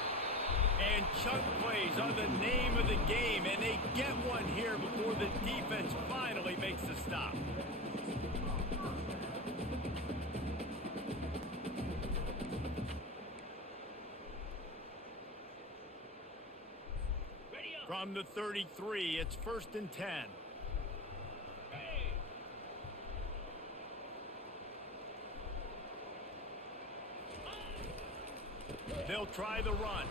And chunk plays are the name of the game, and they get one here before the defense finally makes the stop. From the 33, it's 1st and 10. They'll try the run.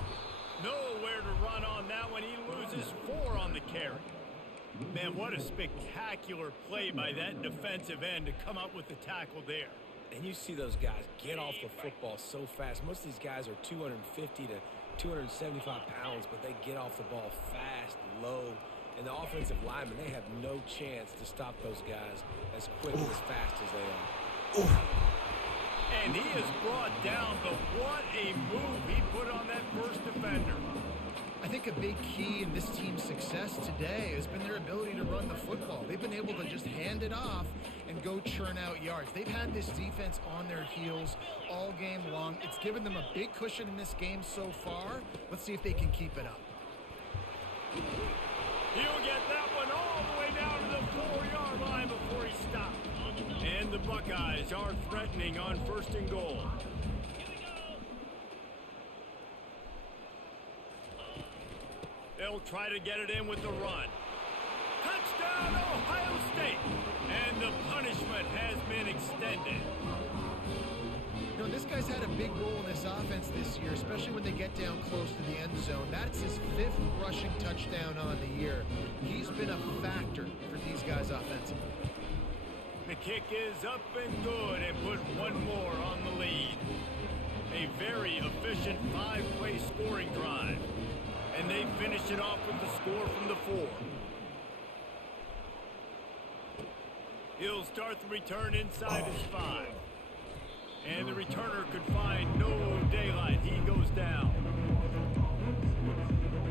Nowhere to run on that one. He loses 4 on the carry. Man, what a spectacular play by that defensive end to come up with the tackle there. And you see those guys get off the football so fast. Most of these guys are 250 to 275 pounds, but they get off the ball fast, low. And the offensive linemen, they have no chance to stop those guys as quick and as fast as they are. And he is brought down, but what a move he put on that first defender. I think a big key in this team's success today has been their ability to run the football. They've been able to just hand it off and go churn out yards. They've had this defense on their heels all game long. It's given them a big cushion in this game so far. Let's see if they can keep it up. He'll get that one all the way down to the 4-yard line before he stopped. And the Buckeyes are threatening on 1st and goal. They'll try to get it in with the run. Touchdown, Ohio State! And the punishment has been extended. You know, this guy's had a big role in this offense this year, especially when they get down close to the end zone. That's his 5th rushing touchdown on the year. He's been a factor for these guys offensively. The kick is up and good, and put one more on the lead. A very efficient 5-play scoring drive. And they finish it off with the score from the 4. He'll start the return inside his 5. And the returner could find no daylight. He goes down.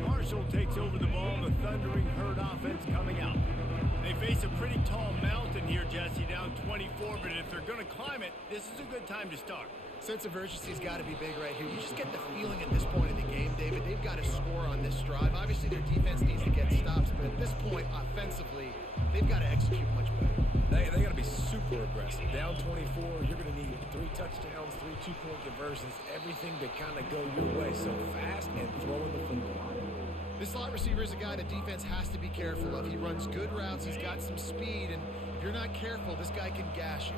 Marshall takes over the ball. The Thundering Herd offense coming out. They face a pretty tall mountain here, Jesse, down 24. But if they're going to climb it, this is a good time to start. Sense of urgency's got to be big right here. You just get the feeling at this point in the game, David, they've got to score on this drive. Obviously, their defense needs to get stops, but at this point, offensively, they've got to execute much better. They got to be super aggressive. Down 24, you're going to need 3 touchdowns, 3 2-point conversions, everything to kind of go your way so fast and throwing the football. This slot receiver is a guy the defense has to be careful of. He runs good routes, he's got some speed, and if you're not careful, this guy can gash you.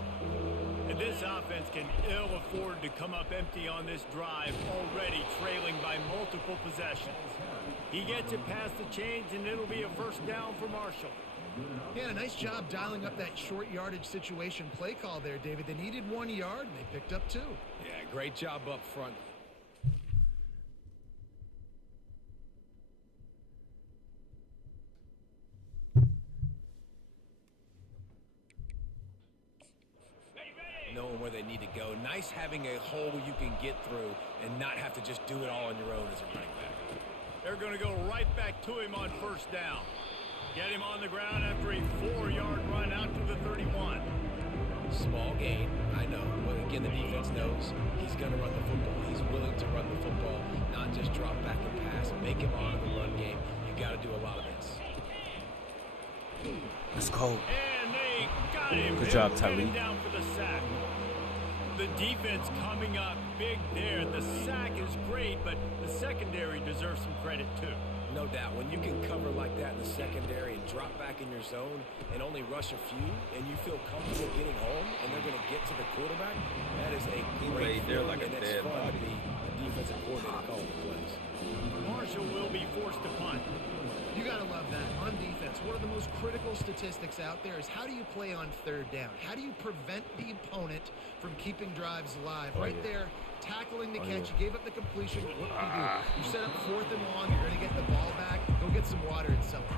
And this offense can ill afford to come up empty on this drive, already trailing by multiple possessions. He gets it past the chains, and it'll be a 1st down for Marshall. Yeah, a nice job dialing up that short yardage situation play call there, David. They needed 1 yard, and they picked up 2. Yeah, great job up front. Knowing where they need to go. Nice having a hole you can get through and not have to just do it all on your own as a running back. They're going to go right back to him on 1st down. Get him on the ground after a 4-yard run out to the 31. Small gain, I know. But again, the defense knows he's going to run the football. He's willing to run the football, not just drop back and pass. Make him on the run game. You got to do a lot of this. Let's go. And they got him. Good job, Get him Tyreek. down for the sack. The defense coming up big there. The sack is great, but the secondary deserves some credit too. No doubt. When you can cover like that in the secondary and drop back in your zone and only rush a few, and you feel comfortable getting home, and they're going to get to the quarterback, that is a great there like a and it's dead fun to body. be a defensive coordinator calling the plays. Marshall will be forced to punt. You got to love that. On defense, one of the most critical statistics out there is how do you play on third down? How do you prevent the opponent from keeping drives alive? Right there, tackling the catch. You gave up the completion. What do? You set up 4th and long. You're going to get the ball back. Go get some water and celebrate.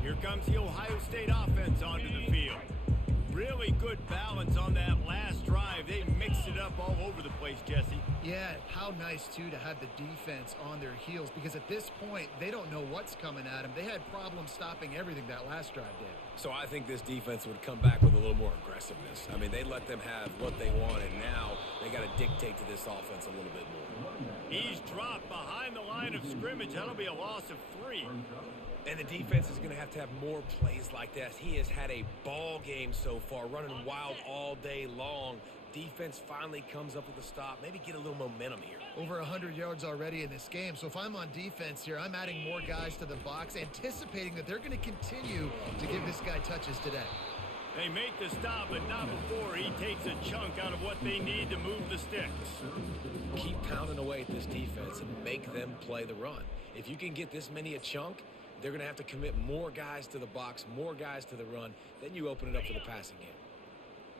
Here comes the Ohio State offense onto the field. Really good balance on that last drive. They mixed it up all over the place, Jesse. Yeah, how nice, too, to have the defense on their heels, because at this point, they don't know what's coming at them. They had problems stopping everything that last drive did. So I think this defense would come back with a little more aggressiveness. I mean, they let them have what they want, and now they got to dictate to this offense a little bit more. He's dropped behind the line of scrimmage. That'll be a loss of 3. And the defense is going to have more plays like that. He has had a ball game so far, running wild all day long. Defense finally comes up with a stop. Maybe get a little momentum here. Over 100 yards already in this game. So if I'm on defense here, I'm adding more guys to the box, anticipating that they're going to continue to give this guy touches today. They make the stop, but not before he takes a chunk out of what they need to move the sticks. Keep pounding away at this defense and make them play the run. If you can get this many a chunk, they're going to have to commit more guys to the box, more guys to the run. Then you open it up for the passing game.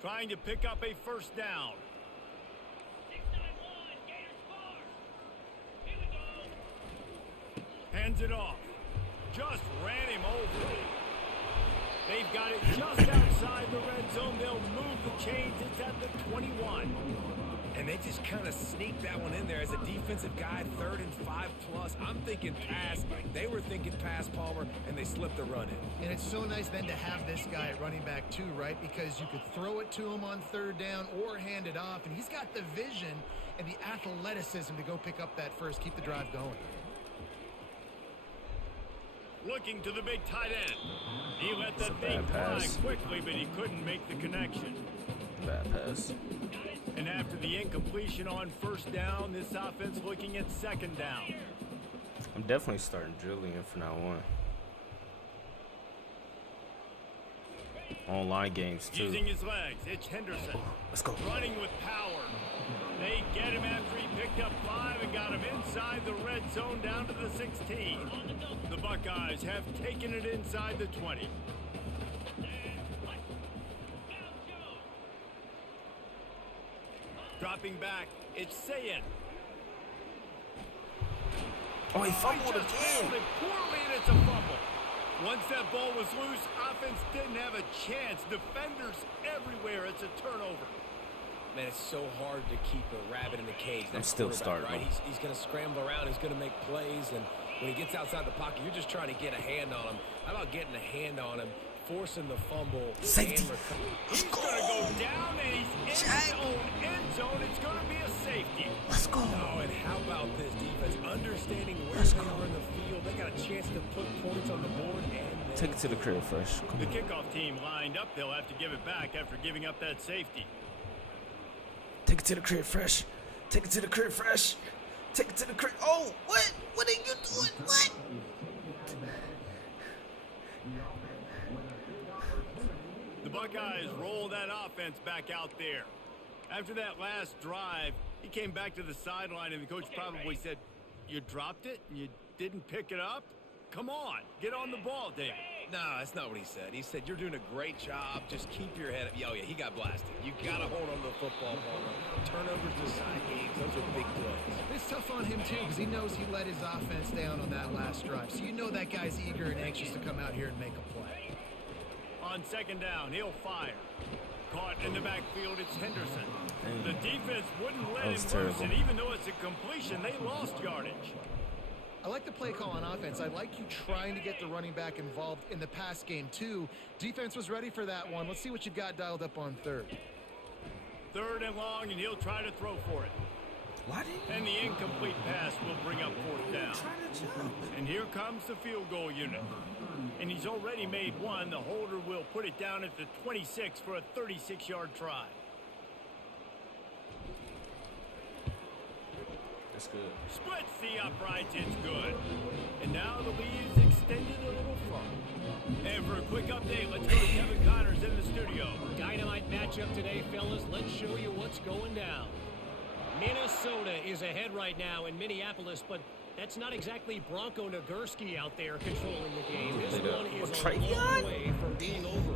Trying to pick up a first down. Hands it off. Just ran him over. They've got it just outside the red zone. They'll move the chains. It's at the 21. And they just kind of sneaked that one in there as a defensive guy, 3rd and 5 plus. I'm thinking pass. They were thinking pass, Palmer, and they slipped the run in. And it's so nice then to have this guy at running back too, right? Because you could throw it to him on 3rd down or hand it off. And he's got the vision and the athleticism to go pick up that first, keep the drive going. Looking to the big tight end. He let that thing fly quickly, but he couldn't make the connection. Bad pass. And after the incompletion on first down, this offense looking at 2nd down. I'm definitely starting Julian from now on. Online games, too. Using his legs, it's Henderson. Let's go. Running with power. They get him after he picked up 5 and got him inside the red zone down to the 16. The Buckeyes have taken it inside the 20. Dropping back, it's Sayin. Oh, he fumbled again. Poorly, and it's a fumble. Once that ball was loose, offense didn't have a chance. Defenders everywhere. It's a turnover. Man, it's so hard to keep a rabbit in the cage. I'm still starting. Right? He's going to scramble around. He's going to make plays. And when he gets outside the pocket, you're just trying to get a hand on him. How about getting a hand on him, forcing the fumble? Safety. He's going to go down, and he's in his own end zone. It's going to be a safety. Let's go. Oh, and how about this defense? Understanding where they are in the field. They got a chance to put points on the board. And take it to the crib, Fresh. Come the on. kickoff team lined up. They'll have to give it back after giving up that safety. Take it to the crib, Fresh. Take it to the crib, Fresh. Take it to the crib. Oh, what? What are you doing? What? The Buckeyes roll that offense back out there. After that last drive, he came back to the sideline, and the coach probably said, "You dropped it? You didn't pick it up? Come on, get on the ball, David." no, that's not what he said. He said, you're doing a great job. Just keep your head up. Oh, yeah, he got blasted. You got to hold on to the football. Turnovers decide games. Those are big plays. It's tough on him, too, because he knows he let his offense down on that last drive. So you know that guy's eager and anxious to come out here and make a play. On 2nd down, he'll fire. Caught in the backfield, it's Henderson. The defense wouldn't let him loose, and even though it's a completion, they lost yardage. I like the play call on offense. I like you trying to get the running back involved in the pass game, too. Defense was ready for that one. Let's see what you've got dialed up on 3rd. 3rd and long, and he'll try to throw for it. And the incomplete pass will bring up 4th down. And here comes the field goal unit. And he's already made one. The holder will put it down at the 26 for a 36-yard try. That's good. Splits the uprights, it's good. And now the lead is extended a little far. And for a quick update, let's go to Kevin Connors in the studio. Dynamite matchup today, fellas. Let's show you what's going down. Minnesota is ahead right now in Minneapolis, but That's not exactly Bronco Nagurski out there controlling the game. This They one is a Trevion? long way from being over.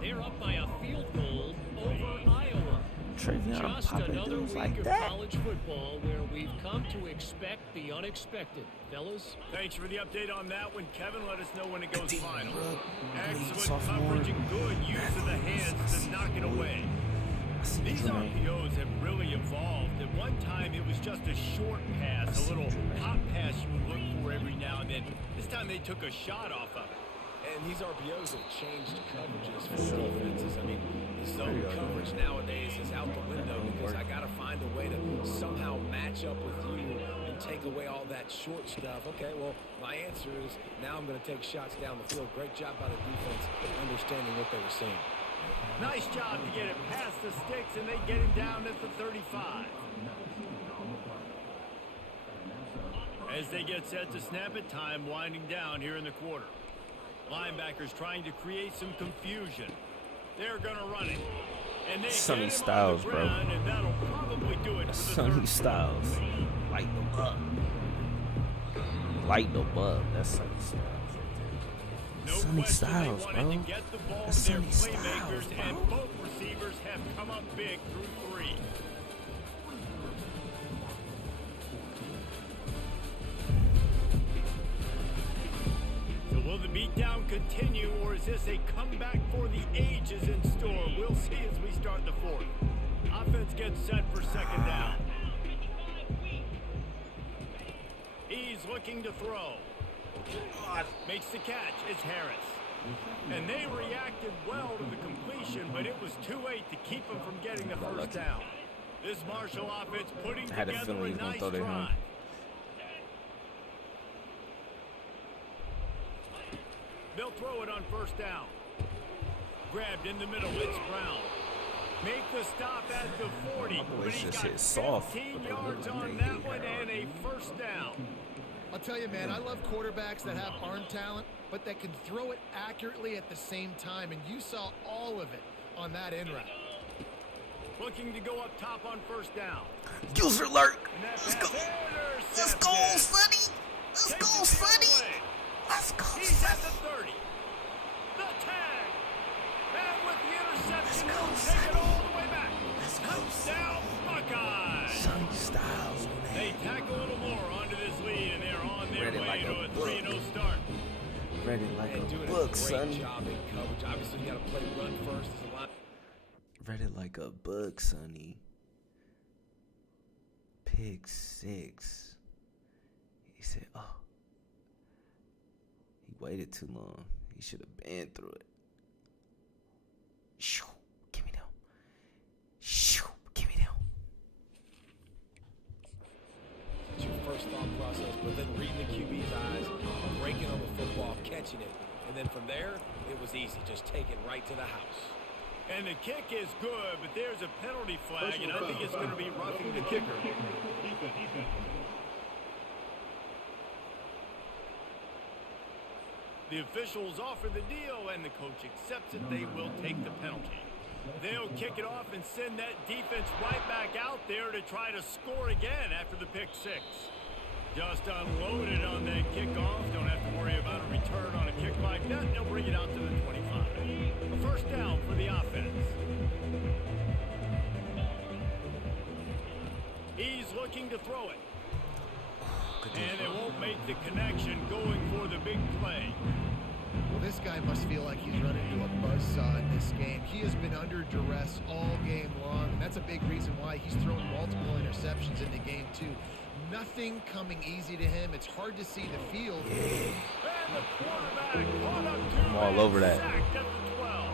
They're up by a field goal over Iowa. Trevion Just popping another dudes week like of that. college football where we've come to expect the unexpected. Fellas? Thanks for the update on that one, Kevin. Let us know when it goes final. Excellent sophomore. coverage and good use of the hands to knock it away. These RPOs have really evolved. At one time, it was just a short pass, a little hot pass you would look for every now and then. This time, they took a shot off of it. And these RPOs have changed coverages for defenses. I mean, the zone coverage nowadays is out the window because I got to find a way to somehow match up with you and take away all that short stuff. Okay, well, my answer is now I'm going to take shots down the field. Great job by the defense understanding what they were seeing. Nice job to get it past the sticks, and they get him down at the 35. As they get set to snap it, time winding down here in the quarter. Linebackers trying to create some confusion. They're going to run it. And they Sonny get him Styles, on the bro. ground, and that'll probably do it for the Sonny third. Styles. Light them up. Light them up. That's Sonny Styles. No Sonny question Styles, they wanted bro. to get the ball That's to their Sonny Styles, playmakers, bro. and both receivers have come up big through three. So will the beatdown continue, or is this a comeback for the ages in store? We'll see as we start the fourth. Offense gets set for second down. He's looking to throw. Makes the catch. It's Harris. And they reacted well to the completion, but it was too late to keep them from getting the first down. This Marshall offense putting I had a together feeling he a was gonna nice throw to him. drive. They'll throw it on first down. Grabbed in the middle. It's Brown. Make the stop at the 40. But he's just got hit soft. 15 yards on that one and a first down. I'll tell you, man, I love quarterbacks that have arm talent, but that can throw it accurately at the same time, and you saw all of it on that in route. Looking to go up top on first down. User alert. And that Let's pass go. intercepted. Let's go, Sonny. Let's Takes go, it the other Sonny. way. Let's go, He's at Sonny. the 30. The tag. And with the interception, Let's go, we'll take it Sonny. all the way back. Let's go, Touchdown, Buckeyes. Sonny Styles, They man. tack a little more onto this lead, and they're on their Ready way like to a a 3-0 start. Ready like And a doing book, a great Sonny. job in coverage. Obviously, you got to play run first as a line. Ready like a book, Sonny. Pick 6. He said, oh. He waited too long. He should have been through it. Shoo. Give me them. Shoo. Give me them. It's your first thought process, but then reading the QB's eyes, breaking on the football, catching it. And then from there, it was easy. Just take it right to the house. And the kick is good, but there's a penalty flag, and I think it's going to be roughing the kicker. Defense. The officials offer the deal, and the coach accepts it. They will take the penalty. They'll kick it off and send that defense right back out there to try to score again after the pick six. Just unloaded on that kickoff. Don't have to worry about a return on a kick like that. They'll bring it out to the 25. A first down for the offense. He's looking to throw it. And they won't make the connection going for the big play. Well, this guy must feel like he's running into a buzzsaw in this game. He has been under duress all game long, and that's a big reason why he's thrown multiple interceptions in the game, too. Nothing coming easy to him. It's hard to see the field. And the quarterback caught up to I'm all over that. sacked at the 12.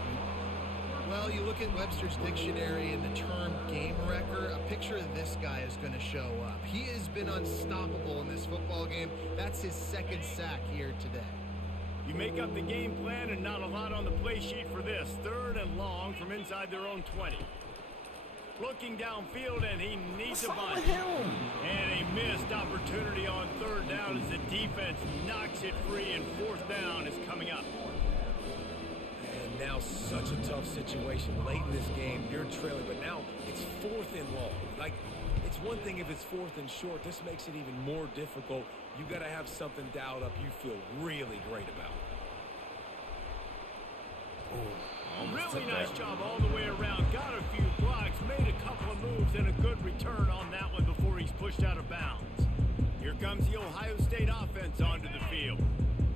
Well, you look at Webster's dictionary and the term game wrecker, a picture of this guy is going to show up. He has been unstoppable in this football game. That's his second sack here today. You make up the game plan and not a lot on the play sheet for this. Third and long from inside their own 20. Looking downfield, and he needs a bunch. And a missed opportunity on third down as the defense knocks it free, and fourth down is coming up. And now such a tough situation late in this game. You're trailing, but now it's fourth and long. Like, It's one thing if it's 4th and short. This makes it even more difficult. You got to have something dialed up you feel really great about. Really nice job all the way around. Got a few blocks, made a couple of moves, and a good return on that one before he's pushed out of bounds. Here comes the Ohio State offense onto the field.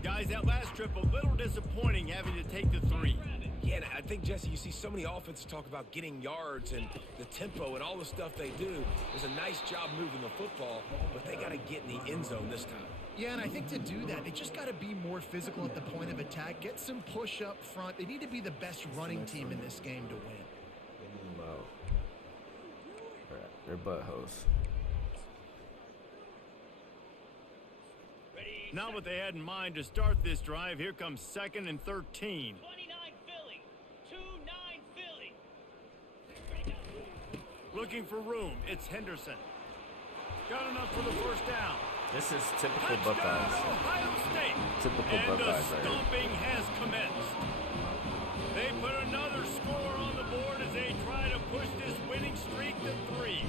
Guys, that last trip a little disappointing having to take the 3. Yeah, and I think, Jesse, you see so many offenses talk about getting yards and the tempo and all the stuff they do. There's a nice job moving the football, but they got to get in the end zone this time. Yeah, and I think to do that, they just got to be more physical at the point of attack, get some push up front. They need to be the best running team in this game to win. They're buttholes. Not what they had in mind to start this drive. Here comes 2nd and 13. 29 Philly. 2-9 Philly. Looking for room. It's Henderson. Got enough for the first down. This is typical Touchdown, Buckeyes. Ohio State. Typical and Buckeyes the right here. stomping has commenced. They put another score on the board as they try to push this winning streak to 3.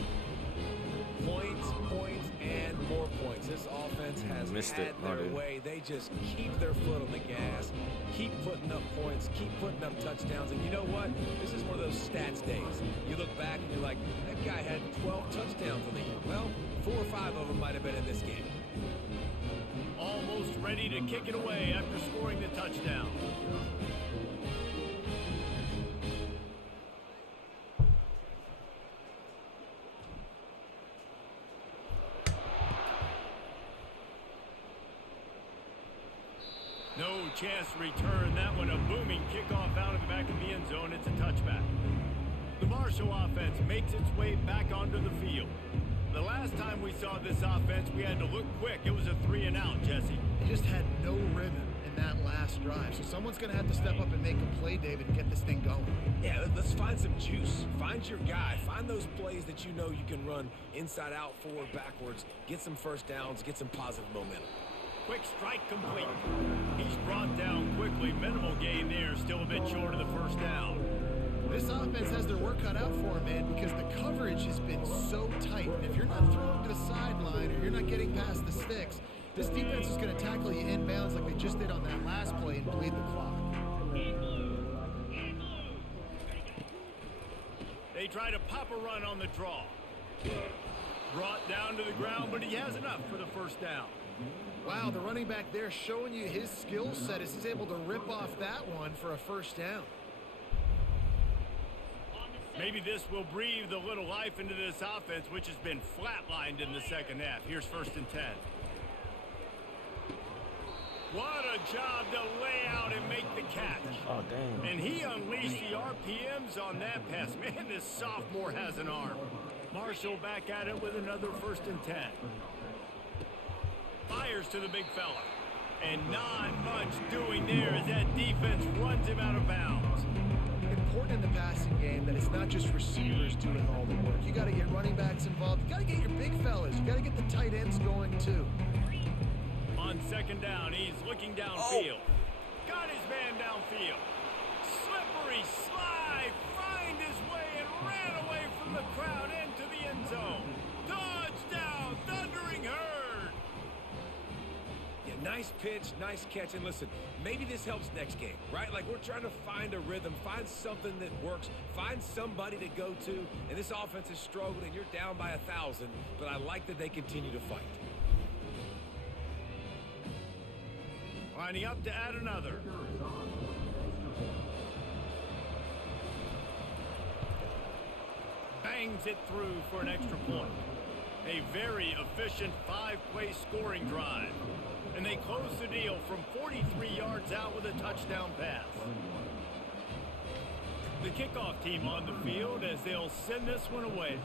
Points, points, and more points. This offense has had their way. They just keep their foot on the gas, keep putting up points, keep putting up touchdowns. And you know what? This is one of those stats days. You look back and you're like, that guy had 12 touchdowns on the year. Well, 4 or 5 of them might have been in this game. Almost ready to kick it away after scoring the touchdown. No chance to return that one. A booming kickoff out of the back of the end zone. It's a touchback. The Marshall offense makes its way back onto the field. The last time we saw this offense, we had to look quick. It was a 3-and-out, Jesse. They just had no rhythm in that last drive. So someone's going to have to step up and make a play, David, and get this thing going. Yeah, let's find some juice. Find your guy. Find those plays that you know you can run inside out, forward, backwards. Get some first downs. Get some positive momentum. Quick strike complete. He's brought down quickly. Minimal gain there. Still a bit short of the first down. This offense has their work cut out for them, man, because the coverage has been so tight. And if you're not throwing to the sideline or you're not getting past the sticks, this defense is going to tackle you inbounds like they just did on that last play and bleed the clock. They try to pop a run on the draw. Brought down to the ground, but he has enough for the first down. Wow, the running back there showing you his skill set as he's able to rip off that one for a first down. Maybe this will breathe a little life into this offense, which has been flatlined in the second half. Here's 1st and 10. What a job to lay out and make the catch. Oh, dang. And he unleashed the RPMs on that pass. Man, this sophomore has an arm. Marshall back at it with another 1st and 10. Fires to the big fella. And not much doing there as that defense runs him out of bounds. Important in the passing game that it's not just receivers doing all the work. You got to get running backs involved. You got to get your big fellas. You got to get the tight ends going too. On 2nd down, he's looking downfield. Got his man downfield. Slippery slide, find his way and ran away from the crowd into the end zone. Touchdown, Thundering Herd. Yeah, nice pitch, nice catch. And listen, maybe this helps next game, right? Like we're trying to find a rhythm, find something that works, find somebody to go to. And this offense is struggling. You're down by 1,000, but I like that they continue to fight. Lining up to add another. Bangs it through for an extra point. A very efficient 5-play scoring drive. And they close the deal from 43 yards out with a touchdown pass. The kickoff team on the field as they'll send this one away.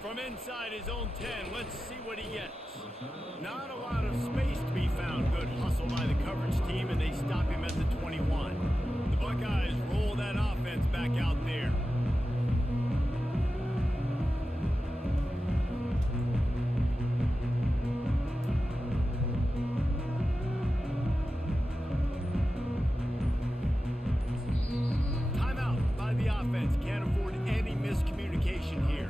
From inside his own 10, let's see what he gets. Not a lot of space to be found. Good hustle by the coverage team, and they stop him at the 21. The Buckeyes roll that offense back out there. Timeout by the offense. Can't afford to miscommunication here.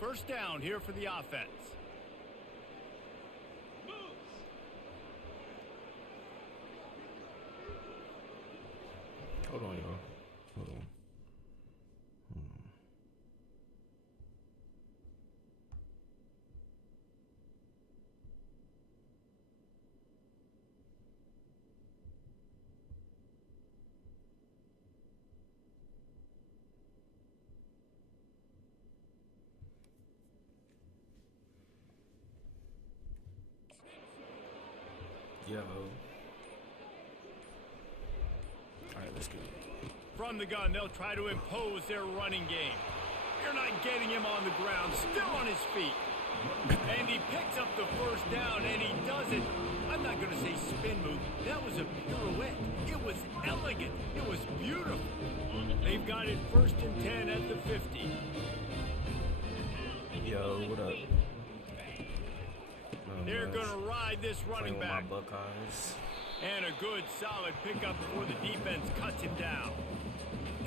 First down here for the offense. Hold on, y'all. Hold on. Yo. Alright, let's go. From the gun, they'll try to impose their running game. You're not getting him on the ground, still on his feet. And he picks up the first down, and he does it. I'm not going to say spin move. That was a pirouette. It was elegant. It was beautiful. They've got it 1st and 10 at the 50. Yo, what up? They're going to ride this running back. My Buckeyes. And a good, solid pickup before the defense cuts him down.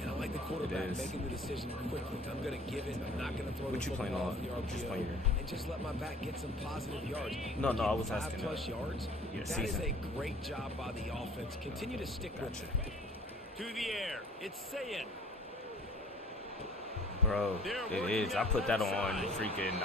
And I like the quarterback making the decision quickly. I'm going to give it. I'm not going to throw the football off the RPO and just let my back get some positive yards. No, I was asking. 5+ yards. That is a great job by the offense. Continue to stick with it. To the air. It's Sayin. Bro, it is. I put that on freaking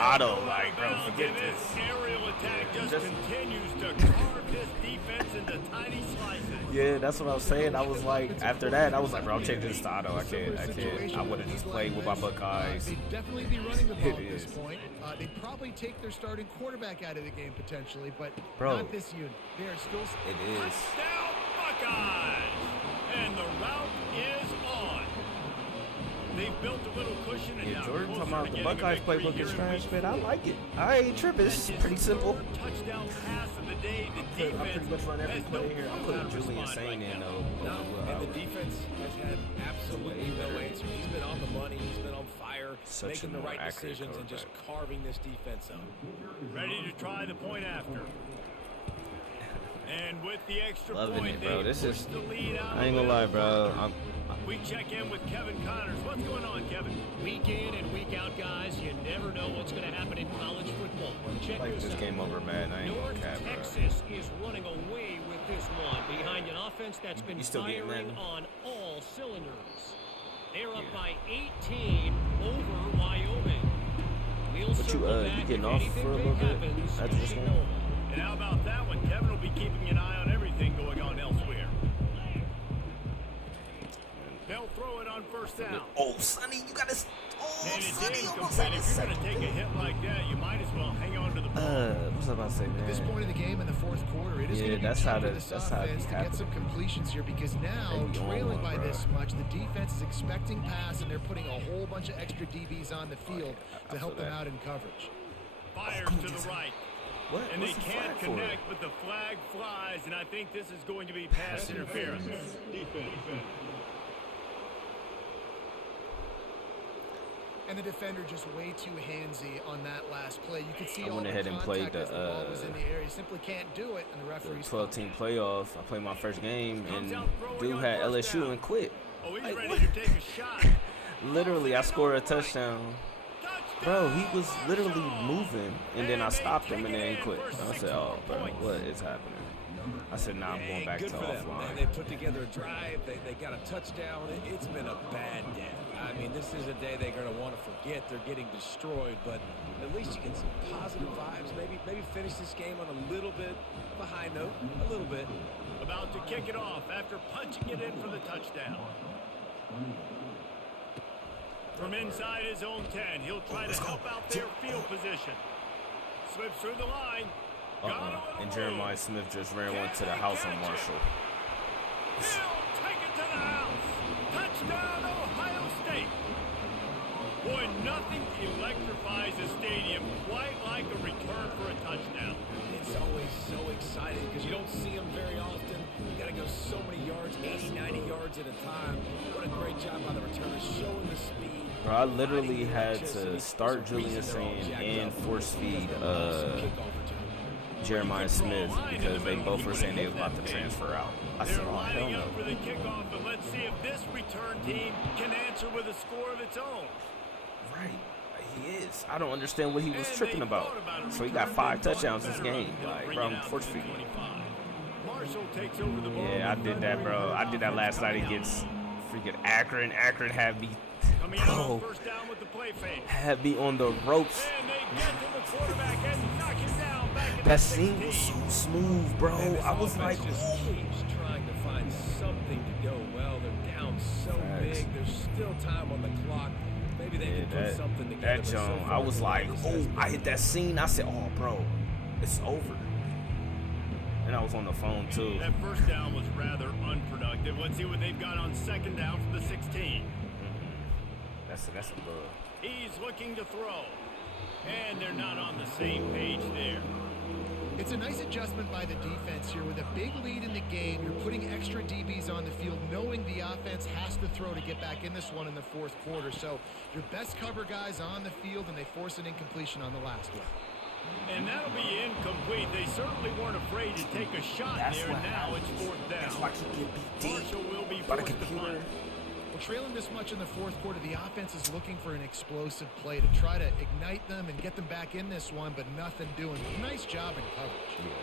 auto. Like, bro, forget this. Aerial attack just continues to carve this defense into tiny slices. Yeah, that's what I was saying. I was like, after that, I was like, bro, I'm changing this to auto. I can't. I would have just played with my Buckeyes. They'd definitely be running the ball at this point. They'd probably take their starting quarterback out of the game potentially, but not this unit. They are still. It is. Touchdown Buckeyes! And the route is on. They've built a little cushion and now Jordan talking about the Buckeyes playbook is trash, man. I like it. I ain't tripping. It's pretty simple. Touchdown pass of the day. The I pretty much run every play here. I'm putting Julian Sane in though. And the defense has had absolutely no answer. He's been on the money. He's been on fire, making the right decisions and just carving this defense up. Ready to try the point after. And with the extra Loving point, it, bro. This is. the lead out I ain't gonna lie, bro. We check in with Kevin Connors. What's going on, Kevin? Week in and week out, guys. You never know what's going to happen in college football. Check Like this this out. game over, man. I ain't gonna North cap, bro. Texas is running away with this one behind an offense that's been You still getting firing that? on all cylinders. They're up by 18 over Wyoming. We'll But circle you back getting if off anything for a big little bit happens after this moving game? on. And how about that one? Kevin will be keeping an eye on everything going on elsewhere. They'll throw it on first down. Oh, Sonny, you gotta. Oh, And it's Sonny, almost incomplete. had If you're going to take a hit like that, you might as well hang on to the ball. what's I about to say, man? At this point in the game, in the fourth quarter, it is going to be that's tough how for it this be offense to get some completions here because now, They be on trailing one, by bro. this much, the defense is expecting pass, and they're putting a whole bunch of extra DBs on the field to help them out in coverage. Fires to the right. What? And they What's the can't flag for? connect, but the flag flies, and I think this is going to be pass interference. Defense. And the defender just way too handsy on that last play. You could see I all went the ahead and played contact as the ball the, was in the air. He simply can't do it, and the The referee's 12-team playoff. I played my first game, and Comes out throwing dude on had first LSU down. and quit. Oh, he's Like, ready what? to take a shot. Literally, I scored a touchdown. Touchdown, Bro, he was literally Marshall! moving, and then I they stopped him, take and it then he in quit. for I 6 said, oh, bro, points. what is happening? I said, nah, I'm going back to Good for them. offline. They put together a drive. They got a touchdown. It's been a bad day. I mean, this is a day they're going to want to forget. They're getting destroyed, but at least you get some positive vibes. Maybe finish this game on a little bit of a high note, a little bit. About to kick it off after punching it in for the touchdown. From inside his own 10, he'll try to help out their field position. Slips through the line. And Jeremiah Smith just ran one to the house on Marshall. He'll take it to the house. Touchdown, Ohio State. Boy, nothing electrifies a stadium quite like a return for a touchdown. It's always so exciting because you don't see them very often. You got to go so many yards, 80, 90 yards yards at a time. What a great job by the returners showing the speed. Bro, I literally had to start Julian Sane and force feed Jeremiah Smith because they both were saying they was about to transfer out. I said, oh, hell no. For the kickoff, and let's see if this return team can answer with a score of its own. Right. He is. I don't understand what he was tripping about. So he got 5 touchdowns this game. Like, bro, I'm force feeding. Yeah, I did that, bro. I did that last night against freaking Akron. Akron had me, bro, had me on the ropes. That scene was so smooth, bro. I was like, trying to find something to go well. They're down so big. There's still time on the clock. Maybe they can put something together. That John, I was like, oh, I hit that scene. I said, oh, bro, it's over. And I was on the phone too. That first down was rather unproductive. Let's see what they've got on second down for the 16. That's a bug. He's looking to throw. And they're not on the same page there. It's a nice adjustment by the defense here. With a big lead in the game, you're putting extra DBs on the field, knowing the offense has to throw to get back in this one in the fourth quarter. So your best cover guys on the field, and they force an incompletion on the last one. And that'll be incomplete. They certainly weren't afraid to take a shot there, and now it's fourth down. That's why he get beat Marshall will be by the forced to computer. punt. Well, trailing this much in the fourth quarter, the offense is looking for an explosive play to try to ignite them and get them back in this one, but nothing doing. Nice job in coverage.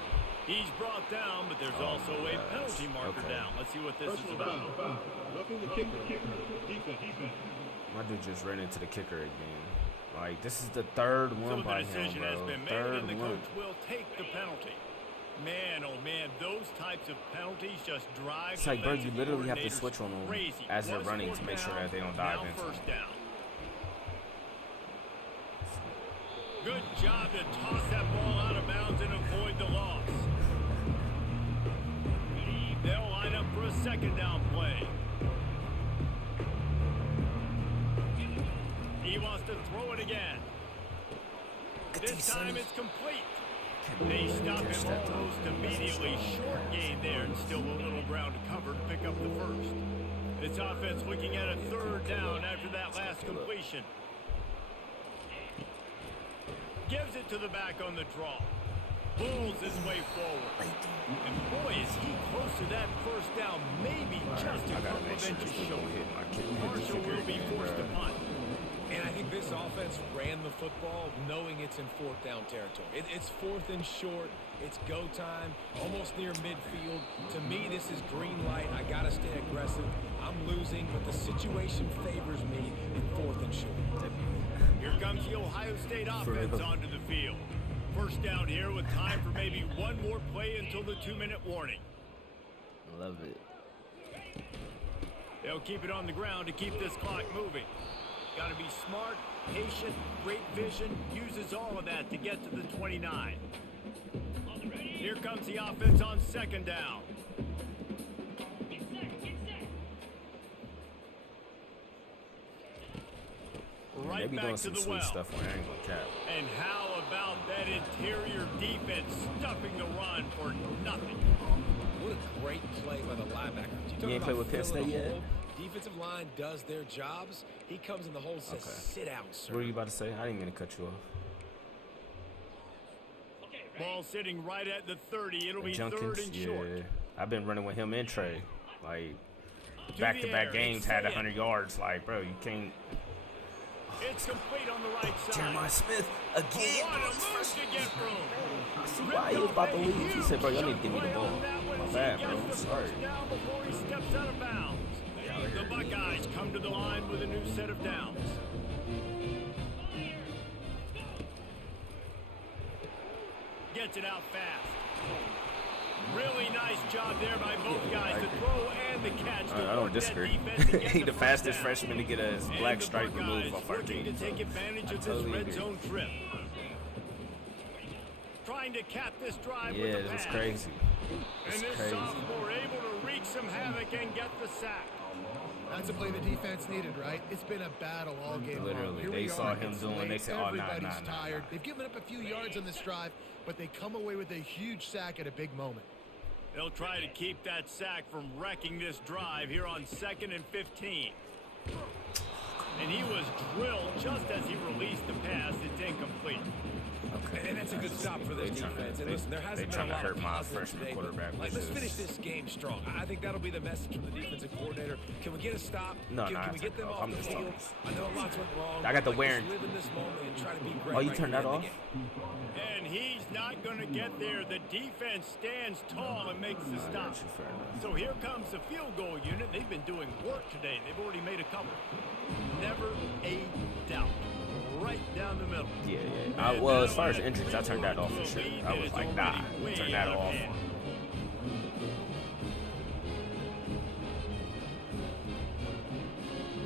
He's brought down, but there's also a penalty marker down. Let's see what this is about. Roughing the kicker. Defense. My dude just ran into the kicker again. Like, this is the third one by him, bro. So the decision has been made, and the coach will take the penalty. Man, oh man, those types of penalties just drive. It's like, bro, you literally have to switch on them as they're running to make sure that they don't dive into first down. Good job to toss that ball out of bounds and avoid the loss. They'll line up for a second down play. He wants to throw it again. This time it's complete. They stop him almost immediately. Short gain there, and still a little ground to cover to pick up the first. This offense looking at a third down after that last completion. Gives it to the back on the draw. Pulls his way forward. And boy, is he close to that first down. Maybe just a couple of inches short. Marshall will be forced to punt. And I think this offense ran the football knowing it's in fourth down territory. It's fourth and short. It's go time, almost near midfield. To me, this is green light. I got to stay aggressive. I'm losing, but the situation favors me in fourth and short. Here comes the Ohio State offense onto the field. First down here with time for maybe one more play until the 2-minute warning. Love it. They'll keep it on the ground to keep this clock moving. Got to be smart, patient, great vision, uses all of that to get to the 29. Here comes the offense on second down. Right they be back doing to some the sweet well. stuff when I ain't gonna cap. And how about that interior defense stuffing the run for nothing? What a great play by the linebacker. You ain't played with Penn State yet? Defensive line does their jobs. He comes in the hole and says, sit down, sir. What were you about to say? I didn't mean to cut you off. Ball sitting right at the 30. It'll be Junkins, third and short. I've been running with him and Trey. Like, back-to-back games had 100 yards. Like, bro, you can't. It's complete on the right side. Jeremiah Smith again. What a move to get room. I see why he was about to leave. He said, bro, y'all need to give me the ball. My bad, bro. I'm sorry. Down before he steps out of bounds. The Buckeyes come to the line with a new set of downs. Gets it out fast. Really nice job there by both guys to throw and the catch. I don't disagree. He the fastest freshman to get a black stripe removed off our team. To take advantage of this red zone trip. Trying to cap this drive with the pass. It's crazy. And this sophomore able to wreak some havoc and get the sack. That's a play the defense needed, right? It's been a battle all game long. Literally, Here they saw him it's doing. late. They said, "Oh, everybody's nah." tired. They've given up a few yards on this drive, but they come away with a huge sack at a big moment. They'll try to keep that sack from wrecking this drive here on 2nd and 15. And he was drilled just as he released the pass. It's incomplete. Okay, and that's a good stop for this defense. And listen, there hasn't been a lot of positives today. Like, let's finish this game strong. I think that'll be the message from the defensive coordinator. Can we get a stop? Can we get them off the field? I know lots went wrong. I got the wearing. Live in this moment and try to be great. Oh, you turned that off? And he's not going to get there. The defense stands tall and makes the stop. So here comes the field goal unit. They've been doing work today. They've already made a couple. Never a doubt. Right down the middle. Yeah. Well, as far as injuries, I turned that off for sure. I was like, nah, turn that off.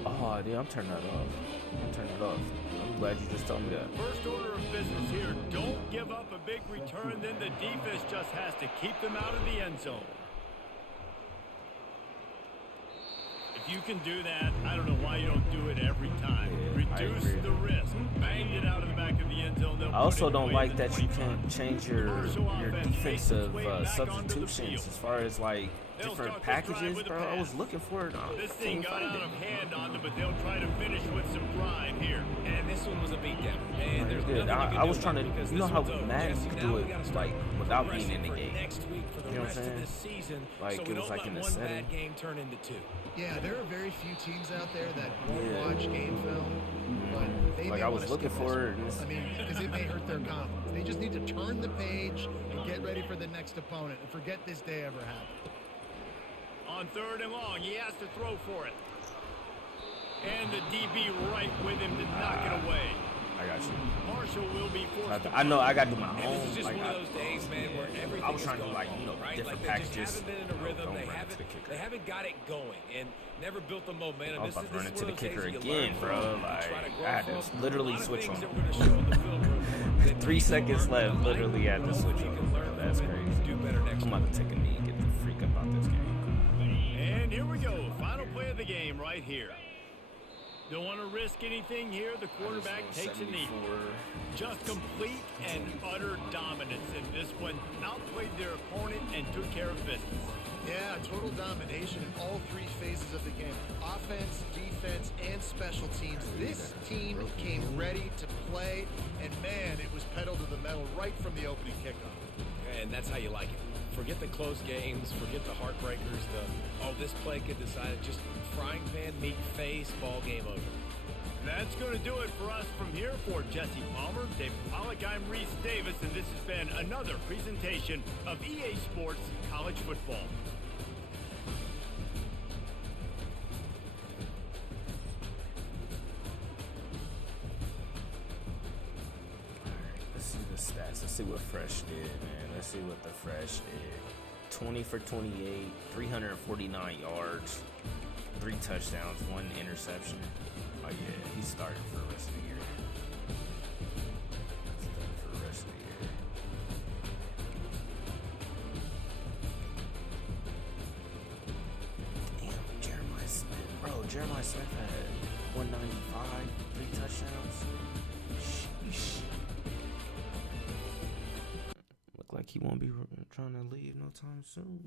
Oh, dude, I'm turning that off. I'm glad you just told me that. First order of business here. Don't give up a big return. Then the defense just has to keep them out of the end zone. If you can do that, I don't know why you don't do it every time. Reduce the risk. Bang it out of the back of the end zone. I also don't like that you can't change your defensive substitutions as far as like different packages, bro. I was looking for it. This thing got out of hand on them, but they'll try to finish with some pride here. And this one was a beatdown. And there's good. I was trying to, you know how Madden could do it like without being in the game. You know what I'm saying? Like it was like in the setting. Yeah, there are very few teams out there that won't watch game film, but they like may I was looking for it. I mean, because it may hurt their confidence. They just need to turn the page and get ready for the next opponent and forget this day ever happened. On 3rd and long, he has to throw for it. And the DB right with him to knock it away. I got you. Marshall will be forced. I know I got to do my own. This is just one of those days, man, where everything I was trying to do like right? different like packages. They just haven't been in a rhythm. They haven't got it going and never built the momentum. I was about to run into the kicker again, bro. Like I had to literally switch on. 3 seconds left. Literally had to switch on. That's crazy. I'm about to take a knee and get the freak up out this game. And here we go. Final play of the game right here. Don't want to risk anything here. The quarterback takes a knee. Just complete and utter dominance in this one. Outplayed their opponent and took care of business. Yeah, total domination in all 3 phases of the game. Offense, defense, and special teams. This team came ready to play, and man, it was pedal to the metal right from the opening kickoff. And that's how you like it. Forget the close games, forget the heartbreakers, this play could decide it. Just frying pan, meat face, ball game over. That's going to do it for us from here. For Jesse Palmer, David Pollack, I'm Reese Davis, and this has been another presentation of EA Sports College Football. Let's see the stats. Let's see what Fresh did, man. Let's see what the Fresh did. 20 for 28, 349 yards, 3 touchdowns, 1 interception. Oh yeah, he's starting for the rest of the year. Damn, Jeremiah Smith. Bro, Jeremiah Smith had 195, 3 touchdowns. Sheesh. Look like he won't be trying to leave no time soon.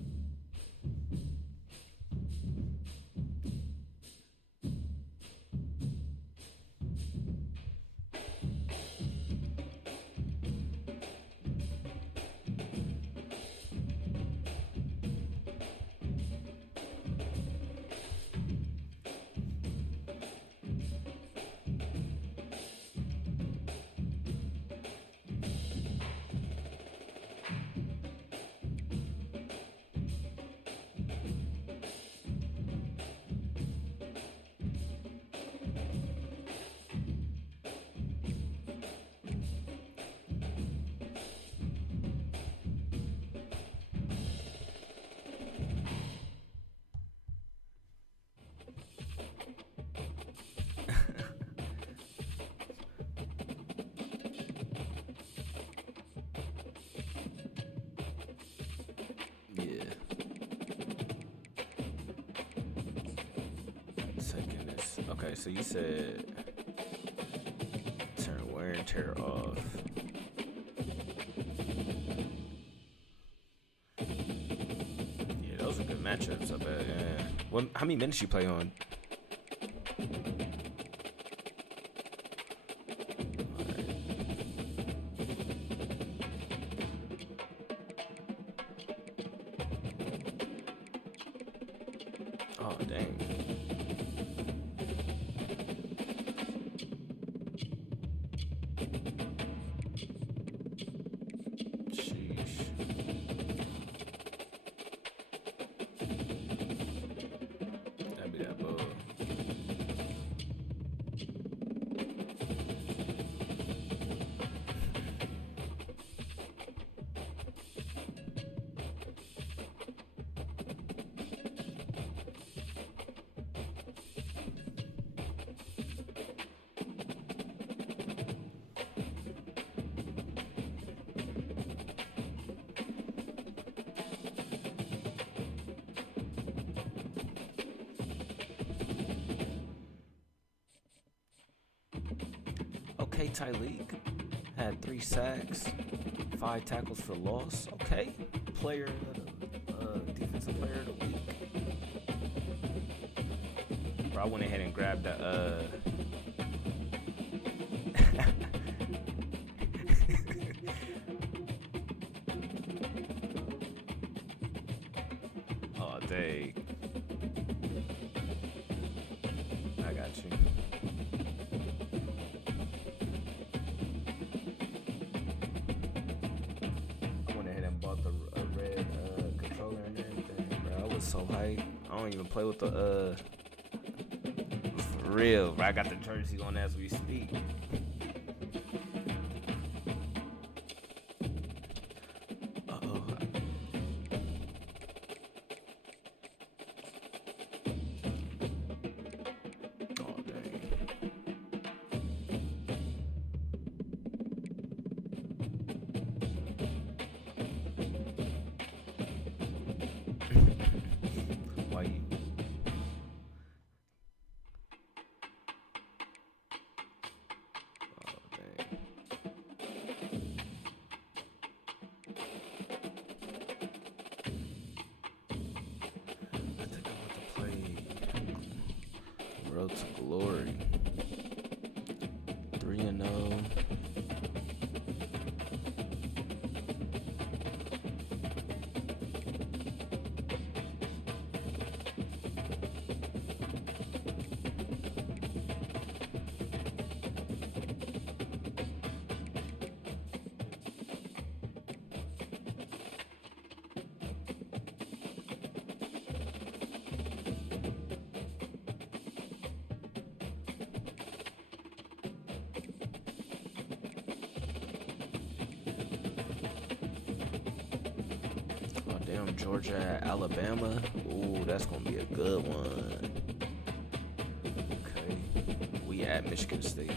Okay, so you said turn wear and tear off. How many minutes you play on? Oh, dang. Sheesh. That'd be that bull. Okay, Tyleek had 3 sacks, 5 tackles for loss. Okay, player, defensive player of the week. Bro, I went ahead and grabbed the oh, dang. I got you. So hype. I don't even play with the for real, bro. I got the jersey on as we speak. Uh-oh. Oh, dang. Why you? Oh, dang. I think I want to play Road to Glory. 3-0. Oh, damn, Georgia at Alabama. Ooh, that's going to be a good one. Okay. We at Michigan State.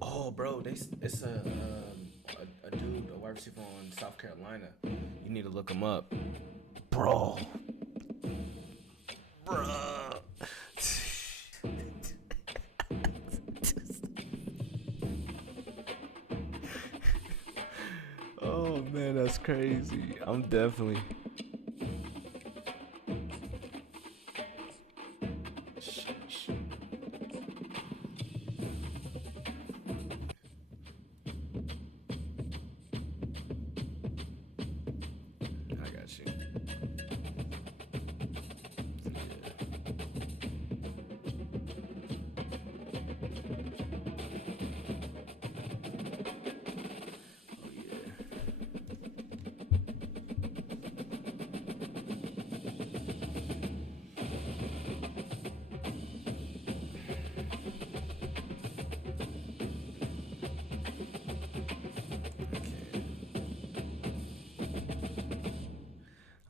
Oh, bro, it's a dude, a wide receiver on South Carolina. You need to look him up. Bro. Oh, man, that's crazy. I'm definitely... I got you.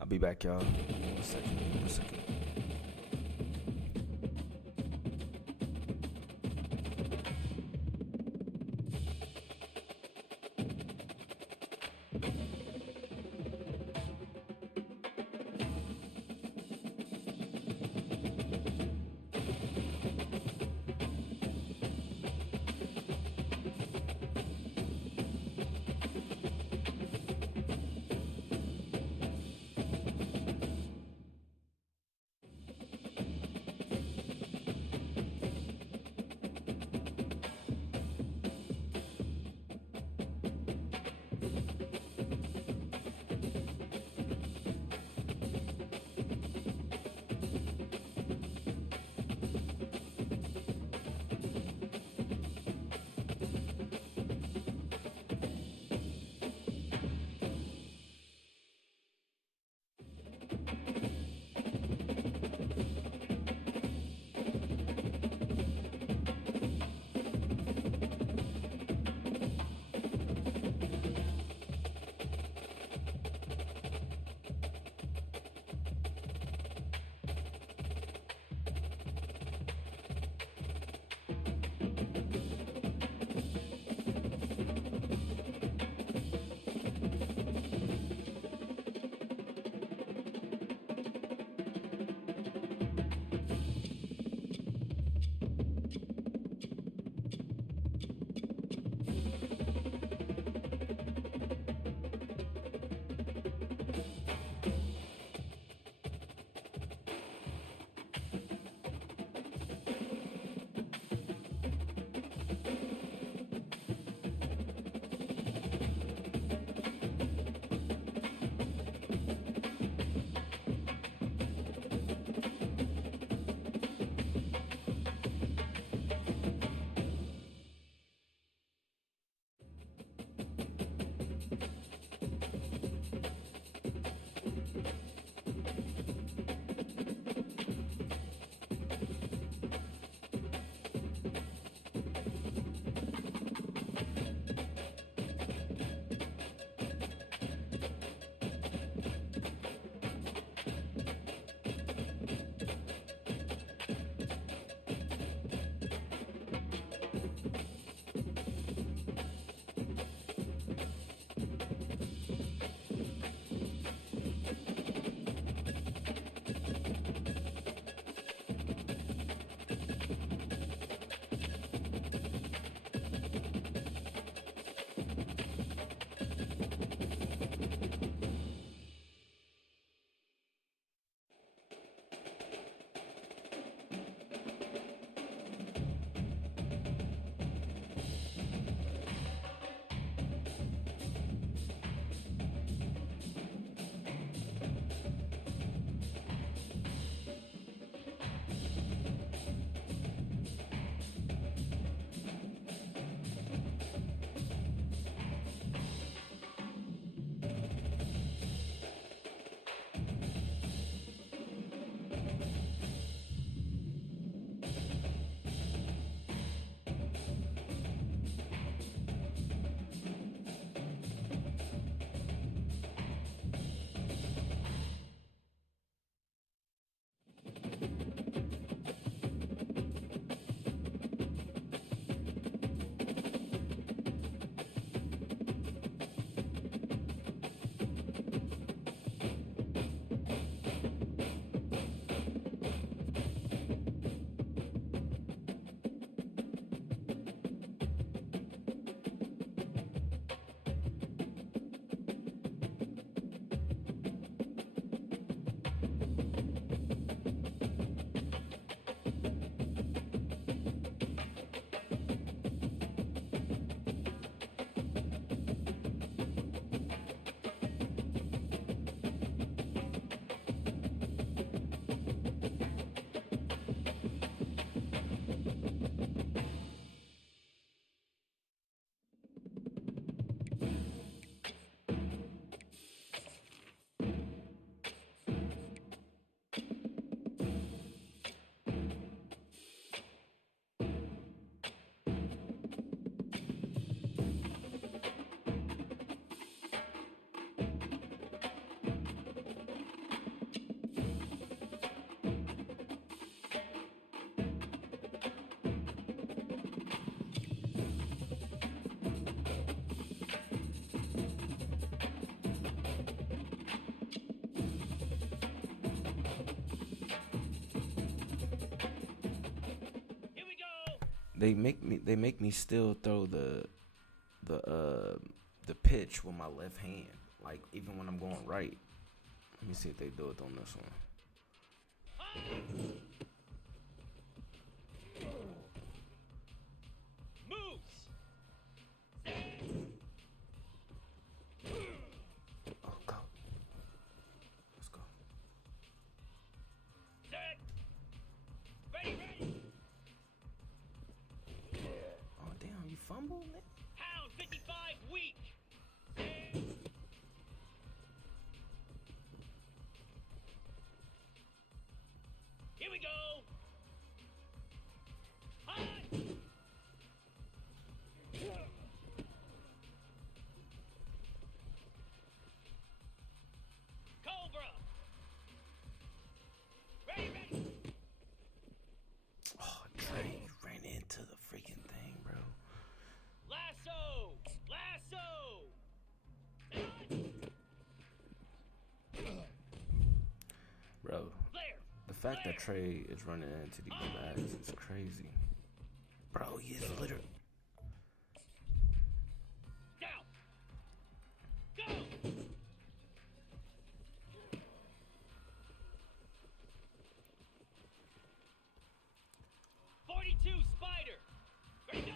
I'll be back, y'all. 1 second. they make me still throw the pitch with my left hand, like even when I'm going right. Let me see if they do it on this one. Moves. Oh, go. Let's go. Set. Ready. Oh, damn, you fumbled, man. Pound 55 weak. Here we go. Hot. Cobra. Ready. Oh, Trey, you ran into the freaking thing, bro. Lasso. Bro, Flare. the fact that Trey is running into these bags is crazy. Bro, he is literally. Down. Go. .42 Spider. Ready, go.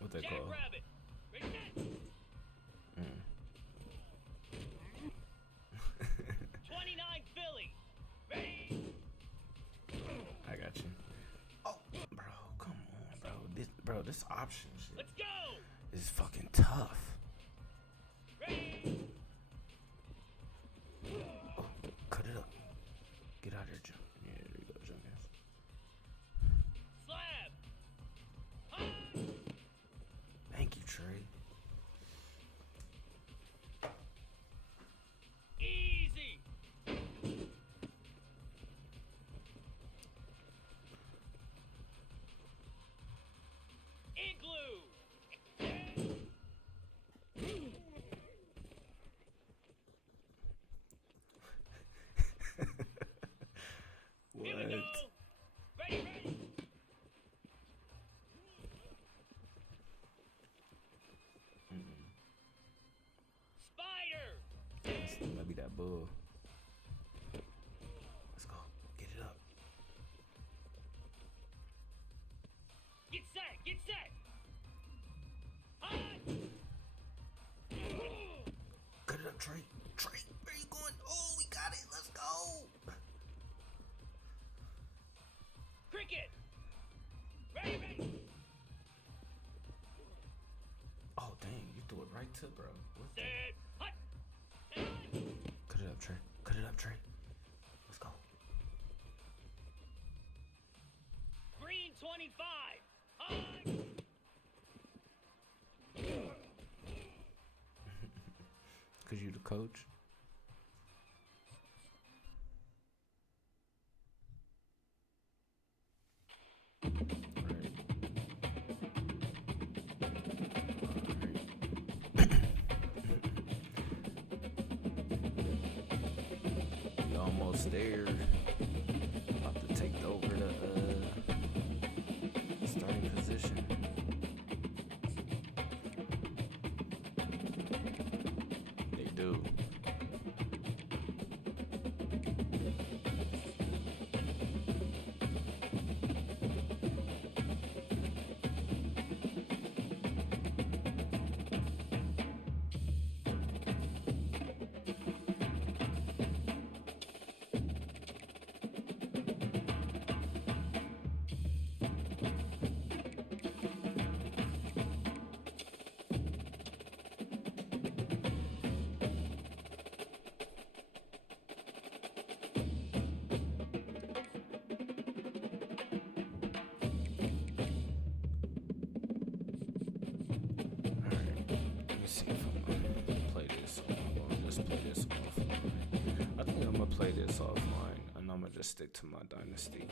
What they call? Jackrabbit. Ready, set. 29 Philly. Ready. I got you. Oh, bro, come on, bro. This option shit Let's go. is fucking tough. Ready. Oh, cut it up. Get out of here, jump. Yeah, there you go, jump ass. Slab. High. Thank you, Trey. Easy. Igloo. Here we go. Ready. Spider. Maybe that bull. Let's go. Get it up. Get set. High. Cut it up, Trey. Trey, where you going? Oh, we got it. Let's go. Cricket. Ready. Oh, dang. You threw it right to, bro. What the? Set. Hut. Cut it up, Trey. Cut it up, Trey. Let's go. Green 25. High. Cause you the coach. You almost there. About to take over the starting position. They do. See if I'm gonna play this. I'm gonna just play this offline. I think I'm gonna play this offline, and I'm gonna just stick to my dynasty.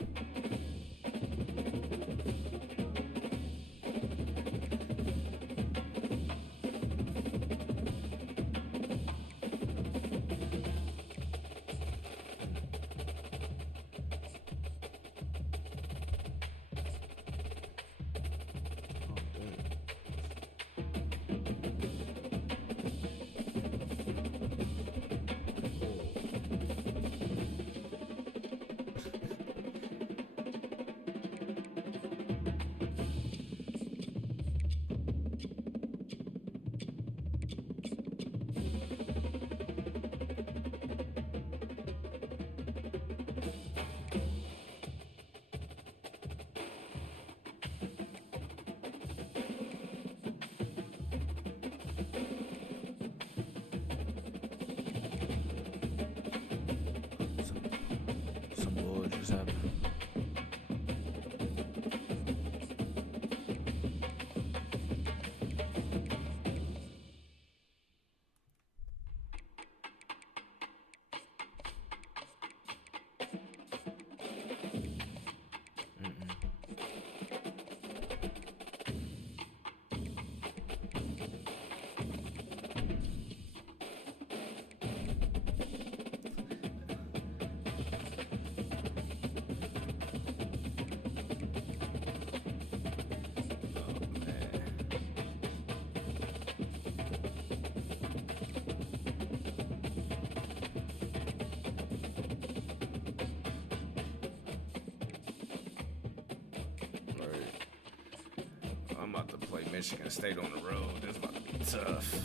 Michigan State on the road. That's about to be tough.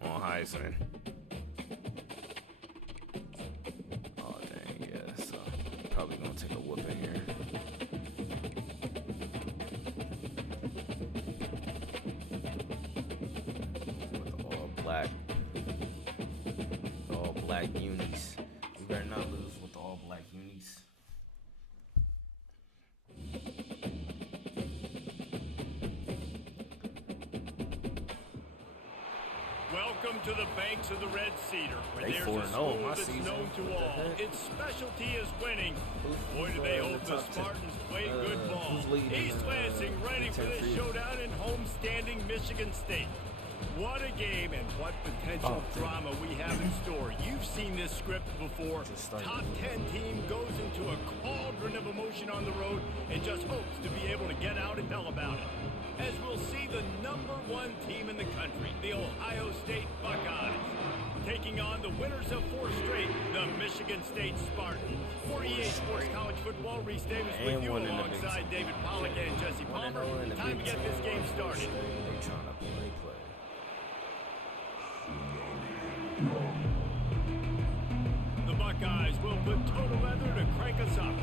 On Heisman. Oh, dang, yeah. So, probably going to take a whooping here. With all black unis. We better not lose with all black unis. Welcome to the banks of the Red Cedar, where They there's 4-0 a school my that's season. known to What the all. heck? Its specialty is winning. Who's Boy, do they in hope the the top 10? Spartans play good ball. Who's leading East in, Lansing ready for 10 this for you? showdown in homestanding Michigan State. What a game and what potential drama we have in store. You've seen this script before. Top 10 team goes into a cauldron of emotion on the road and just hopes to be able to get out and tell about it. As we'll see the #1 team in the country, the Ohio State Buckeyes, taking on the winners of 4 straight, the Michigan State Spartans. For EA Sports College Football, Reese Davis with And you one in the Big alongside Ten. David Pollack and Jesse Palmer. Time to get this game started. They trying to play. The Buckeyes will put total leather to crank us up.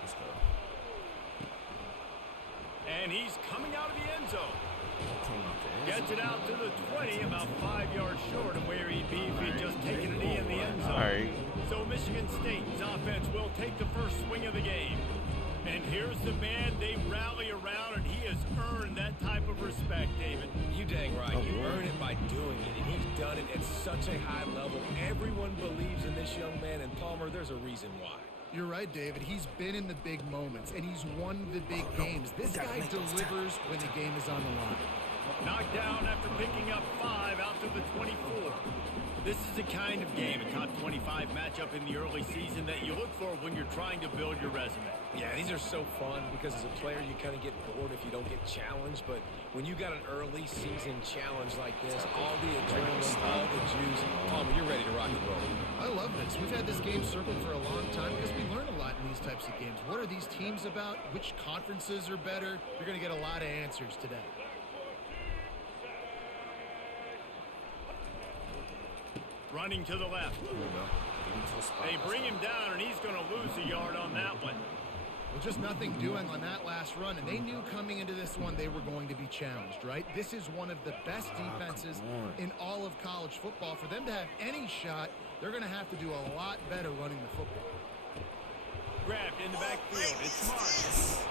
Let's go. And he's coming out of the end zone. Came out the end Gets zone. it out to the 20, about 5 yards short of where he'd be if he'd just taken a knee in the end zone. All right. So Michigan State's offense will take the first swing of the game. And here's the man they rally around, and he has earned that type of respect, David. You dang right. You earn it by doing it, and he's done it at such a high level. Everyone believes in this young man, and Palmer, there's a reason why. You're right, David. He's been in the big moments, and he's won the big games. This guy delivers when the game is on the line. Knocked down after picking up 5 out to the 24. This is the kind of game, a top 25 matchup in the early season, that you look for when you're trying to build your resume. Yeah, these are so fun because as a player, you kind of get bored if you don't get challenged. But when you got an early season challenge like this, all the adrenaline, all the juice, Palmer, you're ready to rock and roll. I love this. We've had this game circled for a long time because we learn a lot in these types of games. What are these teams about? Which conferences are better? You're going to get a lot of answers today. Running to the left. They bring him down, and he's going to lose a yard on that one. Well, just nothing doing on that last run, and they knew coming into this one they were going to be challenged, right? This is one of the best defenses in all of college football. For them to have any shot, they're going to have to do a lot better running the football. Grabbed in the backfield. It's Smart.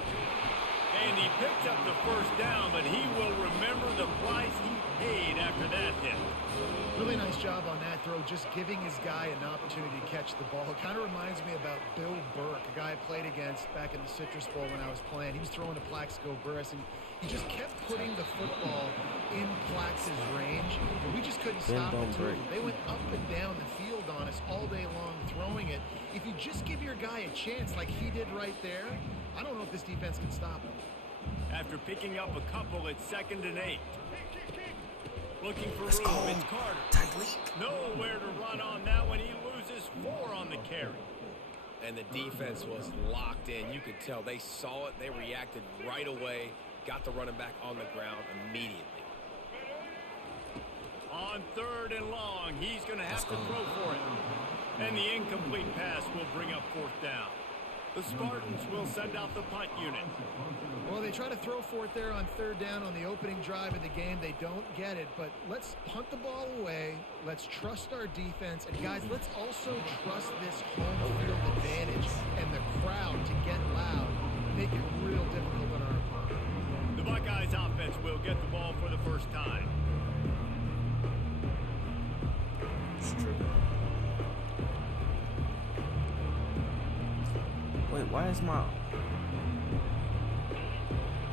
And he picked up the first down, but he will remember the price he paid after that hit. Really nice job on that throw, just giving his guy an opportunity to catch the ball. It kind of reminds me about Bill Burke, a guy I played against back in the Citrus Bowl when I was playing. He was throwing to Plaxico Burress, and he just kept putting the football in Plax's range, and we just couldn't stop the two of them. They went up and down the field on us all day long throwing it. If you just give your guy a chance like he did right there, I don't know if this defense can stop him. After picking up a couple, it's 2nd and 8. Looking for room. It's Carter. Nowhere to run on that one. He loses 4 on the carry. And the defense was locked in. You could tell they saw it. They reacted right away. Got the running back on the ground immediately. On 3rd and long, he's going to have to throw for it. And the incomplete pass will bring up 4th down. The Spartans will send out the punt unit. Well, they try to throw for it there on 3rd down on the opening drive of the game. They don't get it, but let's punt the ball away. Let's trust our defense. And, guys, let's also trust this home field advantage and the crowd to get loud and make it real difficult on our opponent. The Buckeyes offense will get the ball for the first time. Wait, why is my...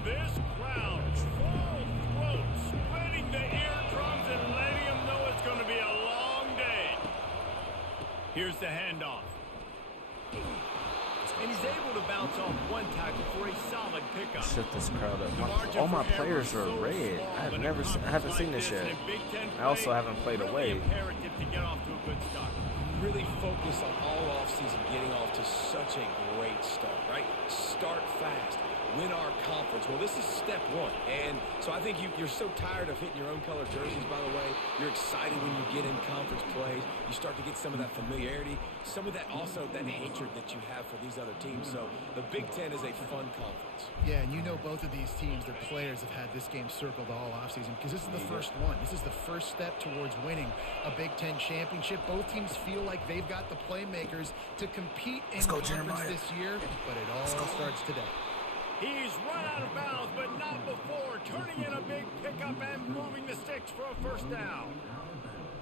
This crowd, full throat, splitting the eardrums and letting them know it's going to be a long day. Here's the handoff. And he's able to bounce off one tackle for a solid pickup. Shut this crowd up. All my players are red. I haven't seen this yet. I also haven't played away. Imperative to get off to a good start. really focus on all offseason getting off to such a great start, right? Start fast. Win our conference. Well, this is step one. And so I think you're so tired of hitting your own color jerseys, by the way. You're excited when you get in conference plays. You start to get some of that familiarity, some of that also that hatred that you have for these other teams. So the Big Ten is a fun conference. Yeah, and you know both of these teams, their players have had this game circled all offseason because this is the first one. This is the first step towards winning a Big Ten championship. Both teams feel like they've got the playmakers to compete in conference this year, but it all starts today. He's run out of bounds, but not before turning in a big pickup and moving the sticks for a first down.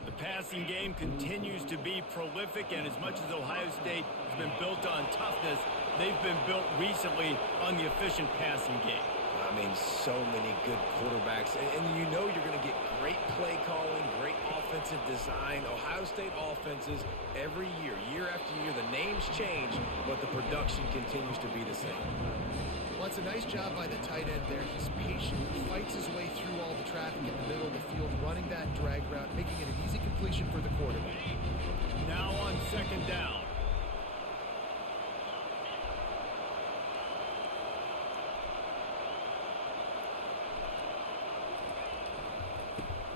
The passing game continues to be prolific, and as much as Ohio State has been built on toughness, they've been built recently on the efficient passing game. I mean, so many good quarterbacks, and you know you're going to get great play calling, great offensive design. Ohio State offenses every year, year after year, the names change, but the production continues to be the same. Well, it's a nice job by the tight end there. He's patient. He fights his way through all the traffic in the middle of the field, running that drag route, making it an easy completion for the quarterback. Now on second down.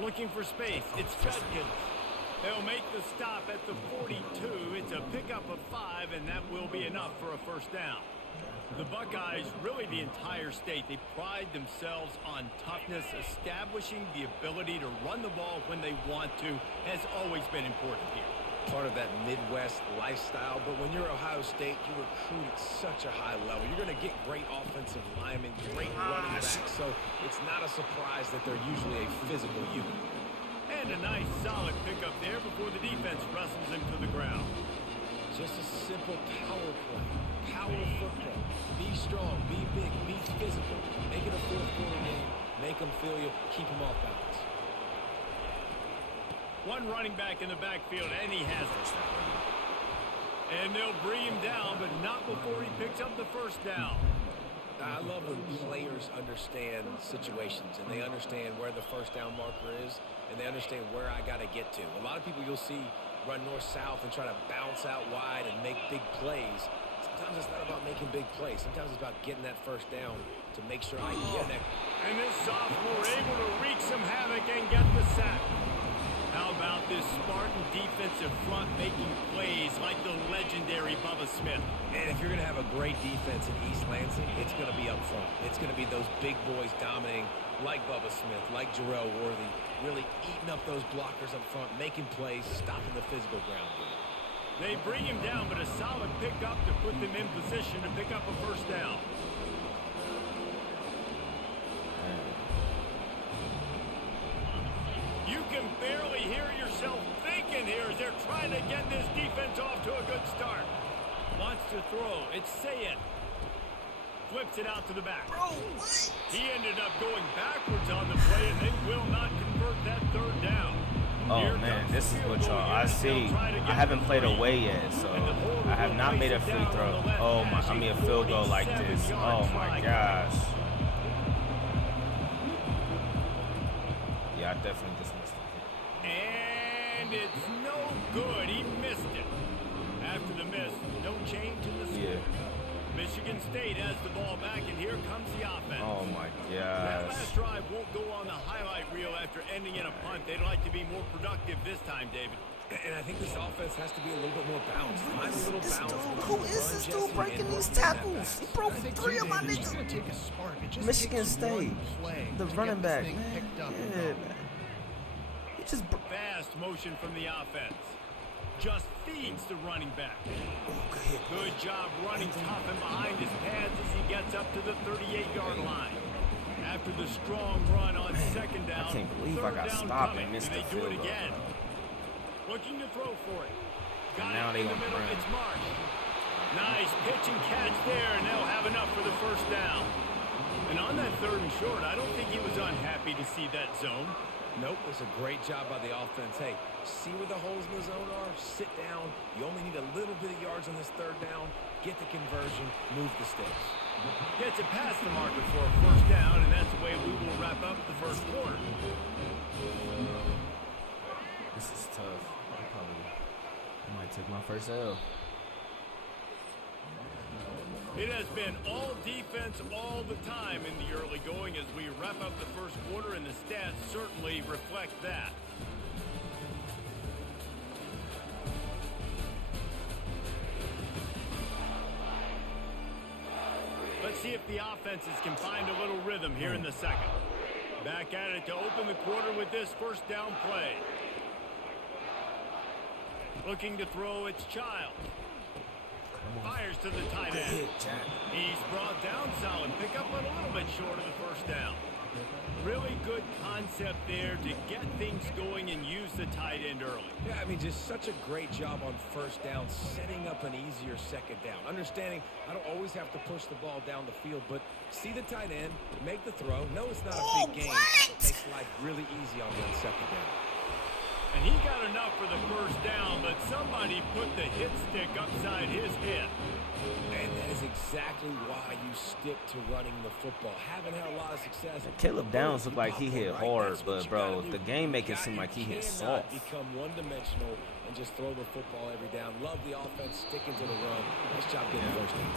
Looking for space. It's Judkins. They'll make the stop at the 42. It's a pickup of 5, and that will be enough for a first down. The Buckeyes, really the entire state, they pride themselves on toughness. Establishing the ability to run the ball when they want to has always been important here. Part of that Midwest lifestyle, but when you're Ohio State, you recruit at such a high level. You're going to get great offensive linemen, great running backs, so it's not a surprise that they're usually a physical unit. And a nice solid pickup there before the defense wrestles him to the ground. Just a simple power play, power football. Be strong, be big, be physical. Make it a fourth quarter game. Make them feel you, keep them off balance. One running back in the backfield, and he has it. And they'll bring him down, but not before he picks up the first down. I love when players understand situations, and they understand where the first down marker is, and they understand where I got to get to. A lot of people you'll see run north-south and try to bounce out wide and make big plays. Sometimes it's not about making big plays. Sometimes it's about getting that first down to make sure I get that. And this sophomore able to wreak some havoc and get the sack. How about this Spartan defensive front making plays like the legendary Bubba Smith? And if you're going to have a great defense in East Lansing, it's going to be up front. It's going to be those big boys dominating like Bubba Smith, like Jarrell Worthy, really eating up those blockers up front, making plays, stopping the physical ground game. They bring him down, but a solid pickup to put them in position to pick up a first down. You can barely hear yourself thinking here as they're trying to get this defense off to a good start. Wants to throw. It's Sayed. Flips it out to the back. Bro, what? He ended up going backwards on the play, and they will not convert that third down. Oh man, this is what y'all I see. I haven't played away yet, so I have not made a free throw. Oh my, I mean a field goal like this. Oh my gosh. Yeah, I definitely just missed it. And it's no good. He missed it. After the miss, no change in the score. Yeah. Michigan State has the ball back, and here comes the offense. Oh my That gosh. last drive won't go on the highlight reel after ending in a punt. They'd like to be more productive this time, David. And I think this offense has to be a little bit more balanced. Find a little balance. Who is this dude breaking these tackles? He broke 3 of my niggas. Michigan State, the running back, man. Yeah, man. He just Fast motion from the offense. Just feeds the running back. Good job running tough and behind his pads as he gets up to the 38-yard line. After the strong run on second down, I can't believe I third got down stopped coming, and missed they the do it field goal. again. Looking to throw for it. Got And now it they in the gonna middle. run. It's Marsh. Nice pitch and catch there, and they'll have enough for the first down. And on that third and short, I don't think he was unhappy to see that zone. Nope, it's a great job by the offense. Hey, see where the holes in the zone are, sit down. You only need a little bit of yards on this third down. Get the conversion, move the sticks. Gets it past the marker for a first down, and that's the way we will wrap up the first quarter. This is tough. I'm probably Might take my first L. It has been all defense all the time in the early going as we wrap up the first quarter, and the stats certainly reflect that. Let's see if the offenses can find a little rhythm here in the second. Back at it to open the quarter with this first down play. Looking to throw, it's Child. Fires to the tight end. He's brought down solid. Pick up a little bit short of the first down. Really good concept there to get things going and use the tight end early. Yeah, I mean, just such a great job on first down, setting up an easier second down. Understanding I don't always have to push the ball down the field, but see the tight end, make the throw. No, it's not a big game. It makes life really easy on that second down. And he got enough for the first down, but somebody put the hit stick upside his head. And that is exactly why you stick to running the football. Haven't had a lot of success. And Caleb Downs looked like he hit hard, but bro, the game making seem like he hit soft. Become one-dimensional and just throw the football every down. Love the offense, sticking to the run. Nice job getting the first down.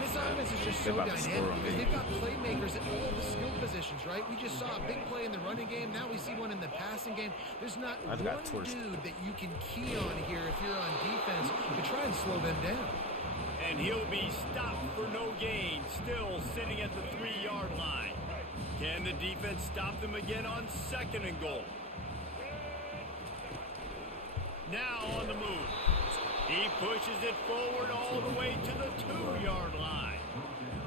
This offense is just so dynamic because they've got playmakers at all the skill positions, right? We just saw a big play in the running game. Now we see one in the passing game. There's not one dude that you can key on here if you're on defense to try and slow them down. And he'll be stopped for no gain, still sitting at the 3-yard line. Can the defense stop them again on 2nd and goal? Now on the move. He pushes it forward all the way to the 2-yard line.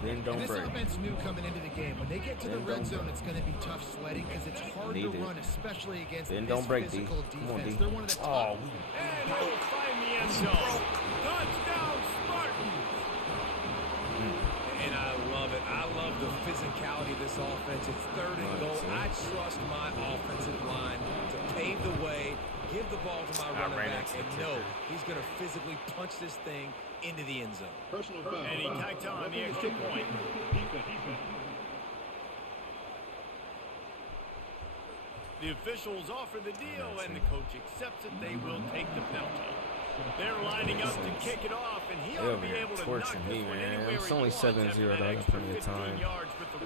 Then don't this break. Offense knew coming into the game. When they get to the red zone, it's going to be tough sledding because it's hard to run, especially against this physical defense. They're one of the top. And he'll find the end zone. Touchdown, Spartans! And I love it. I love the physicality of this offense. It's 3rd and goal. I trust my offensive line to pave the way, give the ball to my running back, and know he's going to physically punch this thing into the end zone. Personal foul. And he tacked on the extra point. Defense. The officials offer the deal, and the coach accepts it. They will take the penalty. They're lining up to kick it off, and he ought to be able to knock this one anywhere. It's only 7-0, though. I got plenty of time.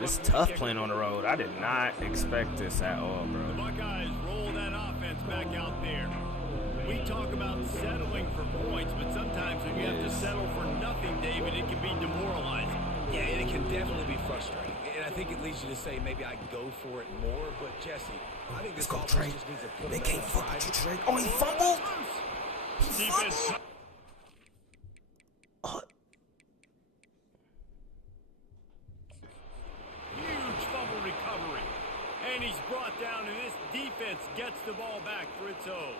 It's It's tough playing on the road. I did not expect this at all, The bro. Buckeyes roll that offense back out there. We talk about settling for points, but sometimes when you have to settle for nothing, David, it can be demoralizing. Yeah, and it can definitely be frustrating. And I think it leads you to say maybe I go for it more. But, Jesse, I think this offense just needs to put They them can't at fuck with you, five. Drake. Oh, he fumbled? Defense. Huge fumble recovery. And he's brought down, and this defense gets the ball back for its own.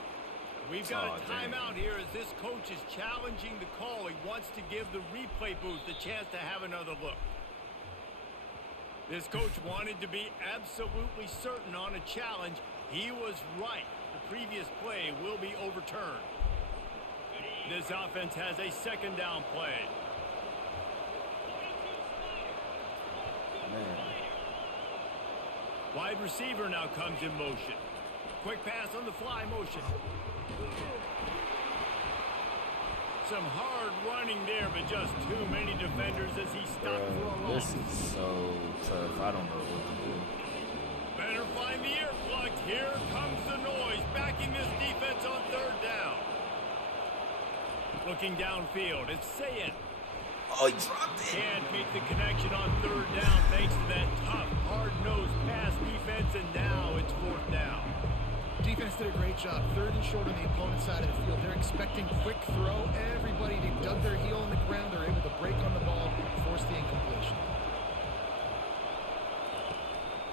We've got a timeout here as this coach is challenging the call. He wants to give the replay booth a chance to have another look. This coach wanted to be absolutely certain on a challenge. He was right. The previous play will be overturned. This offense has a 2nd down play. Man. Wide receiver now comes in motion. Quick pass on the fly motion. Some hard running there, but just too many defenders as he stopped for a loss. This is so tough. I don't know what to do. Better find the ear plugged. Here comes the noise, backing this defense on 3rd down. Looking downfield, it's Sayin. Oh, he dropped it. Can't make the connection on 3rd down thanks to that tough, hard-nosed pass defense, and now it's 4th down. Defense did a great job. 3rd and short on the opponent's side of the field. They're expecting quick throw. Everybody, they dug their heel in the ground. They're able to break on the ball, force the incompletion.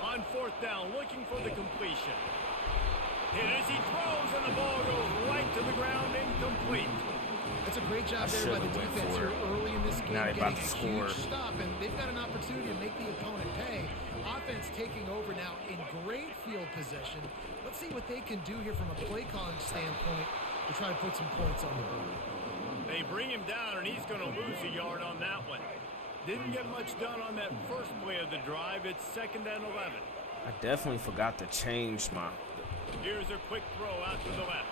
On 4th down, looking for the completion. Hit as he throws, and the ball goes right to the ground, incomplete. That's a great job there by the defense here early in this game. Now they're about to getting a score. huge stop, and they've got an opportunity to make the opponent pay. Offense taking over now in great field position. Let's see what they can do here from a play calling standpoint to try to put some points on the board. They bring him down, and he's going to lose a yard on that one. Didn't get much done on that first play of the drive. It's 2nd and 11. I definitely forgot to change my. Here's a quick throw out to the left.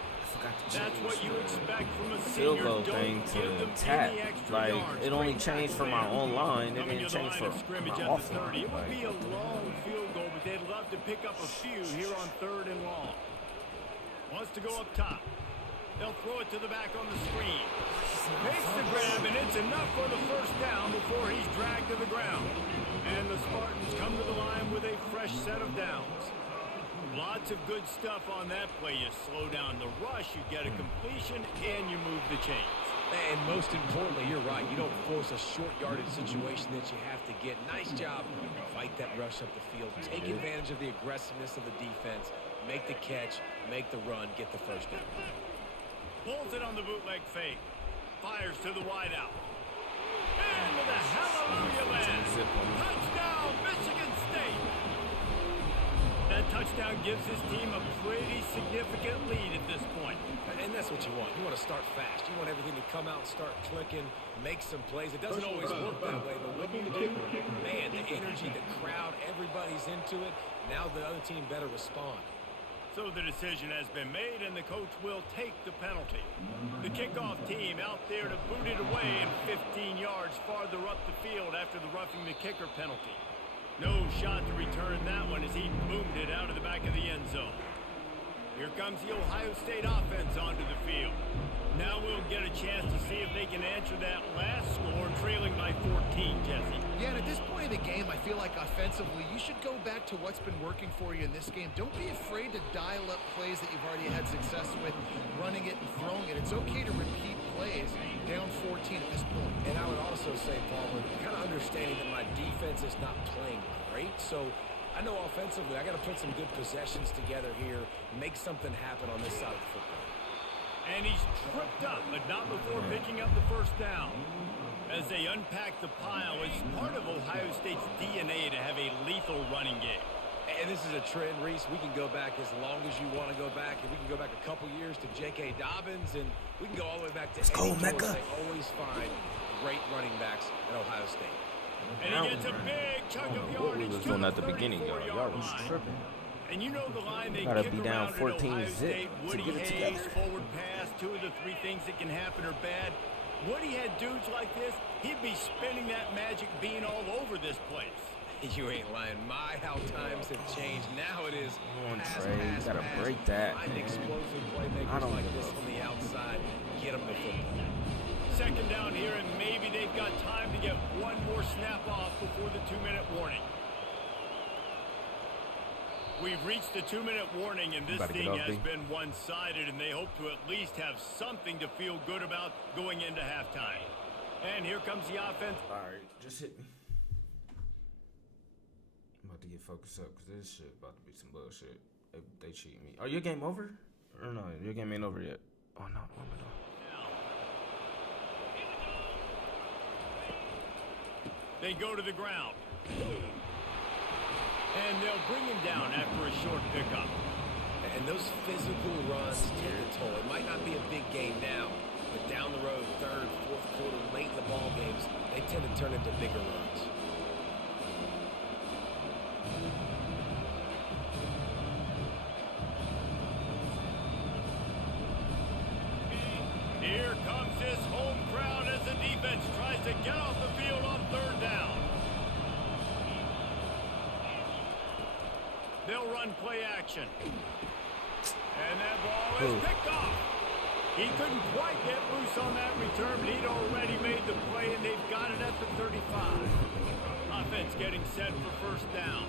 That's what you expect from a field senior. goal Don't thing give to them tap. any extra Like, yards. it only Great changed for tackle my there. own line. It Coming didn't to the change line for of scrimmage my at off the 30. It line. would be a long field goal, but they'd love to pick up a few here on 3rd and long. Wants to go up top. They'll throw it to the back on the screen. Makes the grab, and it's enough for the first down before he's dragged to the ground. And the Spartans come to the line with a fresh set of downs. Lots of good stuff on that play. You slow down the rush, you get a completion, and you move the chains. And most importantly, you're right. You don't force a short yardage situation that you have to get. Nice job. Fight that rush up the field. Take advantage of the aggressiveness of the defense. Make the catch. Make the run. Get the first down. Pulls it on the bootleg fake. Fires to the wideout. And with a hallelujah land. Touchdown, Michigan State. That touchdown gives his team a pretty significant lead at this point. And that's what you want. You want to start fast. You want everything to come out and start clicking, make some plays. It doesn't always work that way, but when you do, man, the energy, the crowd, everybody's into it. Now the other team better respond. So the decision has been made, and the coach will take the penalty. The kickoff team out there to boot it away and 15 yards farther up the field after the roughing the kicker penalty. No shot to return that one as he boomed it out of the back of the end zone. Here comes the Ohio State offense onto the field. Now we'll get a chance to see if they can answer that last score, trailing by 14, Jesse. Yeah, and at this point of the game, I feel like offensively, you should go back to what's been working for you in this game. Don't be afraid to dial up plays that you've already had success with, running it and throwing it. It's okay to repeat plays down 14 at this point. And I would also say, Paul, kind of understanding that my defense is not playing great, so I know offensively I got to put some good possessions together here, make something happen on this side of the football. And he's tripped up, but not before picking up the first down. As they unpack the pile, it's part of Ohio State's DNA to have a lethal running game. And this is a trend, Reese. We can go back as long as you want to go back, and we can go back a couple years to J.K. Dobbins, and we can go all the way back to Eddie George. They always find great running backs at Ohio State. And he gets a big chunk of yardage. We was doing at the beginning, y'all was tripping. And you know the line they Gotta kick be down around 14 Ohio zip State. to Woody get it Hayes, together. forward pass, 2 of the 3 things that can happen are bad. Woody had dudes like this, he'd be spinning that magic bean all over this place. You ain't lying. My, how times have changed. Now it is Come on, pass, Trey. pass, You gotta pass. break that, Find man. explosive I playmakers don't like give this a- on the outside. Get them the football. Second down here, and maybe they've got time to get one more snap off before the 2-minute warning. We've reached the 2-minute warning, and this About to get thing off, has B. been one-sided, and they hope to at least have something to feel good about going into halftime. And here comes the offense. All right, just hit me. I'm about to get focused up because this shit about to be some bullshit. They cheat me. Oh, your game over? Or no, your game ain't over yet. Oh, no. Oh, my God. They go to the ground. And they'll bring him down after a short pickup. And those physical runs take a toll. It might not be a big game now, but down the road, 3rd, 4th quarter, late in the ball games, they tend to turn into bigger runs. Here comes this home crowd as the defense tries to get off the field on 3rd down. They'll run play action. And that ball is picked off. He couldn't quite get loose on that return, but he'd already made the play, and they've got it at the 35. Offense getting set for first down.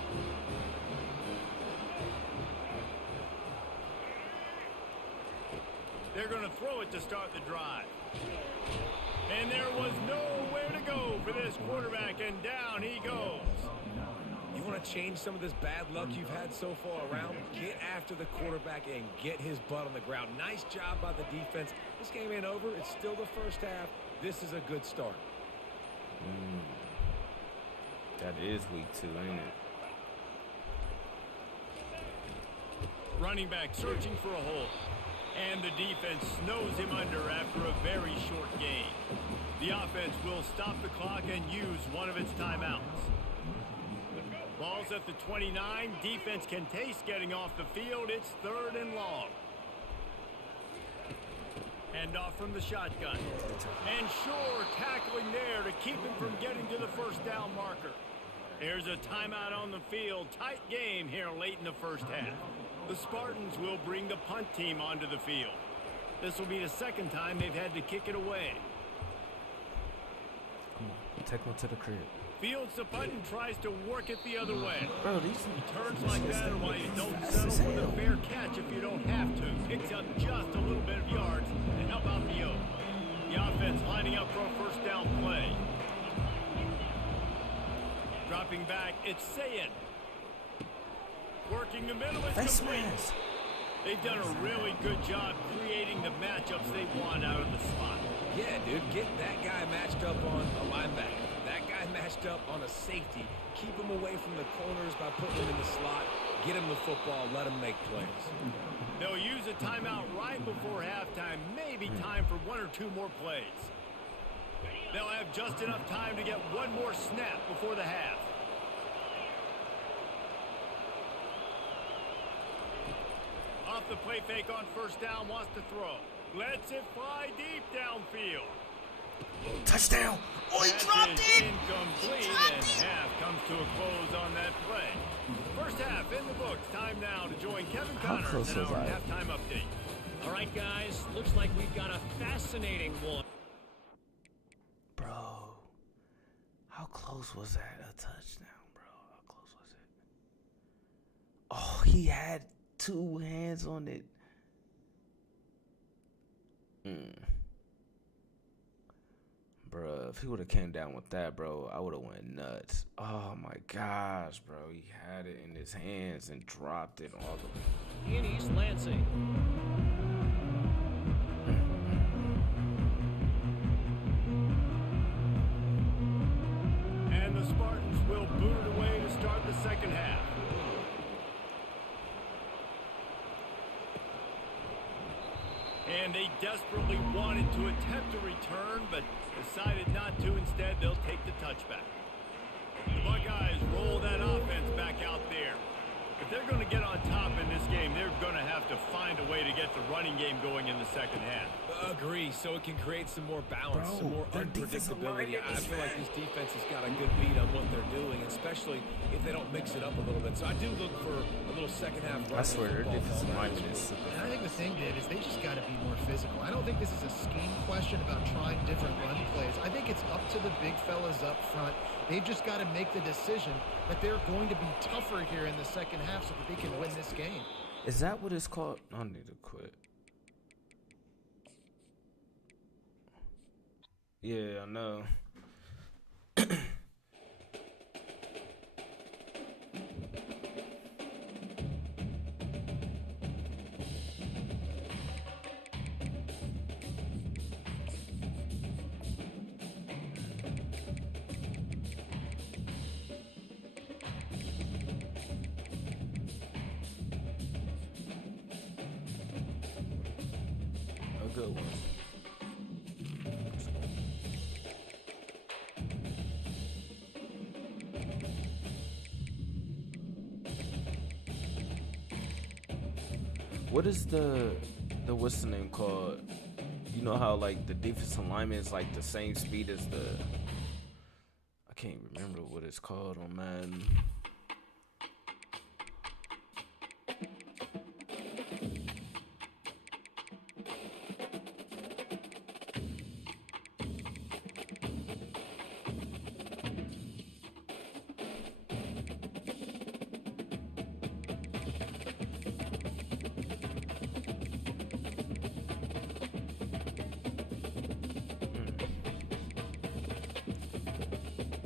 They're going to throw it to start the drive. And there was nowhere to go for this quarterback, and down he goes. You want to change some of this bad luck you've had so far around? Get after the quarterback and get his butt on the ground. Nice job by the defense. This game ain't over. It's still the first half. This is a good start. That is week 2, ain't it? Running back searching for a hole. And the defense snows him under after a very short gain. The offense will stop the clock and use one of its timeouts. Ball's at the 29. Defense can taste getting off the field. It's 3rd and long. Hand off from the shotgun. And sure, tackling there to keep him from getting to the first down marker. Here's a timeout on the field. Tight game here late in the first half. The Spartans will bring the punt team onto the field. This will be the second time they've had to kick it away. Come on, take one to the crib. Fields the punt and tries to work it the other way. Bro, these Turns like that while you don't settle for the fair catch if you don't have to. Picks up just a little bit of yards to help out the Oak. The offense lining up for a first down play. Dropping back, it's Sayin. Working the middle, it's complete. They've done a really good job creating the matchups they want out of the slot. Yeah, dude, get that guy matched up on a linebacker. That guy matched up on a safety. Keep him away from the corners by putting him in the slot. Get him the football. Let him make plays. They'll use a timeout right before halftime. Maybe time for one or two more plays. They'll have just enough time to get one more snap before the half. Off the play fake on first down, wants to throw. Lets it fly deep downfield. Touchdown! Oh, he dropped it! Incomplete, and half comes to a close on that play. First half in the books. Time now to join Kevin Connors in our halftime update. All right, guys. Looks like we've got a fascinating one. Bro, how close was that? A touchdown, bro. How close was it? Oh, he had two hands on it. Bro, if he would have came down with that, bro, I would have went nuts. Oh my gosh, bro. He had it in his hands and dropped it all the way. In East Lansing. And the Spartans will boot it away to start the second half. And they desperately wanted to attempt a return, but decided not to. Instead, they'll take the touchback. The Buckeyes roll that offense back out there. If they're going to get on top in this game, they're going to have to find a way to get the running game going in the second half. Agree, so it can create some more balance, some more unpredictability. I feel like this defense has got a good beat on what they're doing, especially if they don't mix it up a little bit. So I do look for a little second half. I swear, their defensive lineman is super And I think the thing, Dave, is they just got to be more physical. I don't think this is a scheme question about trying different run plays. I think it's up to the big fellas up front. They've just got to make the decision that they're going to be tougher here in the second half so that they can win this game. Is that what it's called? I need to quit. Yeah, I know. A good one. What is the what's the name called? You know how like the defensive lineman is like the same speed as the I can't remember what it's called on Madden.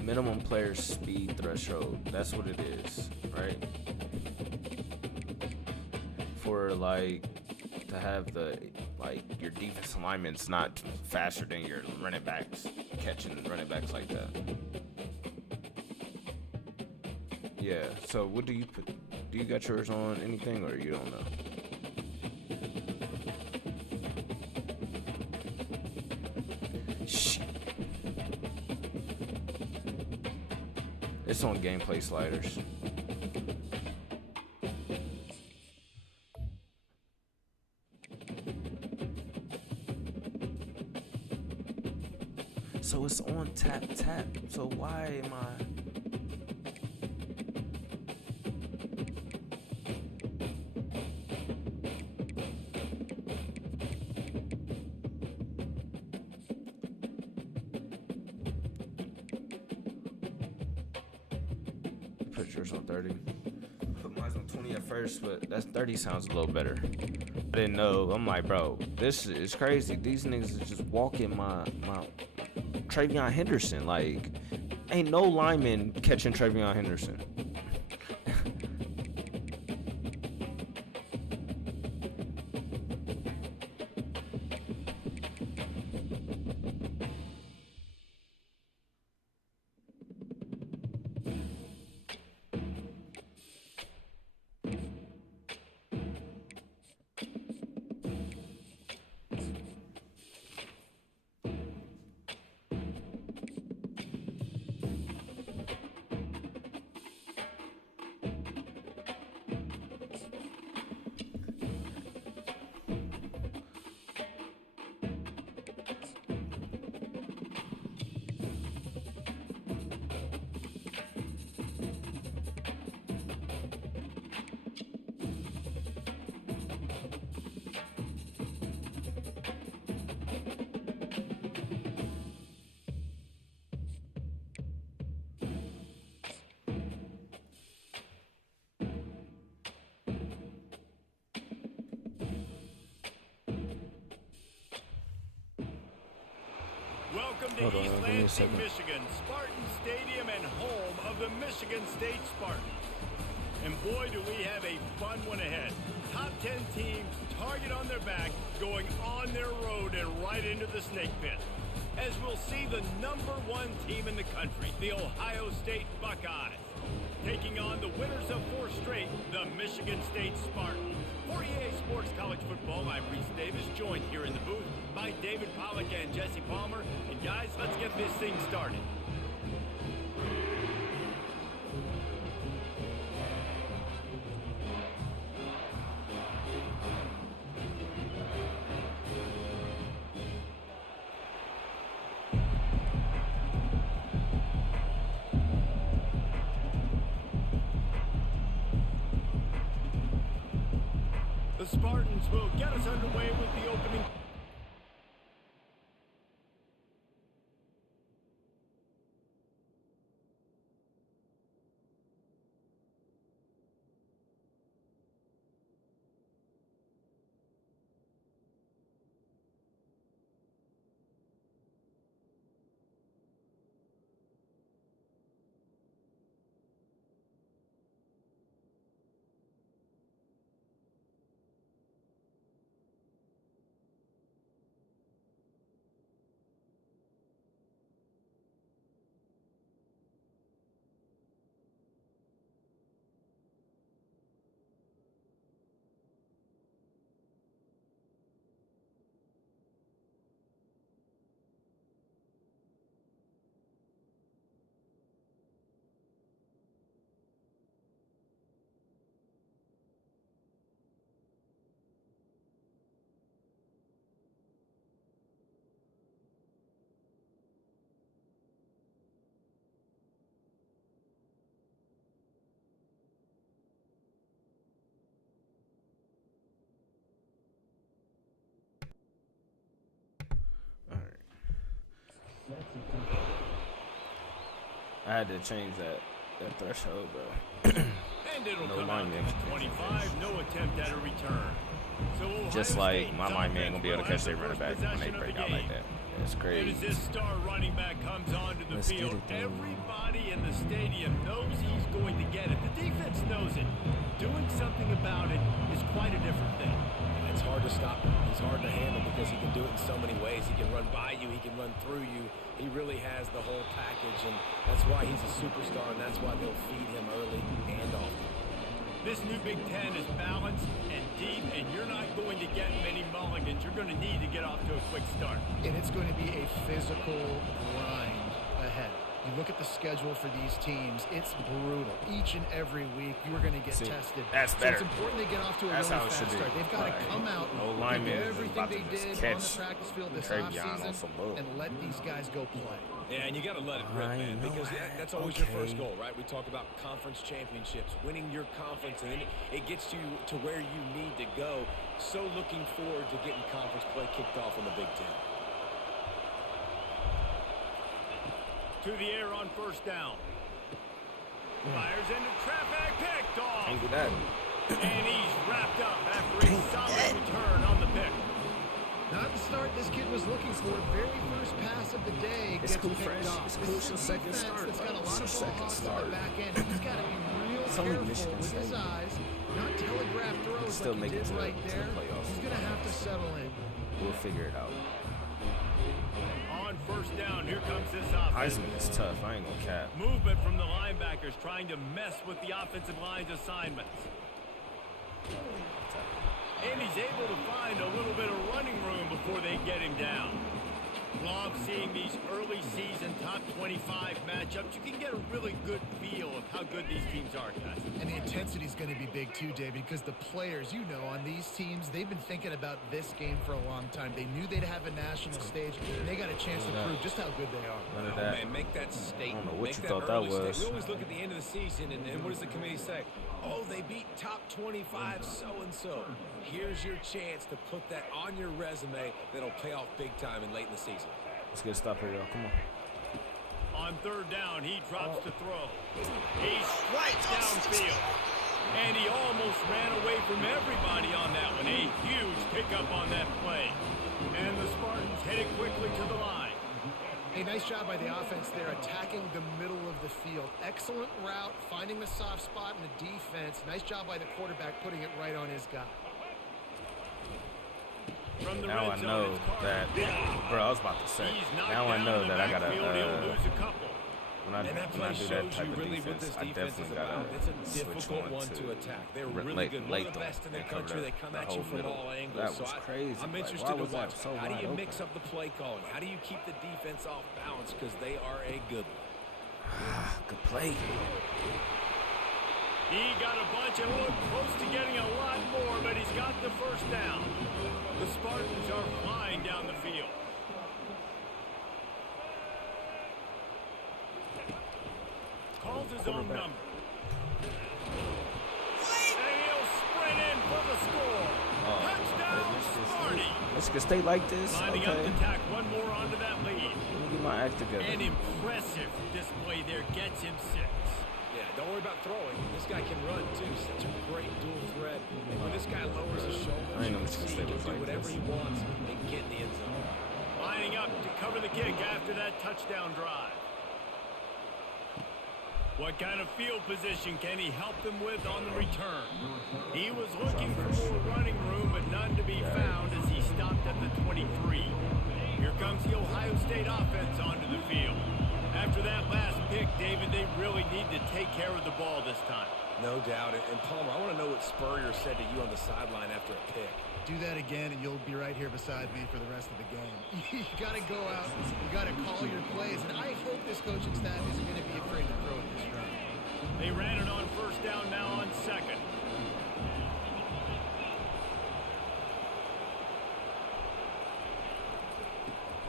Minimum player speed threshold. That's what it is, right? For like to have the like your defensive lineman's not faster than your running backs, catching running backs like that. Yeah. So what do you put? Do you got yours on anything or you don't know? It's on gameplay sliders. So it's on tap. So why am I? Put yours on 30. Put mine on 20 at first, but that's 30 sounds a little better. I didn't know. I'm like, bro, this is crazy. These niggas is just walking my Travion Henderson. Like, ain't no lineman catching Travion Henderson. Welcome to Hold on, East give me a Lansing, second. Michigan, Spartan Stadium and home of the Michigan State Spartans. And boy, do we have a fun one ahead. Top 10 team, target on their back, going on their road and right into the snake pit. As we'll see the #1 team in the country, the Ohio State Buckeyes, taking on the winners of 4 straight, the Michigan State Spartans. For EA Sports College Football, I'm Reese Davis, joined here in the booth by David Pollack and Jesse Palmer. And guys, let's get this thing started. The Spartans will get us underway with the opening. I had to change that threshold, bro. And it'll come out to 25, no attempt at a return. So Ohio Just like State my lineman gonna be able to catch their running back when they break out like that. It's And crazy. as this star running back comes onto the Let's get field, it, dude. everybody in the stadium knows he's going to get it. The defense knows it. Doing something about it is quite a different thing. It's hard to stop him. He's hard to handle because he can do it in so many ways. He can run by you. He can run through you. He really has the whole package, and that's why he's a superstar, and that's why they'll feed him early and often. This new Big Ten is balanced and deep, and you're not going to get many mulligans. You're going to need to get off to a quick start. And it's going to be a physical grind ahead. You look at the schedule for these teams, it's brutal. Each and every week, you are going to get tested. That's so better. it's important they get off to a That's really how it fast should be. start. They've got to come out, lineman do is everything about to they just did catch on the practice field this Travion on some bull. offseason and let these guys go play. Yeah, and you got to let it rip, man, because that's always your first goal, right? We talk about conference championships, winning your conference, and then it gets you to where you need to go. So looking forward to getting conference play kicked off in the Big Ten. To the air on first down. Fires into traffic, picked off. Can't do that. And he's wrapped up after a solid return on the pick. Not the start this kid was looking for. Very first pass of the day It's gets cool, picked fresh. off. It's cool. It's your This is a second defense start, that's got a bro. lot It's of your ball second hawks on start. the back end. He's got to be real It's only careful Michigan with his State. eyes. Not telegraph throws Still like make he it did to right the there. playoffs. He's going to have to settle in. We'll figure it out. On first down, here comes this offense. Heisman is tough. I ain't gonna cap. Movement from the linebackers trying to mess with the offensive line's assignments. And he's able to find a little bit of running room before they get him down. Love seeing these early season top 25 matchups. You can get a really good feel of how good these teams are, guys. And the intensity is going to be big too, David, because the players, you know, on these teams, they've been thinking about this game for a long time. They knew they'd have a national stage, and they got a chance to prove just how good they are. None of Oh, that. man, make that statement. I don't know what make you thought that early was. We always look at the end of the season, and what does the committee say? Oh, they beat top 25 so-and-so. Here's your chance to put that on your resume that'll pay off big time and late in the season. Let's get a stop here, y'all. Come on. On third down, he drops to throw. He strikes downfield. And he almost ran away from everybody on that one. A huge pickup on that play. And the Spartans headed quickly to the line. A nice job by the offense there, attacking the middle of the field. Excellent route, finding the soft spot in the defense. Nice job by the quarterback, putting it right on his guy. From the Now I red zone, know it's Carter. that, bro, I was about to say. He's knocked Now I down know in the that I gotta, backfield. He'll lose a couple. when I And that do play that shows type you of really what defense, this I defense definitely is gotta about. It's a switch difficult one to to attack. They're re- really late- good. One late of the though. best in the They cover country. They come the at you whole from middle. all angles. That So was crazy. I'm Like, interested why to was that watch. so How do wide you mix open? up the play calling? How do you keep the defense off balance? Because they are a good one. Good play. He got a bunch and looked close to getting a lot more, but he's got the first down. The Spartans are flying down the field. Calls his own number. And he'll sprint in for the score. Touchdown, Sparty. Michigan State like this? Lining Okay. up to tack one more onto that lead. Let me get my act together. An impressive display there gets him 6. Yeah, don't worry about throwing. This guy can run, too. Such a great dual threat. And when this guy lowers his shoulders, I ain't know you can Michigan see he State can was do like whatever this. he wants and get in the end zone. Lining up to cover the kick after that touchdown drive. What kind of field position can he help them with on the return? He was looking for more running room, but none to be found as he stopped at the 23. Here comes the Ohio State offense onto the field. After that last pick, David, they really need to take care of the ball this time. No doubt. And Palmer, I want to know what Spurrier said to you on the sideline after a pick. Do that again, and you'll be right here beside me for the rest of the game. You got to go out, you got to call your plays, and I hope this coaching staff isn't going to be afraid to throw it this round. They ran it on first down, now on second.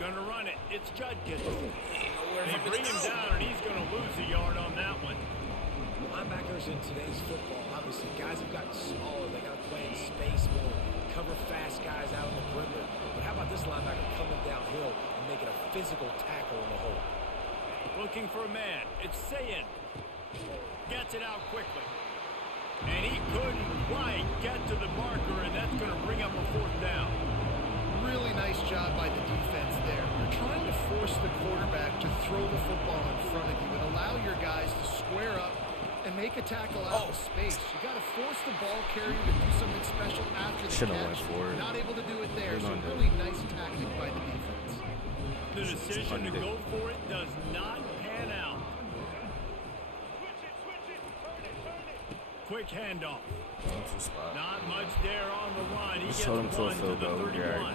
Gonna run it. It's Judkins. They bring him down, and he's gonna lose a yard on that one. Linebackers in today's football, obviously, guys have gotten smaller. They got to play in space more, cover fast guys out on the perimeter. But how about this linebacker coming downhill and making a physical tackle in the hole? Looking for a man. It's Sayin. Gets it out quickly. And he couldn't quite get to the marker, and that's going to bring up a fourth down. Really nice job by the defense there. You're trying to force the quarterback to throw the football in front of you and allow your guys to square up and make a tackle out of space. You got to force the ball carrier to do something special after the Should've catch. went for it. Not able to do it there, They're so gonna do really nice tactic by the defense. The decision to go for it does not pan out. Quick handoff. Not much there on the run. He Just gets hold him to a one to field the goal, 31.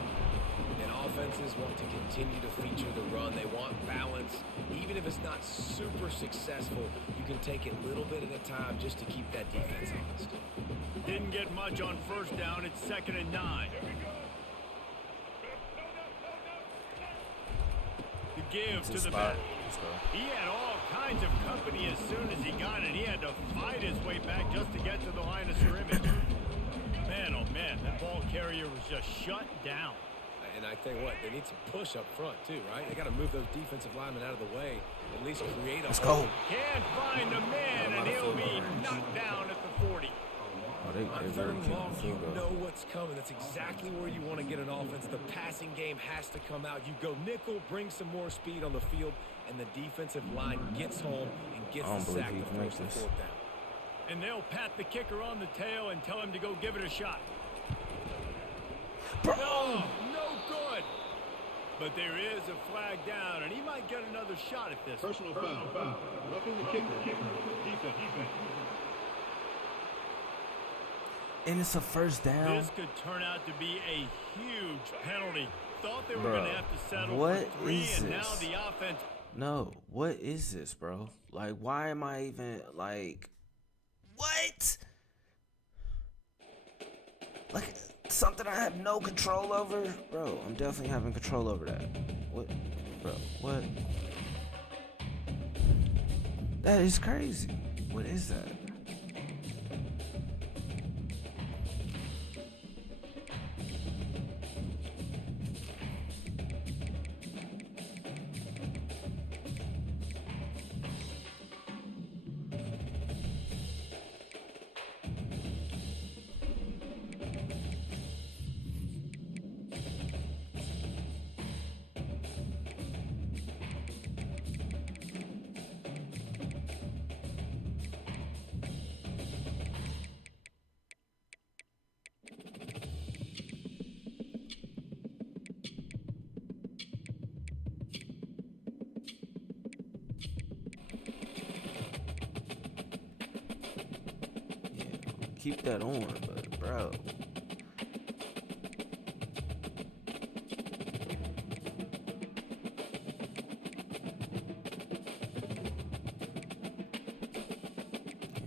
And offenses want to continue to feature the run. They want balance. Even if it's not super successful, you can take it a little bit at a time just to keep that defense honest. Didn't get much on first down. It's 2nd and 9. The give to the back. He had all kinds of company as soon as he got it. He had to fight his way back just to get to the line of scrimmage. Man, oh man, that ball carrier was just shut down. And I tell you what, they need some push up front too, right? They got to move those defensive linemen out of the way, at least create a hole. Can't find a man, and he'll be knocked down at the 40. On 3rd and long, you know what's coming. That's exactly where you want to get an offense. The passing game has to come out. You go nickel, bring some more speed on the field, and the defensive line gets home and gets the sack to force the 4th down. And they'll pat the kicker on the tail and tell him to go give it a shot. Bro! Oh, no good. But there is a flag down, and he might get another shot at this. Personal foul. Roughing the kicker. Defense. And it's a first down. This could turn out to be a huge penalty. Thought they were going to have to settle what for 3, is and this? now the offense. No, what is this, bro? Like, why am I even, like, what? Like, something I have no control over? Bro, I'm definitely having control over that. What? Bro, what? That is crazy. What is that? Keep that on, but bro.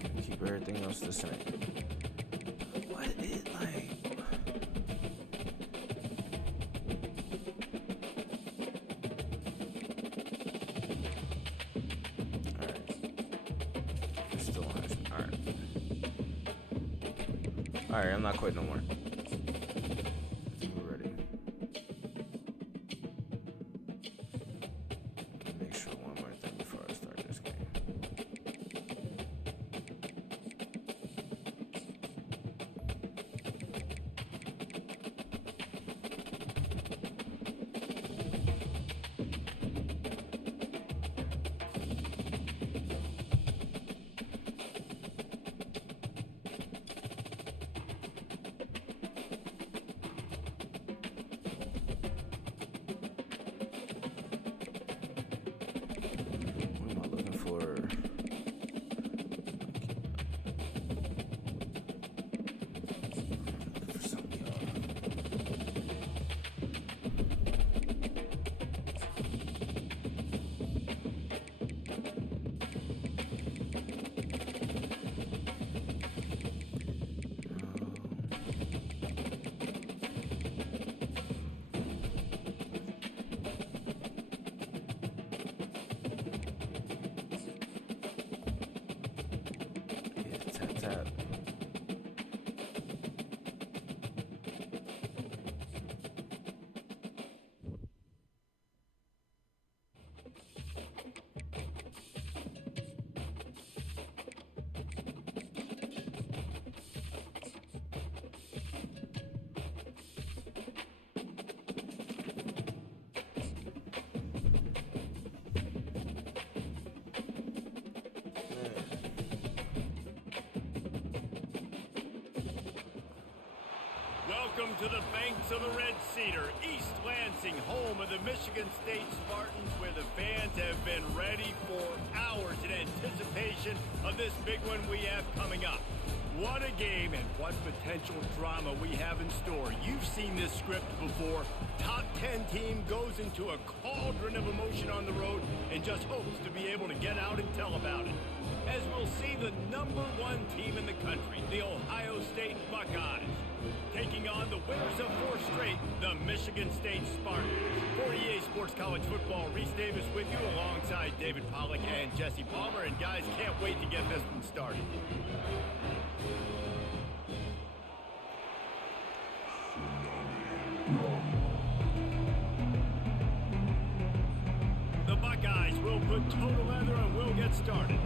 Yeah, keep everything else the same. What is like? Alright, I'm not quitting no more. We're ready. Make sure one more thing before I start this game. Welcome to the banks of the Red Cedar, East Lansing, home of the Michigan State Spartans, where the fans have been ready for hours in anticipation of this big one we have coming up. What a game and what potential drama we have in store. You've seen this script before. Top 10 team goes into a cauldron of emotion on the road and just hopes to be able to get out and tell about it. As we'll see the #1 team in the country, the Ohio State Buckeyes, taking on the winners of 4 straight, the Michigan State Spartans. For EA Sports College Football, Reese Davis with you alongside David Pollack and Jesse Palmer. And guys, can't wait to get this one started. The Buckeyes will put total leather and we'll get started.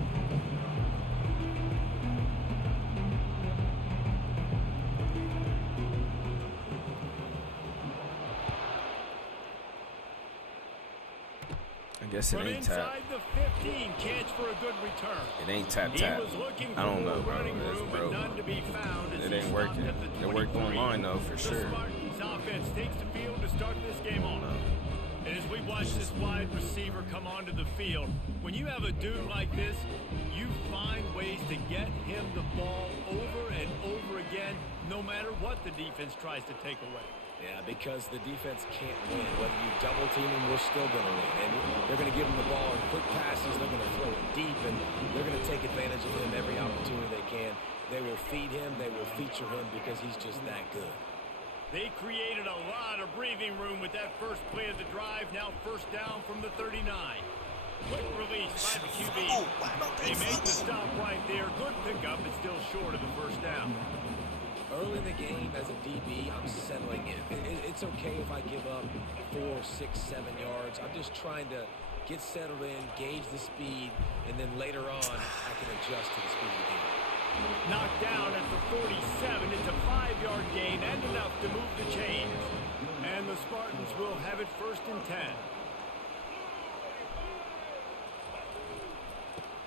I guess it From ain't tap. inside the 15, chance for a good return. It ain't tap. He was looking I don't for know, bro. running It's room, but broke. none to be found as It he ain't stopped working. at the It worked 23. online though, for The sure. Spartans offense takes the field to start this game off. And as we watch this wide receiver come onto the field, when you have a dude like this, you find ways to get him the ball over and over again, no matter what the defense tries to take away. Yeah, because the defense can't win. Whether you double team him, we're still going to win. And they're going to give him the ball in quick passes. They're going to throw it deep, and they're going to take advantage of him every opportunity they can. They will feed him. They will feature him because he's just that good. They created a lot of breathing room with that first play of the drive. Now first down from the 39. Quick release by the QB. They make the stop right there. Good pickup, but still short of the first down. Early in the game, as a DB, I'm settling in. It's okay if I give up 4, 6, 7 yards. I'm just trying to get settled in, gauge the speed, and then later on, I can adjust to the speed of the game. Knocked down at the 47. It's a 5-yard gain and enough to move the chains. And the Spartans will have it first and 10.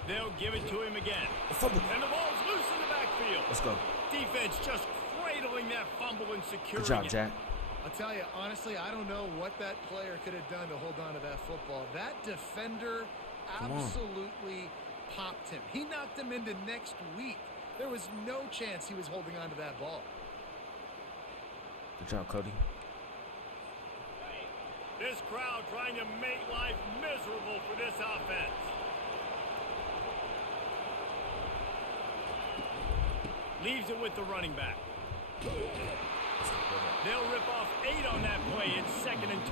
They'll give it to him again. And the ball's loose in the backfield. Let's go. Defense just cradling that fumble and securing Good job, it. Jack. I'll tell you, honestly, I don't know what that player could have done to hold on to that football. That defender absolutely popped him. He knocked him into next week. There was no chance he was holding on to that ball. Good job, Cody. This crowd trying to make life miserable for this offense. Leaves it with the running back. They'll rip off 8 on that play. It's 2nd and 2.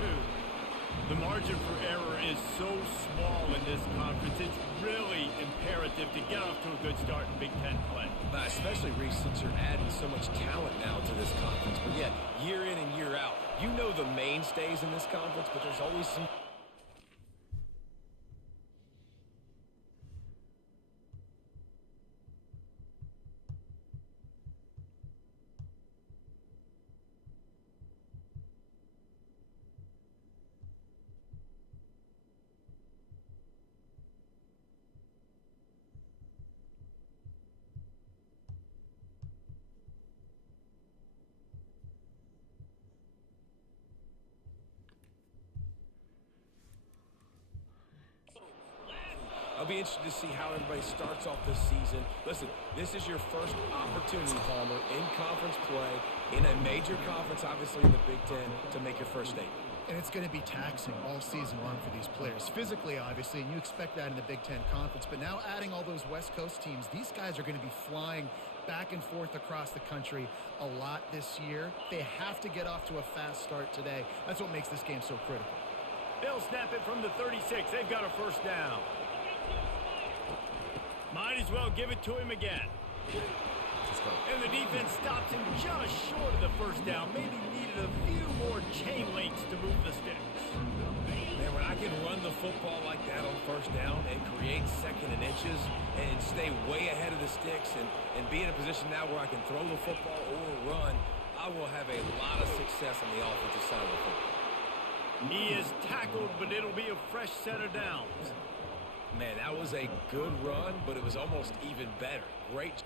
The margin for error is so small in this conference. It's really imperative to get off to a good start in Big Ten play. Especially, Reese, since you're adding so much talent now to this conference. But yet, year in and year out, you know the mainstays in this conference, but there's always some... I'll be interested to see how everybody starts off this season. Listen, this is your first opportunity, Palmer, in conference play, in a major conference, obviously in the Big Ten, to make your first statement. And it's going to be taxing all season long for these players. Physically, obviously, and you expect that in the Big Ten Conference. But now adding all those West Coast teams, these guys are going to be flying back and forth across the country a lot this year. They have to get off to a fast start today. That's what makes this game so critical. They'll snap it from the 36. They've got a first down. Might as well give it to him again. And the defense stops him just short of the first down. Maybe needed a few more chain links to move the sticks. Man, when I can run the football like that on first down and create 2nd and inches and stay way ahead of the sticks and be in a position now where I can throw the football or run, I will have a lot of success on the offensive side of the football. He is tackled, but it'll be a fresh set of downs. Man, that was a good run, but it was almost even better. Great.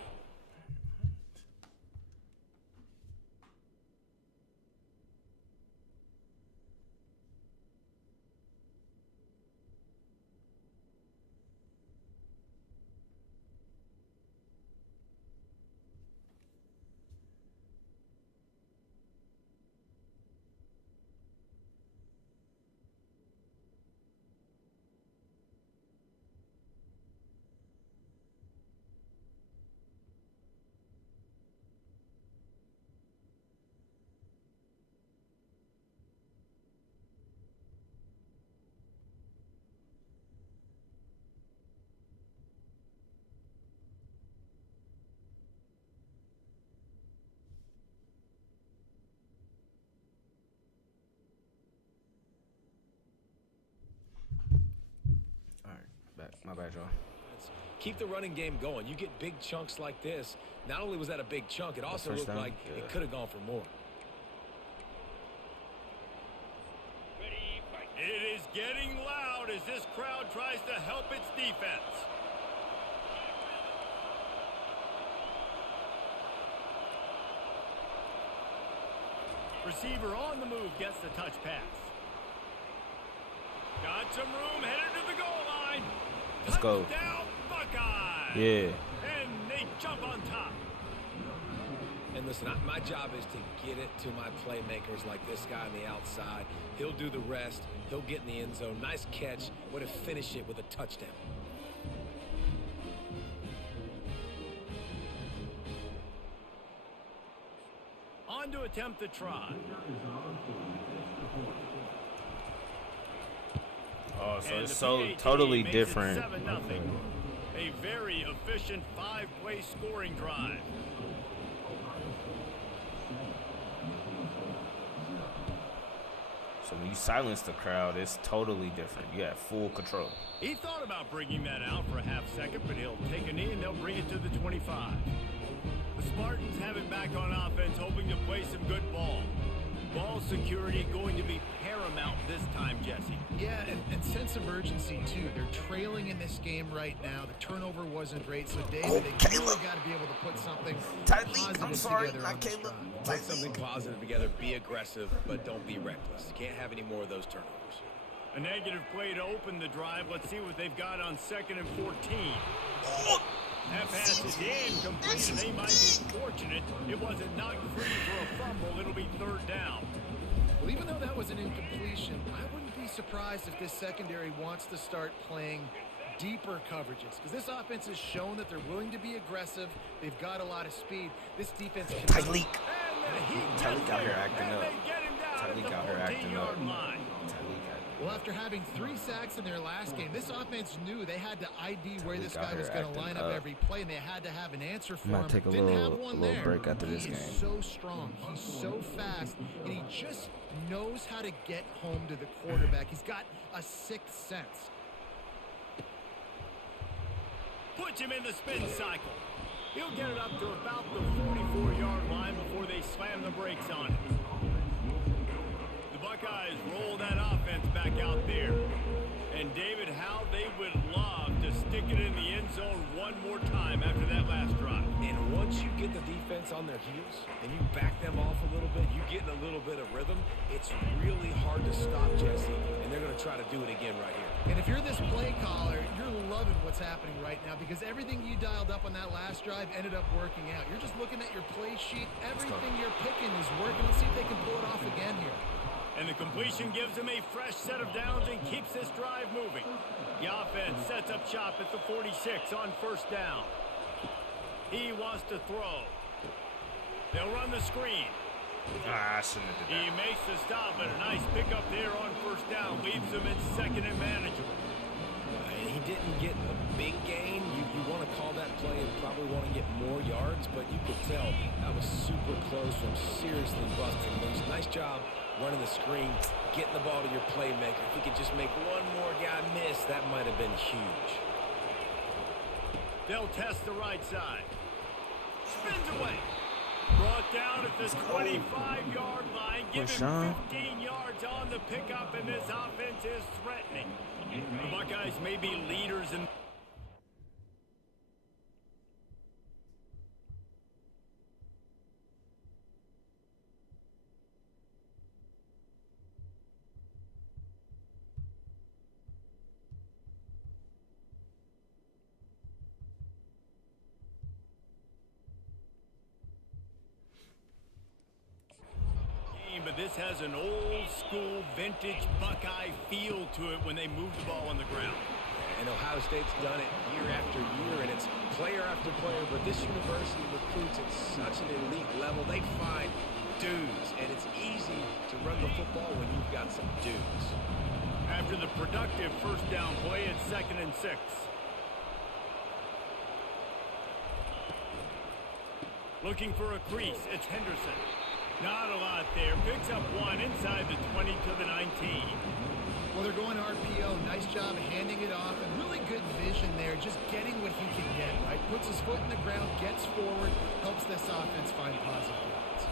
My bad, y'all. Keep the running game going. You get big chunks like this. Not only was that a big chunk, it also looked like it could have gone for more. It is getting loud as this crowd tries to help its defense. Receiver on the move gets the touch pass. Got some room, headed to the goal line. Let's go. Touchdown, Buckeyes. Yeah. And they jump on top. And listen, my job is to get it to my playmakers like this guy on the outside. He'll do the rest. He'll get in the end zone. Nice catch. Way to finish it with a touchdown. On to attempt the try. Oh, so And it's the so PAT totally makes it different. 7-0. Okay. A very efficient 5-play scoring drive. So when you silence the crowd, it's totally different. You have full control. He thought about bringing that out for a half second, but he'll take a knee and they'll bring it to the 25. The Spartans have it back on offense, hoping to play some good ball. Ball security going to be paramount this time, Jesse. Yeah, and sense of urgency, too. They're trailing in this game right now. The turnover wasn't great, so David, they really got to be able to put something positive together on this drive. Put something positive together. Be aggressive, but don't be reckless. You can't have any more of those turnovers. A negative play to open the drive. Let's see what they've got on 2nd and 14. That pass is incomplete, and they might be fortunate it wasn't knocked free for a fumble. It'll be 3rd down. Well, even though that was an incompletion, I wouldn't be surprised if this secondary wants to start playing deeper coverages, because this offense has shown that they're willing to be aggressive. They've got a lot of speed. This defense can... Tyleek. Tyleek out here acting up. Tyleek out here acting up. Well, after having 3 sacks in their last game, this offense knew they had to ID where this guy was going to line up every play, and they had to have an answer for him. Might take a little break after this game. He's so strong. He's so fast, and he just knows how to get home to the quarterback. He's got a 6th sense. Puts him in the spin cycle. He'll get it up to about the 44-yard line before they slam the brakes on it. The Buckeyes roll that offense back out there. And David, how they would love to stick it in the end zone one more time after that last drive. And once you get the defense on their heels and you back them off a little bit, you get in a little bit of rhythm, it's really hard to stop, Jesse, and they're going to try to do it again right here. And if you're this play caller, you're loving what's happening right now, because everything you dialed up on that last drive ended up working out. You're just looking at your play sheet. Everything you're picking is working. Let's see if they can pull it off again here. And the completion gives him a fresh set of downs and keeps this drive moving. The offense sets up shop at the 46 on 1st down. He wants to throw. They'll run the screen. I shouldn't have did that. He makes the stop, but a nice pickup there on 1st down. Leaves him in 2nd and manageable. He didn't get a big gain. You want to call that play and probably want to get more yards, but you could tell that was super close from seriously busting loose. Nice job running the screen, getting the ball to your playmaker. If he could just make one more guy miss, that might have been huge. They'll test the right side. Spins away. Brought down at the 25-yard line. Give him 15 yards on the pickup, and this offense is threatening. The Buckeyes may be leaders in... But this has an old-school, vintage Buckeye feel to it when they move the ball on the ground. And Ohio State's done it year after year, and it's player after player. But this university recruits at such an elite level. They find dudes, and it's easy to run the football when you've got some dudes. After the productive 1st down play, it's 2nd and 6. Looking for a crease, it's Henderson. Not a lot there. Picks up one inside the 20 to the 19. Well, they're going RPO. Nice job handing it off, and really good vision there, just getting what he can get, right? Puts his foot in the ground, gets forward, helps this offense find positive yards.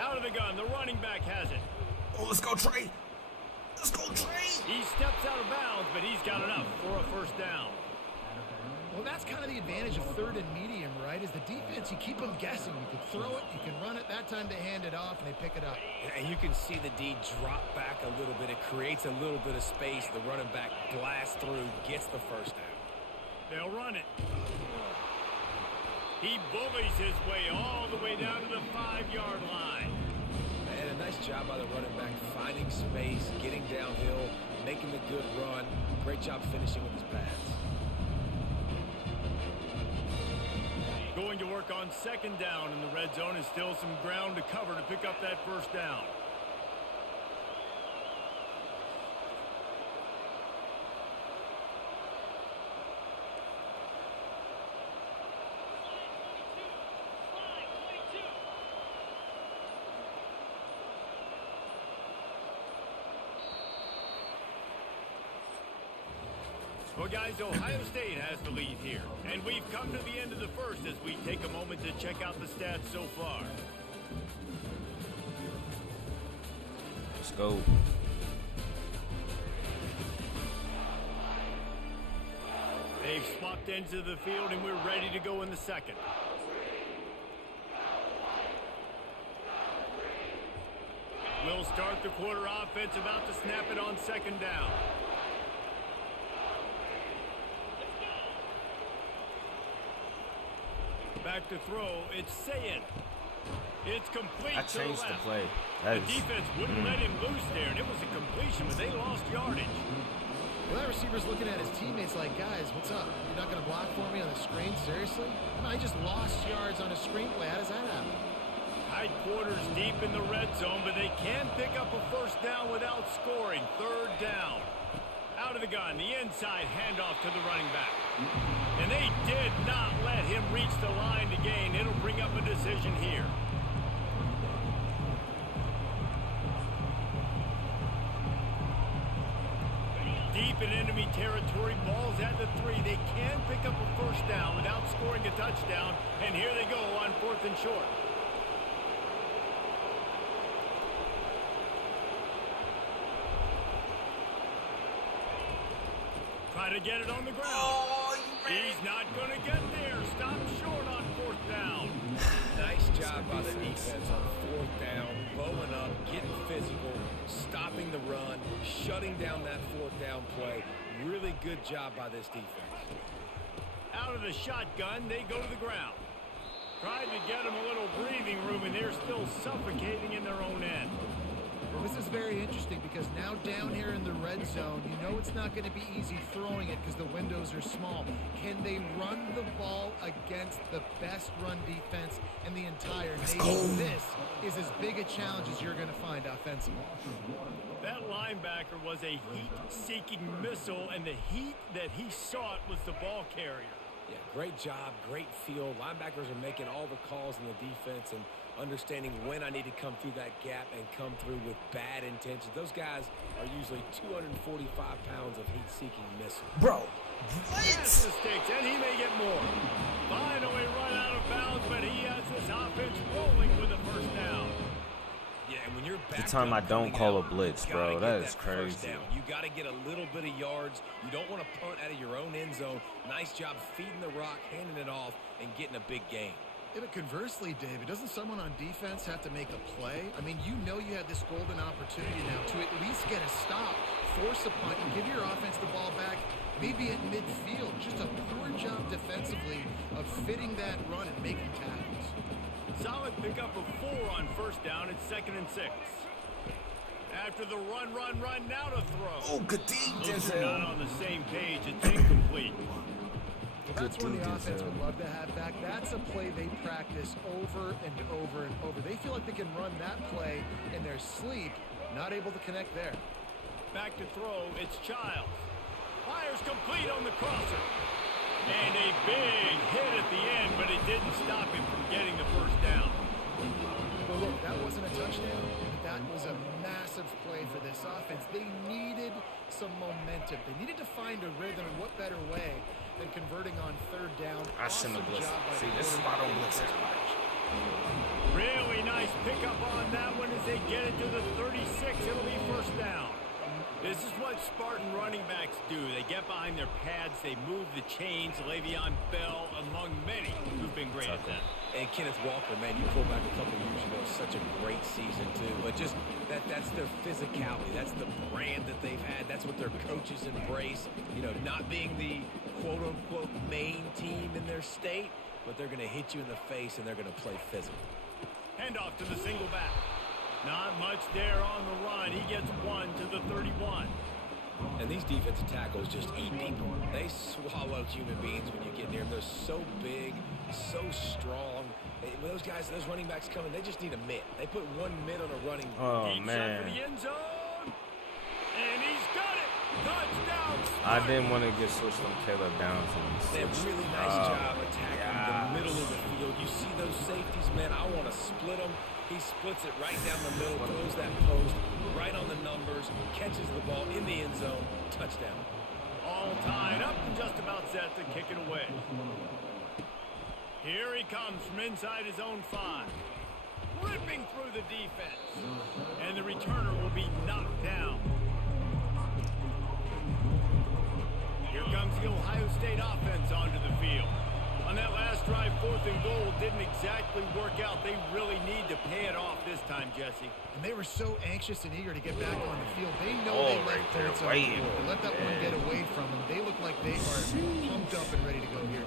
Out of the gun, the running back has it. Oh, let's go, Trey. Let's go, Trey. He steps out of bounds, but he's got enough for a first down. Well, that's kind of the advantage of third and medium, right? Is the defense, you keep them guessing. You can throw it, you can run it. That time they hand it off, and they pick it up. And you can see the D drop back a little bit. It creates a little bit of space. The running back blasts through, gets the first down. They'll run it. He bullies his way all the way down to the 5-yard line. And a nice job by the running back, finding space, getting downhill, making the good run. Great job finishing with his pads. Going to work on second down in the red zone, and still some ground to cover to pick up that first down. Well, guys, Ohio State has the lead here. And we've come to the end of the first as we take a moment to check out the stats so far. Let's go. They've swapped ends of the field, and we're ready to go in the second. We'll start the quarter offense, about to snap it on second down. Back to throw. It's Sayin. It's complete. I changed the play. The defense wouldn't let him loose there, and it was a completion, but they lost yardage. Well, that receiver's looking at his teammates like, guys, what's up? You're not going to block for me on the screen? Seriously? I just lost yards on a screenplay. How does that happen? Tight quarters deep in the red zone, but they can pick up a first down without scoring. Third down. Out of the gun, the inside handoff to the running back. And they did not let him reach the line to gain. It'll bring up a decision here. Deep in enemy territory, ball's at the 3. They can pick up a first down without scoring a touchdown. And here they go on 4th and short. Try to get it on the ground. Oh, he's not going to get there. Stop short on 4th down. Nice job by the defense on 4th down, bowing up, getting physical, stopping the run, shutting down that 4th down play. Really good job by this defense. Out of the shotgun, they go to the ground. Tried to get them a little breathing room, and they're still suffocating in their own end. This is very interesting because now down here in the red zone, you know it's not going to be easy throwing it because the windows are small. Can they run the ball against the best run defense in the entire nation? This is as big a challenge as you're going to find offensively. That linebacker was a heat-seeking missile, and the heat that he sought was the ball carrier. Yeah, great job, great feel. Linebackers are making all the calls in the defense and understanding when I need to come through that gap and come through with bad intentions. Those guys are usually 245 pounds of heat-seeking missiles. Bro, That's mistakes, and he may get more. Finally run out of bounds, but he has this offense rolling with a first down. Yeah, and when you're the time I don't call a blitz, you gotta bro. get That is crazy. first down. You got to get a little bit of yards. You don't want to punt out of your own end zone. Nice job feeding the rock, handing it off, and getting a big gain. Yeah, but conversely, David, doesn't someone on defense have to make a play? I mean, you know you have this golden opportunity now to at least get a stop, force a punt, and give your offense the ball back, maybe at midfield. Just a poor job defensively of fitting that run and making tackles. Solid pickup of 4 on first down. It's 2nd and 6. After the run, now to throw. Oh, good D, Those are not on the same page. It's incomplete. That's one the offense would love to have back. That's a play they practice over and over and over. They feel like they can run that play in their sleep, not able to connect there. Back to throw, it's Childs. Fires complete on the crosser. And a big hit at the end, but it didn't stop him from getting the first down. Well, look, that wasn't a touchdown, but that was a massive play for this offense. They needed some momentum. They needed to find a rhythm, and what better way than converting on third down. I shouldn't have blitzed. Awesome job by See, the this is why I don't quarterback. blitz as much. Really nice pickup on that one as they get it to the 36. It'll be first down. This is what Spartan running backs do. They get behind their pads, they move the chains. Le'Veon Bell among many who've been great at that. And Kenneth Walker, man, you pull back a couple years ago, such a great season too. But just that's their physicality. That's the brand that they've had. That's what their coaches embrace. You know, not being the quote-unquote main team in their state, but they're going to hit you in the face and they're going to play physical. Handoff to the single back. Not much there on the run. He gets one to the 31. And these defensive tackles just eat people. They swallow human beings when you get near them. They're so big, so strong. When those guys, those running backs come in, they just need a mitt. They put one mitt on a running. Oh, Deep shot man. for the end zone. And he's got it. Touchdown. I didn't want to get switched from Caleb Downs. They have a really nice job attacking the middle of the field. You see those safeties, man, I want to split them. He splits it right down the middle, throws that post, right on the numbers, catches the ball in the end zone, touchdown. All tied up and just about set to kick it away. Here he comes from inside his own 5. Ripping through the defense. And the returner will be knocked down. Here comes the Ohio State offense onto the field. On that last drive, 4th and goal didn't exactly work out. They really need to pay it off this time, Jesse. And they were so anxious and eager to get back on the field. They know they left points on the board. They let that one get away from them. They look like they are pumped up and ready to go here.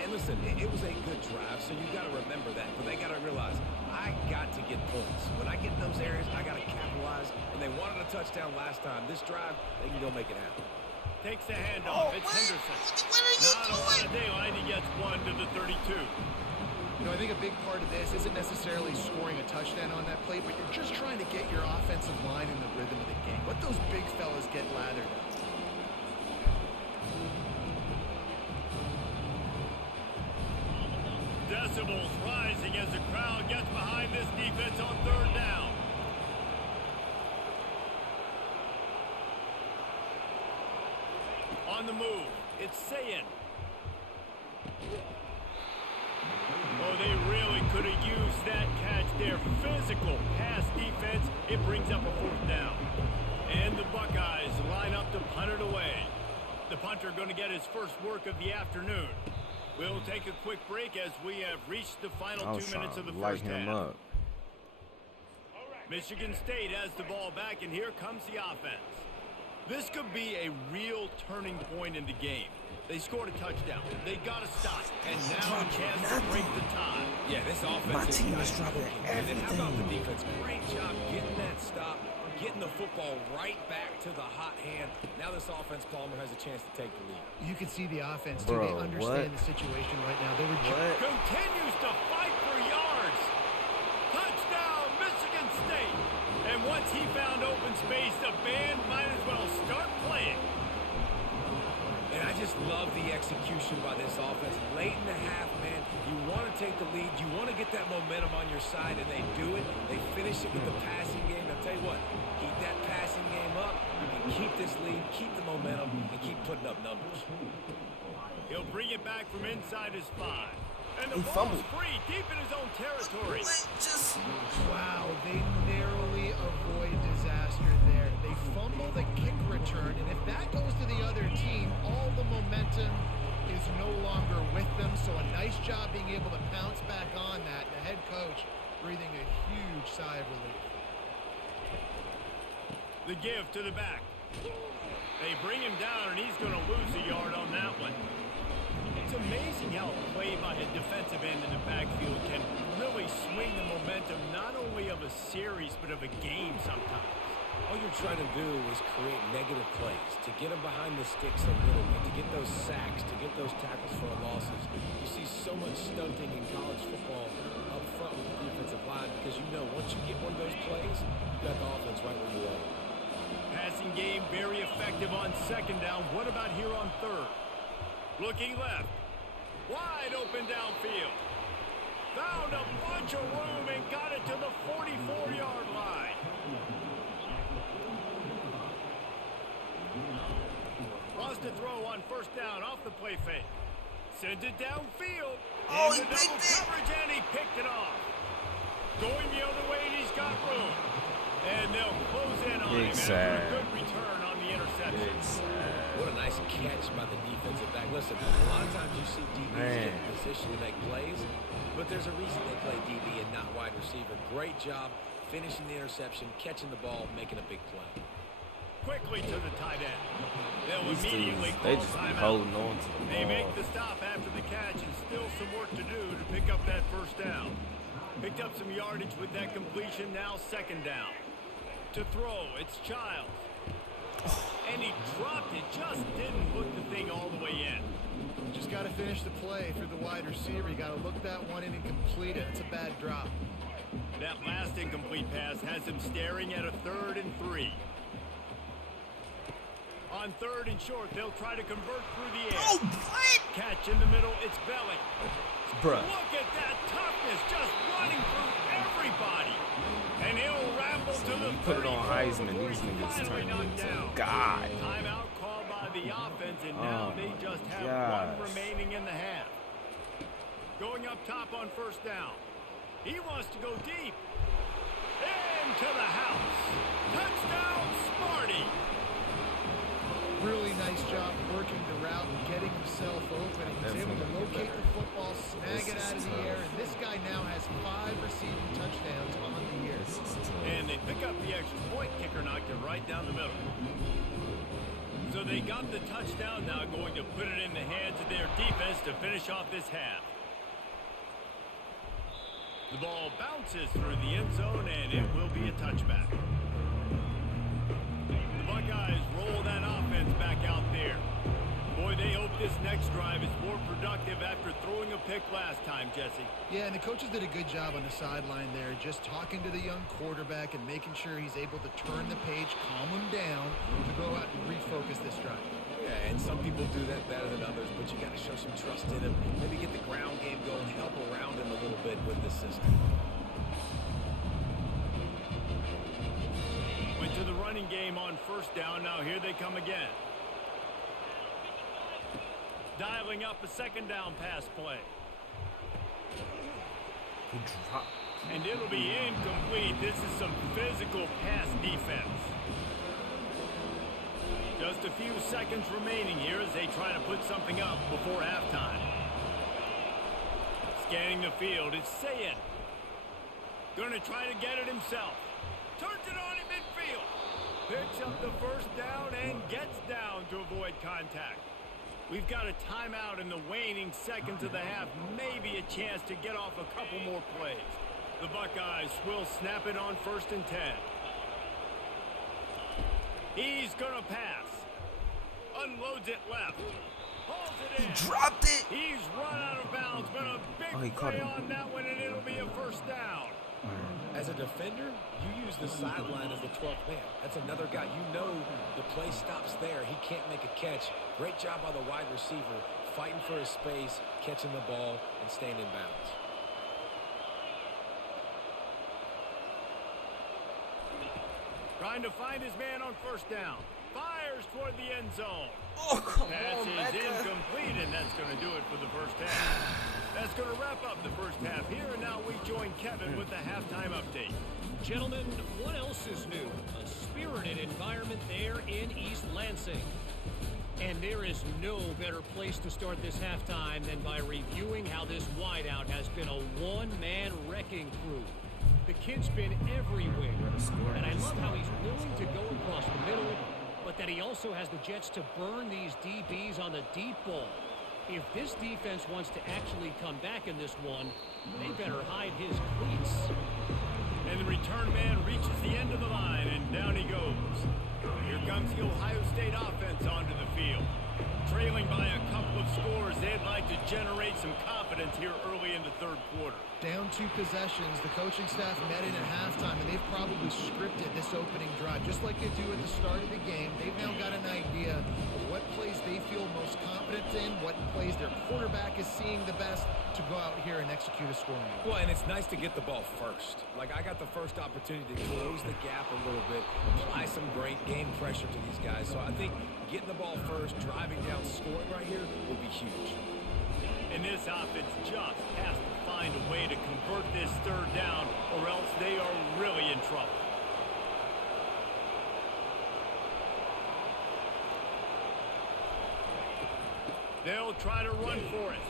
And listen, it was a good drive, so you got to remember that. But they got to realize, I got to get points. When I get in those areas, I got to capitalize. And they wanted a touchdown last time. This drive, they can go make it happen. Takes the handoff. It's Henderson. Not a lot of daylight. He gets one to the 32. You know, I think a big part of this isn't necessarily scoring a touchdown on that play, but you're just trying to get your offensive line in the rhythm of the game. Let those big fellas get lathered up. Decibels rising as the crowd gets behind this defense on 3rd down. On the move, it's Sayin. Oh, they really could have used that catch there. Physical pass defense. It brings up a 4th down. And the Buckeyes line up to punt it away. The punter going to get his first work of the afternoon. We'll take a quick break as we have reached the final 2 minutes of the first half. Michigan State has the ball back, and here comes the offense. This could be a real turning point in the game. They scored a touchdown. They got to stop. And now a chance to break the tie. Yeah, this offense is dropping everything. How about the defense? Great job getting that stop, getting the football right back to the hot hand. Now this offense, Palmer, has a chance to take the lead. You can see the offense, too. They understand the situation right now. They were continues to fight for yards. Touchdown, Michigan State. And once he found open space, the band might as well start playing. And I just love the execution by this offense. Late in the half, man, you want to take the lead. You want to get that momentum on your side, and they do it. They finish it with the passing game. I'll tell you what, keep that passing game up. You can keep this lead, keep the momentum, and keep putting up numbers. He'll bring it back from inside his 5. And the ball's free, deep in his own territory. Wow, they narrowly avoid disaster there. They fumble the kick return, and if that goes to the other team, all the momentum is no longer with them. So a nice job being able to pounce back on that. The head coach breathing a huge sigh of relief. The give to the back. They bring him down, and he's going to lose a yard on that one. It's amazing how a play by a defensive end in the backfield can really swing the momentum not only of a series but of a game sometimes. All you're trying to do is create negative plays, to get them behind the sticks a little bit, to get those sacks, to get those tackles for losses. You see so much stunting in college football up front with the defensive line because you know once you get one of those plays, you got the offense right where you are. Passing game very effective on second down. What about here on third? Looking left. Wide open downfield. Found a bunch of room and got it to the 44-yard line. Wants to throw on first down off the play fake. Sends it downfield. Oh, he Into picked double it. coverage, and he picked it off. Going the other way, and he's got room. And they'll close in on him after a good return on the interception. What a nice catch by the defensive back. Listen, a lot of times you see DBs get in position to make plays, but there's a reason they play DB and not wide receiver. Great job finishing the interception, catching the ball, making a big play. Quickly to the tight end. They'll immediately They call just be timeout. holding on to the They ball. make the stop after the catch and still some work to do to pick up that first down. Picked up some yardage with that completion, now second down. To throw, it's Childs. And he dropped it, just didn't hook the thing all the way in. Just got to finish the play for the wide receiver. You got to look that one in and complete it. It's a bad drop. That last incomplete pass has him staring at a 3rd and 3. On 3rd and short, they'll try to convert through the air. Oh, what? Catch in the middle, it's Belly. Bruh. Look at that toughness, just running through everybody. And he'll ramble to the You put it on 34 Heisman, before these he's niggas finally turn knocked into down. God. Timeout called by the offense, and now they just have gosh. one remaining in the half. Going up top on first down. He wants to go deep. Into the house. Touchdown, Smarty. Really nice job working the route and getting himself open. He was able to locate the football, snag it out of the air, and this guy now has 5 receiving touchdowns on the year. And they pick up the extra point. Kicker knocked it right down the middle. So they got the touchdown, now going to put it in the hands of their defense to finish off this half. The ball bounces through the end zone, and it will be a touchback. The Buckeyes roll that offense back out there. Boy, they hope this next drive is more productive after throwing a pick last time, Jesse. Yeah, and the coaches did a good job on the sideline there, just talking to the young quarterback and making sure he's able to turn the page, calm him down, to go out and refocus this drive. Yeah, and some people do that better than others, but you got to show some trust in him. Maybe get the ground game going, help around him a little bit with this system. Went to the running game on first down. Now here they come again. Dialing up a second down pass play. He dropped. And it'll be incomplete. This is some physical pass defense. Just a few seconds remaining here as they try to put something up before halftime. Scanning the field, it's Sayin. Going to try to get it himself. Turns it on in midfield. Picks up the first down and gets down to avoid contact. We've got a timeout in the waning seconds of the half. Maybe a chance to get off a couple more plays. The Buckeyes will snap it on 1st and 10. He's going to pass. Unloads it left. Hauls it in. He dropped it. He's run out of bounds, but a big caught play him. on that one, and it'll be a first down. As a defender, you use the sideline as the 12th man. That's another guy. You know the play stops there. He can't make a catch. Great job by the wide receiver, fighting for his space, catching the ball, and staying in bounds. Trying to find his man on first down. Fires toward the end zone. Oh, come Pass on, is Becca. incomplete, and that's going to do it for the first half. That's going to wrap up the first half here, and now we join Kevin with the halftime update. Gentlemen, what else is new? A spirited environment there in East Lansing. And there is no better place to start this halftime than by reviewing how this wideout has been a one-man wrecking crew. The kid's been everywhere, and I love how he's willing to go across the middle, but that he also has the jets to burn these DBs on the deep ball. If this defense wants to actually come back in this one, they better hide his cleats. And the return man reaches the end of the line, and down he goes. Here comes the Ohio State offense onto the field. Trailing by a couple of scores, they'd like to generate some confidence here early in the third quarter. Down 2 possessions, the coaching staff met in at halftime, and they've probably scripted this opening drive. Just like they do at the start of the game, they've now got an idea of what plays they feel most confident in, what plays their quarterback is seeing the best to go out here and execute a scoring. Well, and it's nice to get the ball first. Like, I got the first opportunity to close the gap a little bit, apply some great game pressure to these guys. So I think getting the ball first, driving down, scoring right here will be huge. And this offense just has to find a way to convert this third down, or else they are really in trouble. They'll try to run for it.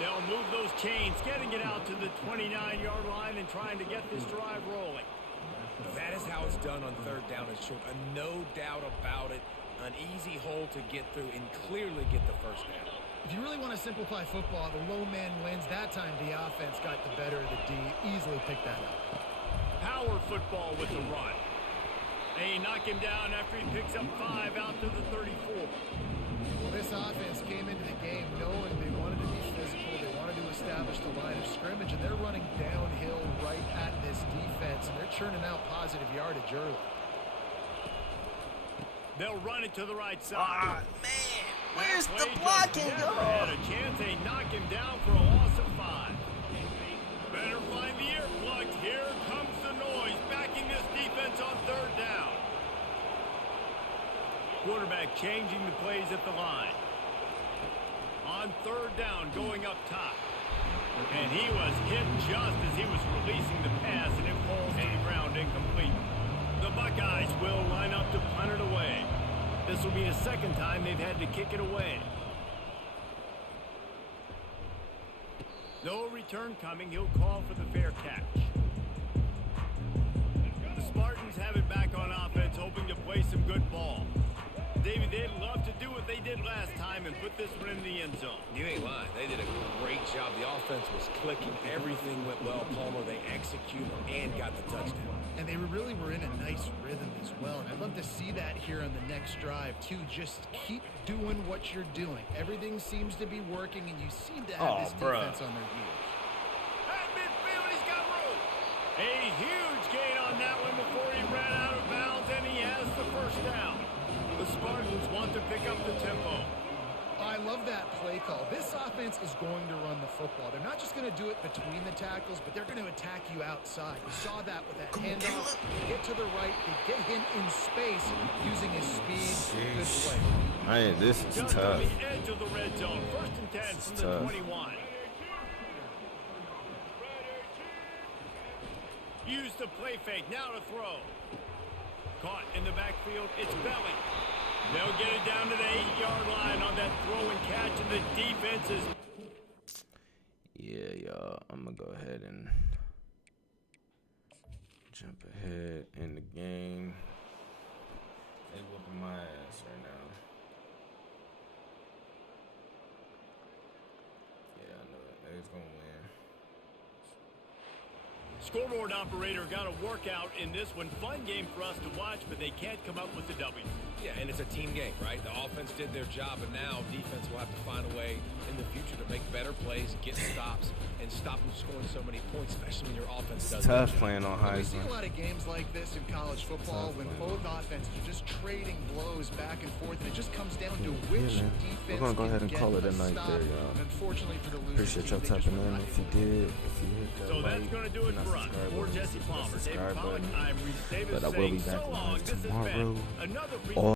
They'll move those chains, getting it out to the 29-yard line and trying to get this drive rolling. That is how it's done on third down and short. No doubt about it. An easy hole to get through and clearly get the first down. If you really want to simplify football, the low man wins. That time the offense got the better of the D. Easily picked that up. Power football with the run. They knock him down after he picks up 5 out to the 34. Well, this offense came into the game knowing they wanted to be physical. They wanted to establish the line of scrimmage, and they're running downhill right at this defense, and they're churning out positive yardage early. They'll run it to the right side. Man, where's the blocking? Never had a chance. They knock him down for a loss of 5. Better find the ear plugs. Here comes the noise, backing this defense on third down. Quarterback changing the plays at the line. On third down, going up top. And he was hit just as he was releasing the pass, and it falls to the ground incomplete. The Buckeyes will line up to punt it away. This will be the second time they've had to kick it away. No return coming. He'll call for the fair catch. The Spartans have it back on offense, hoping to play some good ball. David, they'd love to do what they did last time and put this one in the end zone. You ain't lying. They did a great job. The offense was clicking. Everything went well. Palmer, they executed and got the touchdown. And they really were in a nice rhythm as well. And I'd love to see that here on the next drive, too. Just keep doing what you're doing. Everything seems to be working, and you seem to have this defense on their heels. At midfield, he's got room. A huge gain on that one before he ran out of bounds, and he has the first down. The Spartans want to pick up the tempo. I love that play call. This offense is going to run the football. They're not just going to do it between the tackles, but they're going to attack you outside. We saw that with that handoff. They get to the right. They get him in space using his speed. Good play. Man, this is Just tough. on the edge of the red zone. First and 10 from the 21. Use the play fake. Now to throw. Caught in the backfield. It's Belly. They'll get it down to the 8-yard line on that throw and catch, and the defense is... Yeah, y'all. I'm going to go ahead and jump ahead in the game. They whooping my ass right now. Yeah, I know it. They's going to win. Scoreboard operator got a workout in this one. Fun game for us to watch, but they can't come up with the W. Yeah, and it's a team game, right? The offense did their job, and now defense will have to find a way in the future to make better plays, get stops, and stop them scoring so many points, especially when your offense does. It's tough playing on We see Heisman. a lot of games like this in college football when both offenses are just trading blows back and forth, and it just comes down to which man. defense We're gonna go ahead and can call get it a the night stop. there, y'all. And unfortunately for the losing Appreciate y'all team, they just tapping were in. not If you able to did, if you hit that So that's like, going to do it and that for us. subscribe For button, Jesse hit that Palmer, David subscribe Pollock, button. I'm Reese Davis But I will be saying back so long. live This has tomorrow. been another